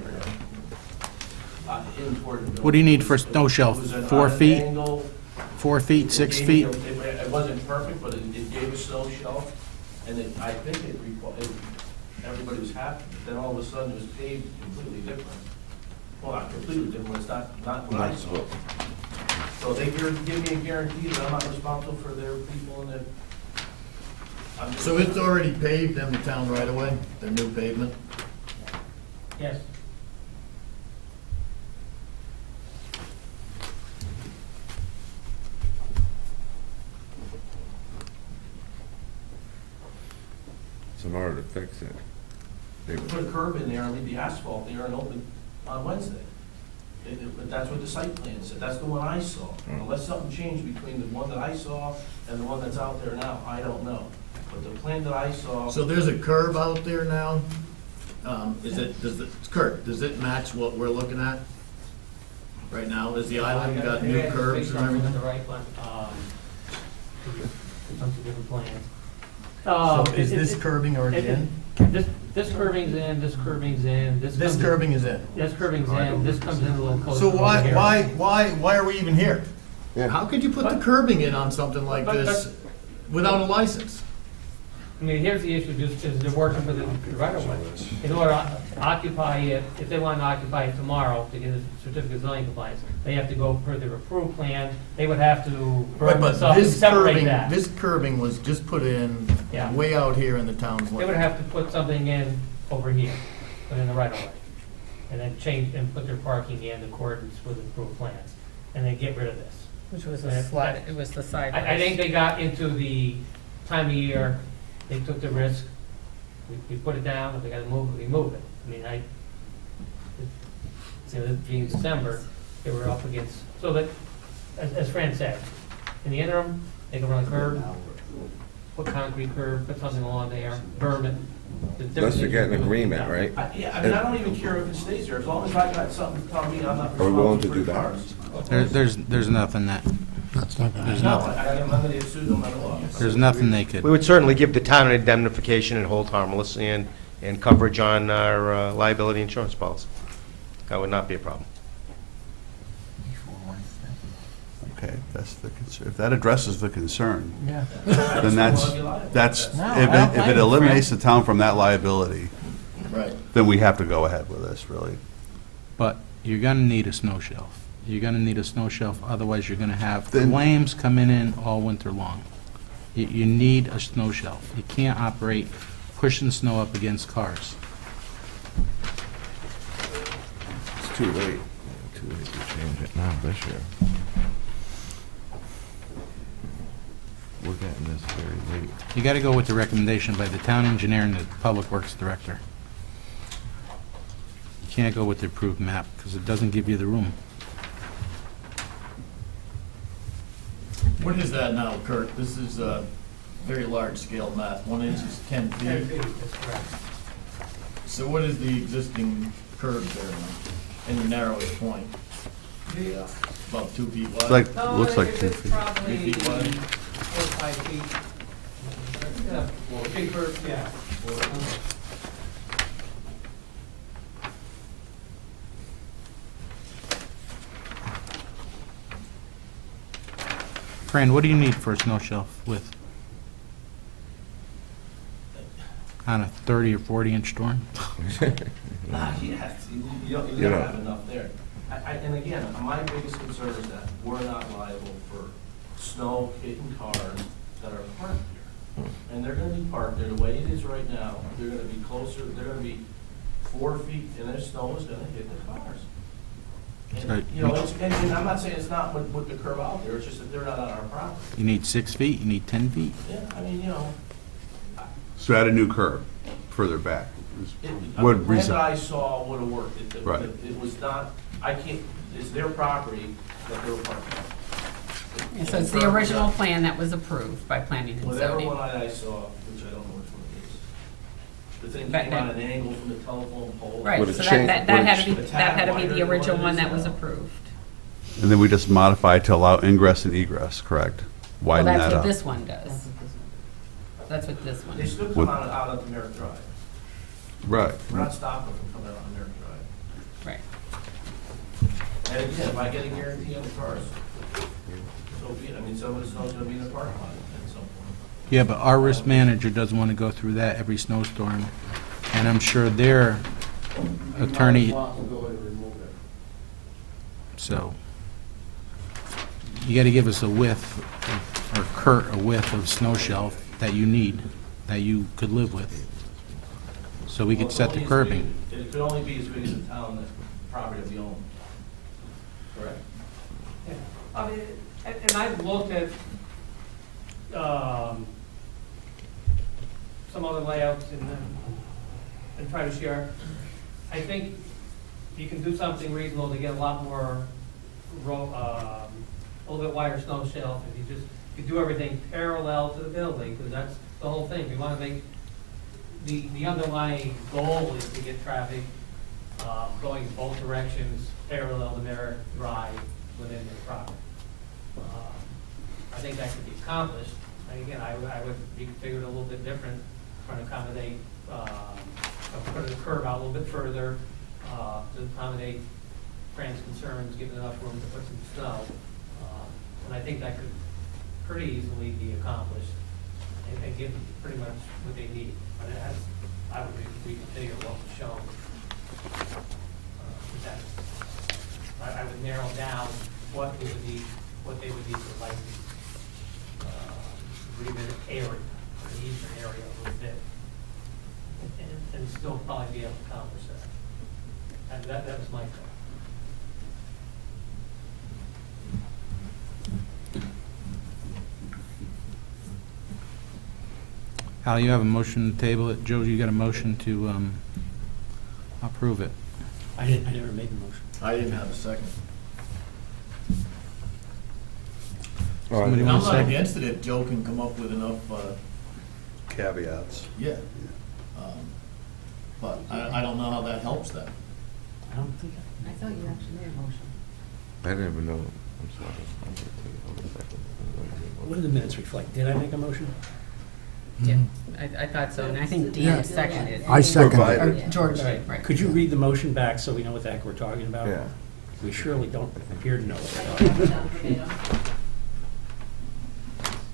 area. In toward the building. What do you need for a snow shelf? It was an 4 feet? angle. 4 feet, 6 feet? It wasn't perfect, but it gave a snow shelf, and I think everybody was happy. Then all of a sudden, it was paved completely different. Well, not completely different, it's not what I saw. So they give me a guarantee that I'm not responsible for their people and their. So it's already paved in the town right away, the new pavement? Yes. So in order to fix it, they would. Put a curb in there and leave the asphalt there and open on Wednesday. But that's what the site plan said, that's the one I saw. Unless something changed between the one that I saw and the one that's out there now, I don't know. But the plan that I saw. So there's a curb out there now? Kurt, does it match what we're looking at right now? Is the island got new curbs and everything? The right one, some different plans. So is this curbing already in? This curbing's in, this curbing's in, This curbing is in? This curbing's in, this comes in a little closer. So over here. why are we even here? Yeah. How could you put the curbing in on something like this without a license? I mean, here's the issue, just is they're working with the right of way. In order to occupy it, if they want to occupy it tomorrow to get a certificate of zoning compliance, they have to go per their approved plan. They would have to Right, burn but this up and this separate curbing, that. this curbing was just put in Yeah. way out here in the town's They would limit. have to put something in over here, put in the right of way. And then change, and put their parking in accordance with approved plans. And then get rid of this. Which was a slide, it was the sideways. I think they got into the time of year, they took the risk we put it down, if we gotta move it, we move it. I mean, being December, they were up against, so that, as Fran said, in the interim, they can run a curb, put concrete curb, put something along there, berm it. Unless you get an agreement, right? Yeah, I mean, I don't even care if it stays there, as long as I got something to tell me I'm not Are we willing responsible to for do the that? cars. There's nothing that, That's not gonna there's No, nothing, I'm not gonna get sued no matter what. there's nothing they could. We would certainly give the town an indemnification and hold harmless and coverage on our liability insurance policy. That would not be a problem. Okay, that's the concern. If that addresses the concern, Yeah. then that's, No, if I don't it blame you, eliminates the town from that liability, Right. then we have to go ahead with this, really. But you're gonna need a snow shelf. You're gonna need a snow shelf, otherwise you're gonna have Then- flames coming in all winter long. You need a snow shelf. You can't operate pushing snow up against cars. It's too late. Too late to change it now this year. We're getting this very late. You gotta go with the recommendation by the town engineer and the public works director. You can't go with the approved map, because it doesn't give you the room. What is that now, Kurt? This is a very large scale map. 1 inch is 10 feet. 10 feet, that's correct. So what is the existing curve there now, in the narrowest point? About 2 feet wide? It's like, No, looks like it's 2 feet. Probably 2 feet wide? 4 or 5 feet. Yeah, big curve, yeah. Fran, what do you need for a snow shelf width? On a 30 or 40-inch storm? Yes, you don't have enough there. And again, my biggest concern is that we're not liable for snow hitting cars that are parked here. And they're gonna be parked there the way it is right now. They're gonna be closer, they're gonna be 4 feet, and their snow is gonna hit the cars. And, Right. you know, and I'm not saying it's not with the curb out there, it's just that they're not on our property. You need 6 feet, you need 10 feet. Yeah, I mean, you know, So add a new curb further back. the Would plan reason- that I saw would have worked. Right. It was not, I can't, it's their property that they were parking on. Yeah, so it's the original plan that was approved by planning and Whatever zoning. one I saw, which I don't know which one it is. The thing But came on an angle from the telephone pole. Right, Would it so change- that would it had to be, ch- that had to be wider the than what original it one is that was now. approved. And then we just modify to allow ingress and egress, correct? Well, Widen that's that what up. this one does. That's what this one They is. still come With- out of Merritt Drive. Right. We're not stopping them from coming out of Merritt Drive. Right. And again, if I get a guarantee on the cars, so be it. I mean, some of the snow's gonna be in the parking lot at some point. Yeah, but our risk manager doesn't want to go through that every snowstorm, and I'm sure their attorney, so you got to give us a width, or Kurt, a width of snow shelf that you need, that you could live with, so we Well, could it's set the only as curbing. big- It could only be as big as the town, that property of the owner. Correct? Yeah. I mean, and I've looked at, some other layouts and try to share. I think you can do something reasonable to get a lot more a little bit wider snow shelf if you do everything parallel to the building, because that's the whole thing. We wanna make, the underlying goal is to get traffic, going both directions, parallel to Merritt Drive within the property. I think that could be accomplished. And again, I would reconfigure it a little bit different, trying to accommodate, put the curve out a little bit further, to accommodate Fran's concerns, give enough room to put some snow. And I think that could pretty easily be accomplished and give them pretty much what they need. But I would reconfigure what was shown. I would narrow down what they would need for license. Agreement area, or the eastern area a little bit. And still probably be able to accomplish that. And that was my thought. Al, you have a motion to table it. Joe, you got a motion to approve it. I never made the motion. I didn't have a second. Somebody I'm want to not second? against it if Joe can come up with enough, Caveats. yeah. But I don't know how that helps them. I don't think I thought you actually made a motion. I didn't even know, I'm sorry. I'm gonna take hold a second. What do the minutes reflect? Did I make a motion? Yeah, I thought so, and I think Yeah. Dean seconded. I second Or it. George, All right. right. Could you read the motion back so we know what the heck we're talking about? Yeah. We surely don't appear to know what we're talking about.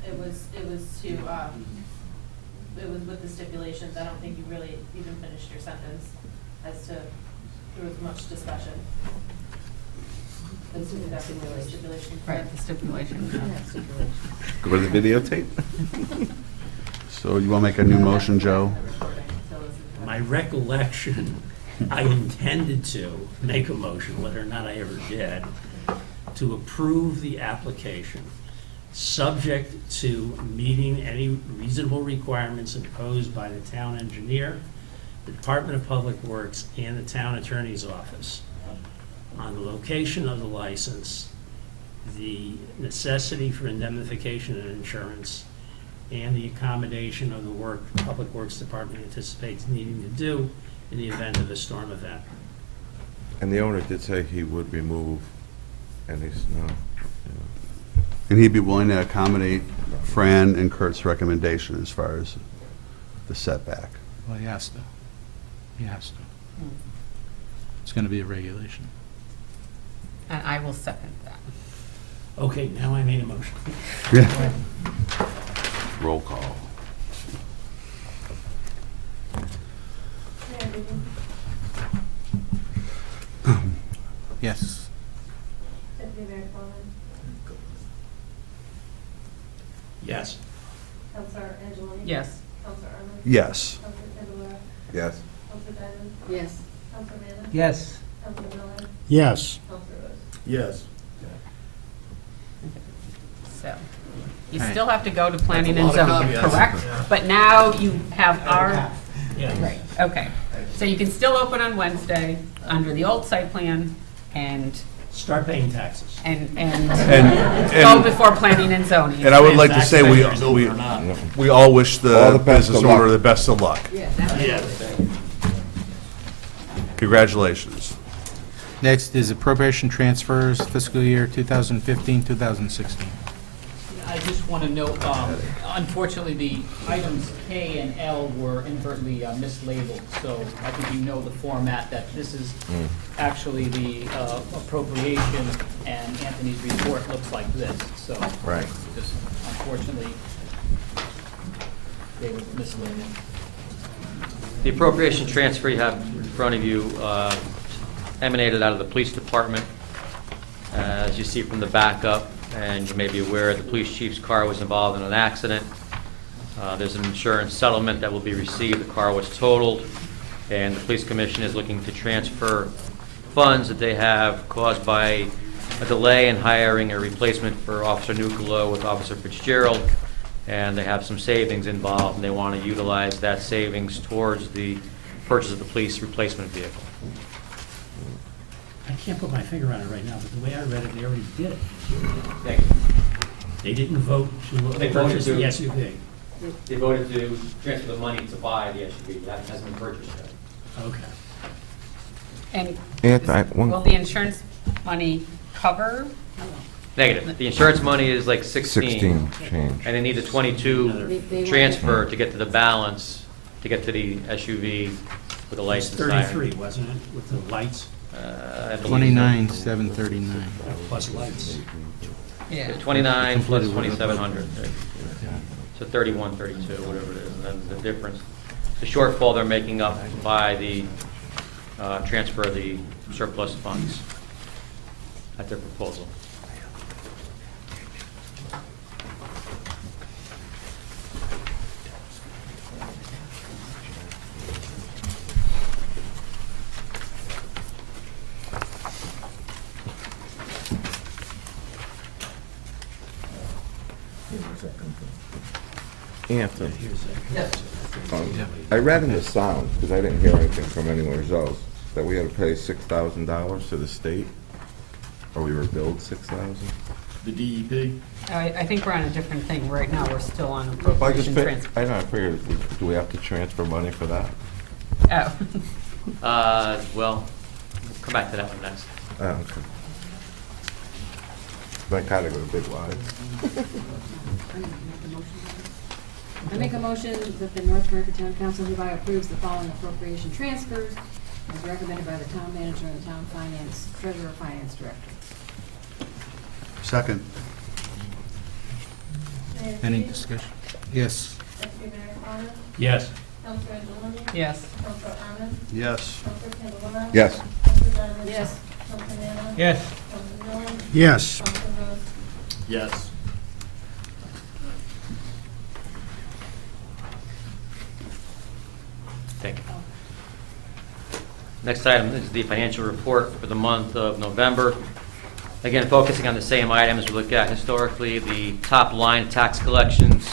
It was to, it was with the stipulations, I don't think you really even finished your sentence as to, there was much discussion. The stipulation. Right, the stipulation. Go to the videotape? So you want to make a new motion, Joe? My recollection, I intended to make a motion, whether or not I ever did, to approve the application, subject to meeting any reasonable requirements imposed by the town engineer, the Department of Public Works, and the town attorney's office on the location of the license, the necessity for indemnification and insurance, and the accommodation of the work the Public Works Department anticipates needing to do in the event of a storm event. And the owner did say he would remove any snow. And he'd be willing to accommodate Fran and Kurt's recommendation as far as the setback. Well, he has to. He has to. It's going to be a regulation. And I will second that. Okay, now I made a motion. Yeah. Roll call. Mayor Regan, Yes. Deputy Mayor Coleman, Yes. Counselor Angeloni. Yes. Counselor Arman. Yes. Counselor Candelara. Yes. Counselor Diamond. Yes. Counselor Manna. Yes. Counselor Miller. Yes. Counselor Rose. Yes. So, you Right. still have to go to planning and That's a lot of zoning, caveats. correct? But now you have our, Yeah. right, okay. So you can still open on Wednesday under the old site plan and, Start paying taxes. and And- go before planning and zoning. And I would like to say we all wish All the the best business of luck. owner the best of luck. Yeah, that was. Yeah. Congratulations. Next is appropriation transfers fiscal year 2015, 2016. I just want to note, unfortunately, the items K and L were inadvertently mislabeled, so I think you know the format, that this is actually the appropriation, and Anthony's report looks like this, so. Right. Just unfortunately, they were mislabeled. The appropriation transfer you have in front of you emanated out of the police department. As you see from the backup, and you may be aware, the police chief's car was involved in an accident. There's an insurance settlement that will be received. The car was totaled, and the police commission is looking to transfer funds that they have caused by a delay in hiring a replacement for Officer Nucolo with Officer Fitzgerald, and they have some savings involved, and they want to utilize that savings towards the purchase of the police replacement vehicle. I can't put my finger on it right now, but the way I read it, they already did it. Thank you. They didn't vote to They voted purchase the to- SUV. They voted to transfer the money to buy the SUV. That hasn't been purchased yet. Okay. And Anthony, will the insurance money cover? Negative. The insurance money is like 16 change. And they need the 22 They transfer to get to the balance, to get to the SUV with the It was license tire. 33, wasn't it, with the lights, I believe so. 29,739. plus lights? Yeah. 29 plus Completed with the- 2,700. So 31, 32, whatever it is, and then the difference, the shortfall they're making up by the transfer of the surplus funds at their proposal. Anthony, Yes. I read in the Sound, because I didn't hear anything from anywhere else, that we had to pay $6,000 to the state, or we were billed $6,000. The DEP? I think we're on a different thing. Right now, we're still on I just appropriation fi- transfer. I know, I figured, do we have to transfer money for that? Oh. Well, we'll come back to that one next. Oh, okay. That kind of got a big line. I make a motion that the North Branford Town Council hereby approves the following appropriation transfers as recommended by the town manager and the town finance, treasurer, finance director. Second. Any discussion? Yes. Deputy Mayor Fawnin, Yes. Councilor Angeloni, Yes. Councilor Arman, Yes. Councilor Candelara. Yes. Councilor Donovan. Yes. Councilor Nana. Yes. Councilor Miller. Yes. Councilor Rose. Yes. Thank you. Next item is the financial report for the month of November. Again, focusing on the same items we looked at historically, the top line tax collections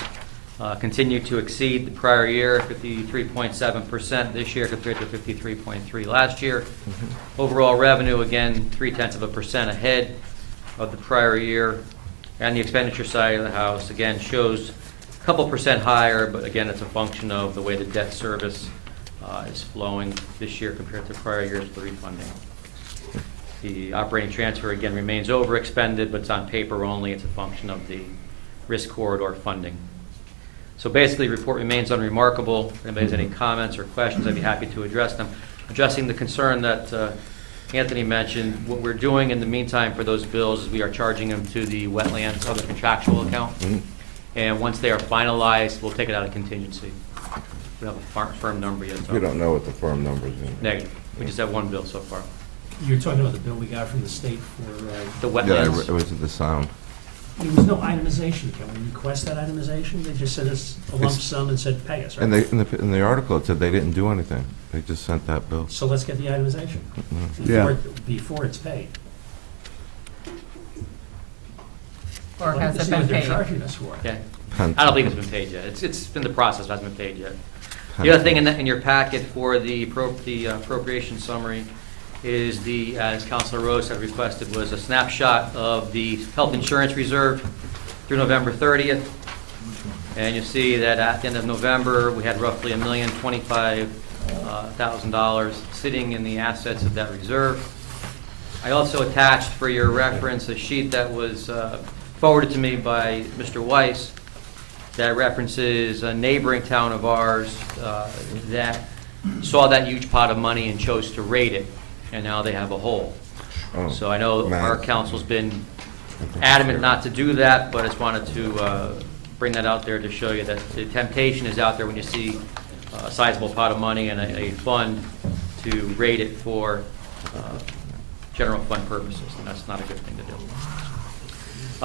continue to exceed the prior year, 53.7% this year compared to 53.3% last year. Overall revenue, again, 0.3% ahead of the prior year. And the expenditure side of the house, again, shows a couple percent higher, but again, it's a function of the way the debt service is flowing this year compared to prior years for the refunding. The operating transfer, again, remains over-expended, but it's on paper only. It's a function of the risk corridor funding. So basically, the report remains unremarkable. If anybody has any comments or questions, I'd be happy to address them. Addressing the concern that Anthony mentioned, what we're doing in the meantime for those bills is we are charging them to the wetlands other contractual account. And once they are finalized, we'll take it out of contingency. We don't have a firm number yet. We don't know what the firm number is. Negative. We just have one bill so far. You're talking about the bill we got from the state for, The Yeah, wetlands. it was at the Sound. there was no itemization. Can we request that itemization? They just sent us a lump It's- sum and said, pay us, right? And in the article, it said they didn't do anything. They just sent that bill. So let's get the itemization Yeah. before it's paid. Or I'd like has to it see been what they're paid? charging us for. Okay. I don't think it's been paid yet. It's in the process, it hasn't been paid yet. The other thing in your packet for the appropriation summary is as Councilor Rose had requested, was a snapshot of the health insurance reserve through November 30th. And you see that at the end of November, we had roughly $1,025,000 sitting in the assets of that reserve. I also attached for your reference a sheet that was forwarded to me by Mr. Weiss that references a neighboring town of ours that saw that huge pot of money and chose to rate it, and now they have a hole. Oh, So I know man. our council's been adamant not to do that, but I just wanted to bring that out there to show you that the temptation is out there when you see a sizable pot of money and a fund to rate it for general fund purposes, and that's not a good thing to do.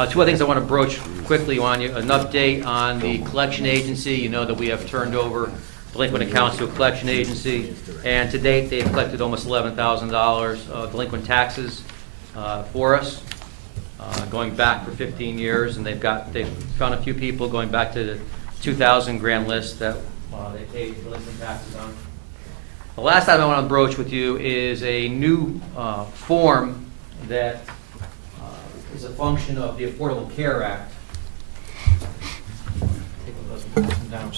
Two other things I want to broach quickly on you. An update on the collection agency. You know that we have turned over delinquent accounts to a collection agency, and to date, they've collected almost $11,000 of delinquent taxes for us, going back for 15 years, and they've found a few people going back to the 2000 grand list that they paid delinquent taxes on. The last item I want to broach with you is a new form that is a function of the Affordable Care Act. Take those down.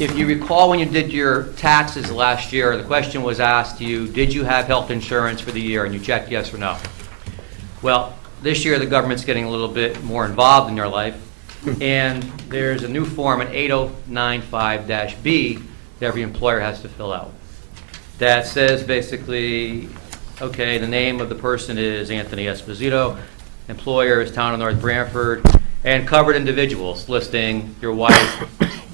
If you recall when you did your taxes last year, the question was asked to you, did you have health insurance for the year? And you checked yes or no. Well, this year the government's getting a little bit more involved in your life, and there's a new form, an 8095-B, that every employer has to fill out. That says basically, okay, the name of the person is Anthony Esposito, employer is Town of North Branford, and covered individuals, listing your wife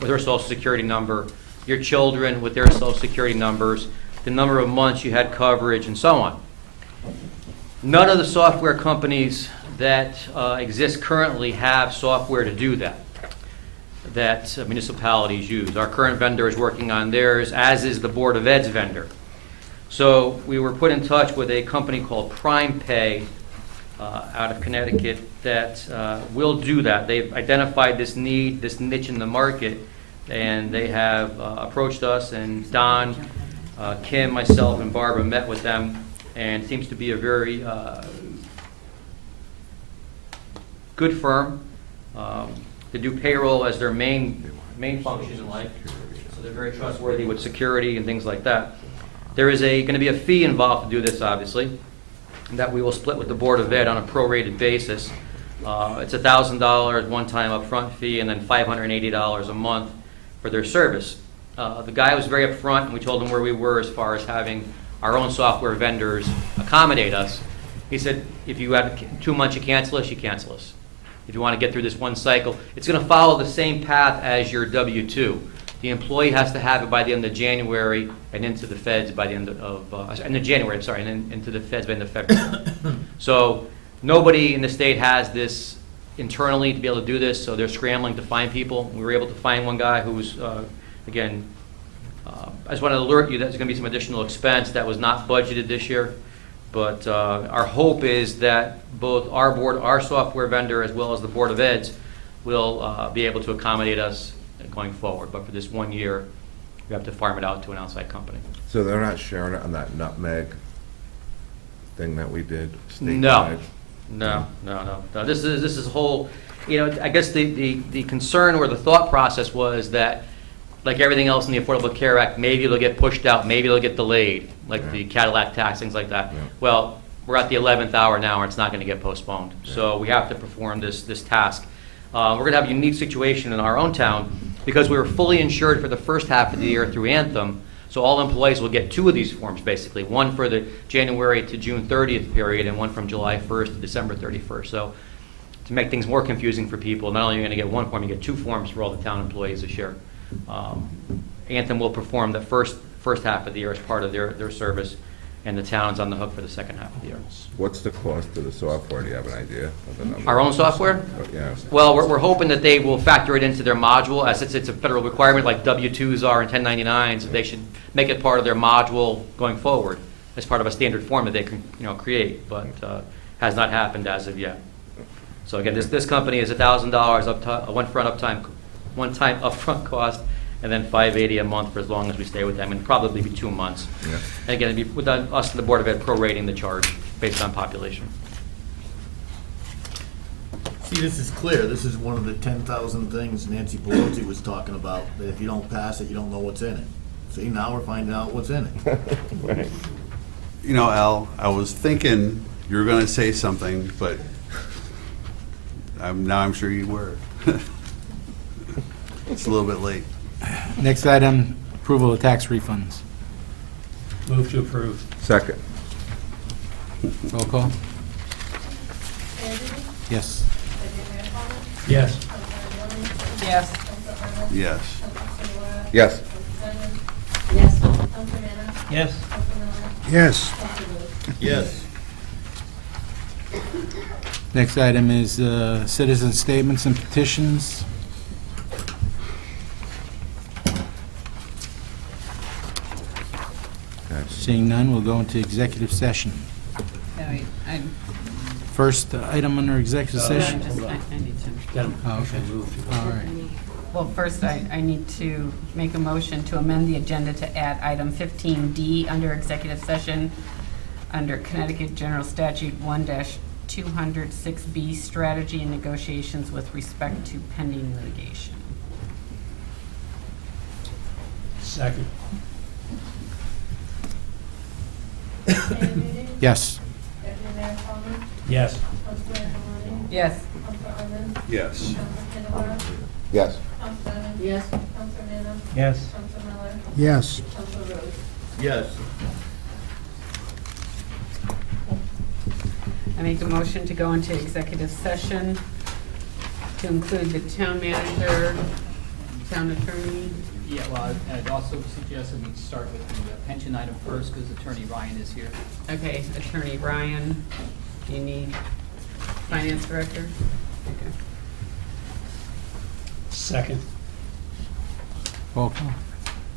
with her social security number, your children with their social security numbers, the number of months you had coverage, and so on. None of the software companies that exist currently have software to do that municipalities use. Our current vendor is working on theirs, as is the Board of Ed's vendor. So we were put in touch with a company called PrimePay out of Connecticut that will do that. They've identified this need, this niche in the market, and they have approached us, and Don, Kim, myself, and Barbara met with them, and it seems to be a very good firm. They do payroll as their main function in life, so they're very trustworthy with security and things like that. There is going to be a fee involved to do this, obviously, that we will split with the Board of Ed on a prorated basis. It's $1,000 one-time upfront fee, and then $580 a month for their service. The guy was very upfront, and we told him where we were as far as having our own software vendors accommodate us. He said, if you have 2 months you cancel us, you cancel us. If you want to get through this one cycle, it's going to follow the same path as your W-2. The employee has to have it by the end of January and into the feds by the end of January, I'm sorry, and then into the feds by the end of February. So nobody in the state has this internally to be able to do this, so they're scrambling to find people. We were able to find one guy who was, again, I just want to alert you that there's going to be some additional expense that was not budgeted this year. But our hope is that both our board, our software vendor, as well as the Board of Eds, will be able to accommodate us going forward. But for this 1 year, we have to farm it out to an outside company. So they're not sharing it on that nutmeg thing that we did No. statewide? No. This is a whole, I guess the concern or the thought process was that, like everything else in the Affordable Care Act, maybe it'll get pushed out, maybe it'll get delayed, like the Cadillac tax, things like that. Yeah. Well, we're at the 11th hour now, and it's not going to get postponed. So we have to perform this task. We're going to have a unique situation in our own town because we were fully insured for the first half of the year through Anthem. So all employees will get 2 of these forms, basically, one for the January to June 30th period and one from July 1st to December 31st. So to make things more confusing for people, not only are you going to get 1 form, you get 2 forms for all the town employees this year. Anthem will perform the first half of the year as part of their service, and the town's on the hook for the second half of the year. What's the cost of the software? Do you have an idea of the number? Our own software? Yeah. Well, we're hoping that they will factor it into their module, as it's a federal requirement like W-2s are and 1099s. They should make it part of their module going forward as part of a standard form that they can create, but has not happened as of yet. So again, this company is $1,000 one-time upfront cost, and then $580 a month for as long as we stay with them, and probably be 2 months. Yeah. And again, it'd be with us and the Board of Ed prorating the charge based on population. See, this is clear. This is one of the 10,000 things Nancy Pelosi was talking about, that if you don't pass it, you don't know what's in it. See, now we're finding out what's in it. Right. Al, I was thinking you were going to say something, but now I'm sure you were. It's a little bit late. Next item, approval of tax refunds. Move to approve. Second. Roll call? Yes. Yes. Yes. Yes. Yes. Yes. Yes. Yes. Next item is citizen statements and petitions. Seeing none, we'll go into executive session. First item under executive session. I need to. Got Oh, okay. All right. Well, first, I need to make a motion to amend the agenda to add item 15D under executive session, under Connecticut General Statute 1-206B, strategy and negotiations with respect to pending litigation. Second. Yes. Yes. Yes. Yes. Yes. Yes. Yes. Yes. Yes. I make a motion to go into executive session to include the town manager, town attorney. Yeah, well, I'd also suggest that we start with the pension item first, because Attorney Ryan is here. Okay, Attorney Ryan. You need finance director? Okay. Second. Roll call?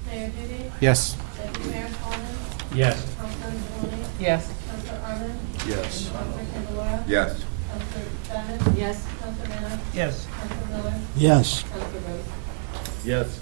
Mayor Duty, Yes. Deputy Mayor Coleman. Yes. Councilor Angeloni. Yes. Councilor Arman. Yes. Councilor Candelara. Yes. Councilor Bennett. Yes. Councilor Manna. Yes. Councilor Miller. Yes. Councilor Rose. Yes.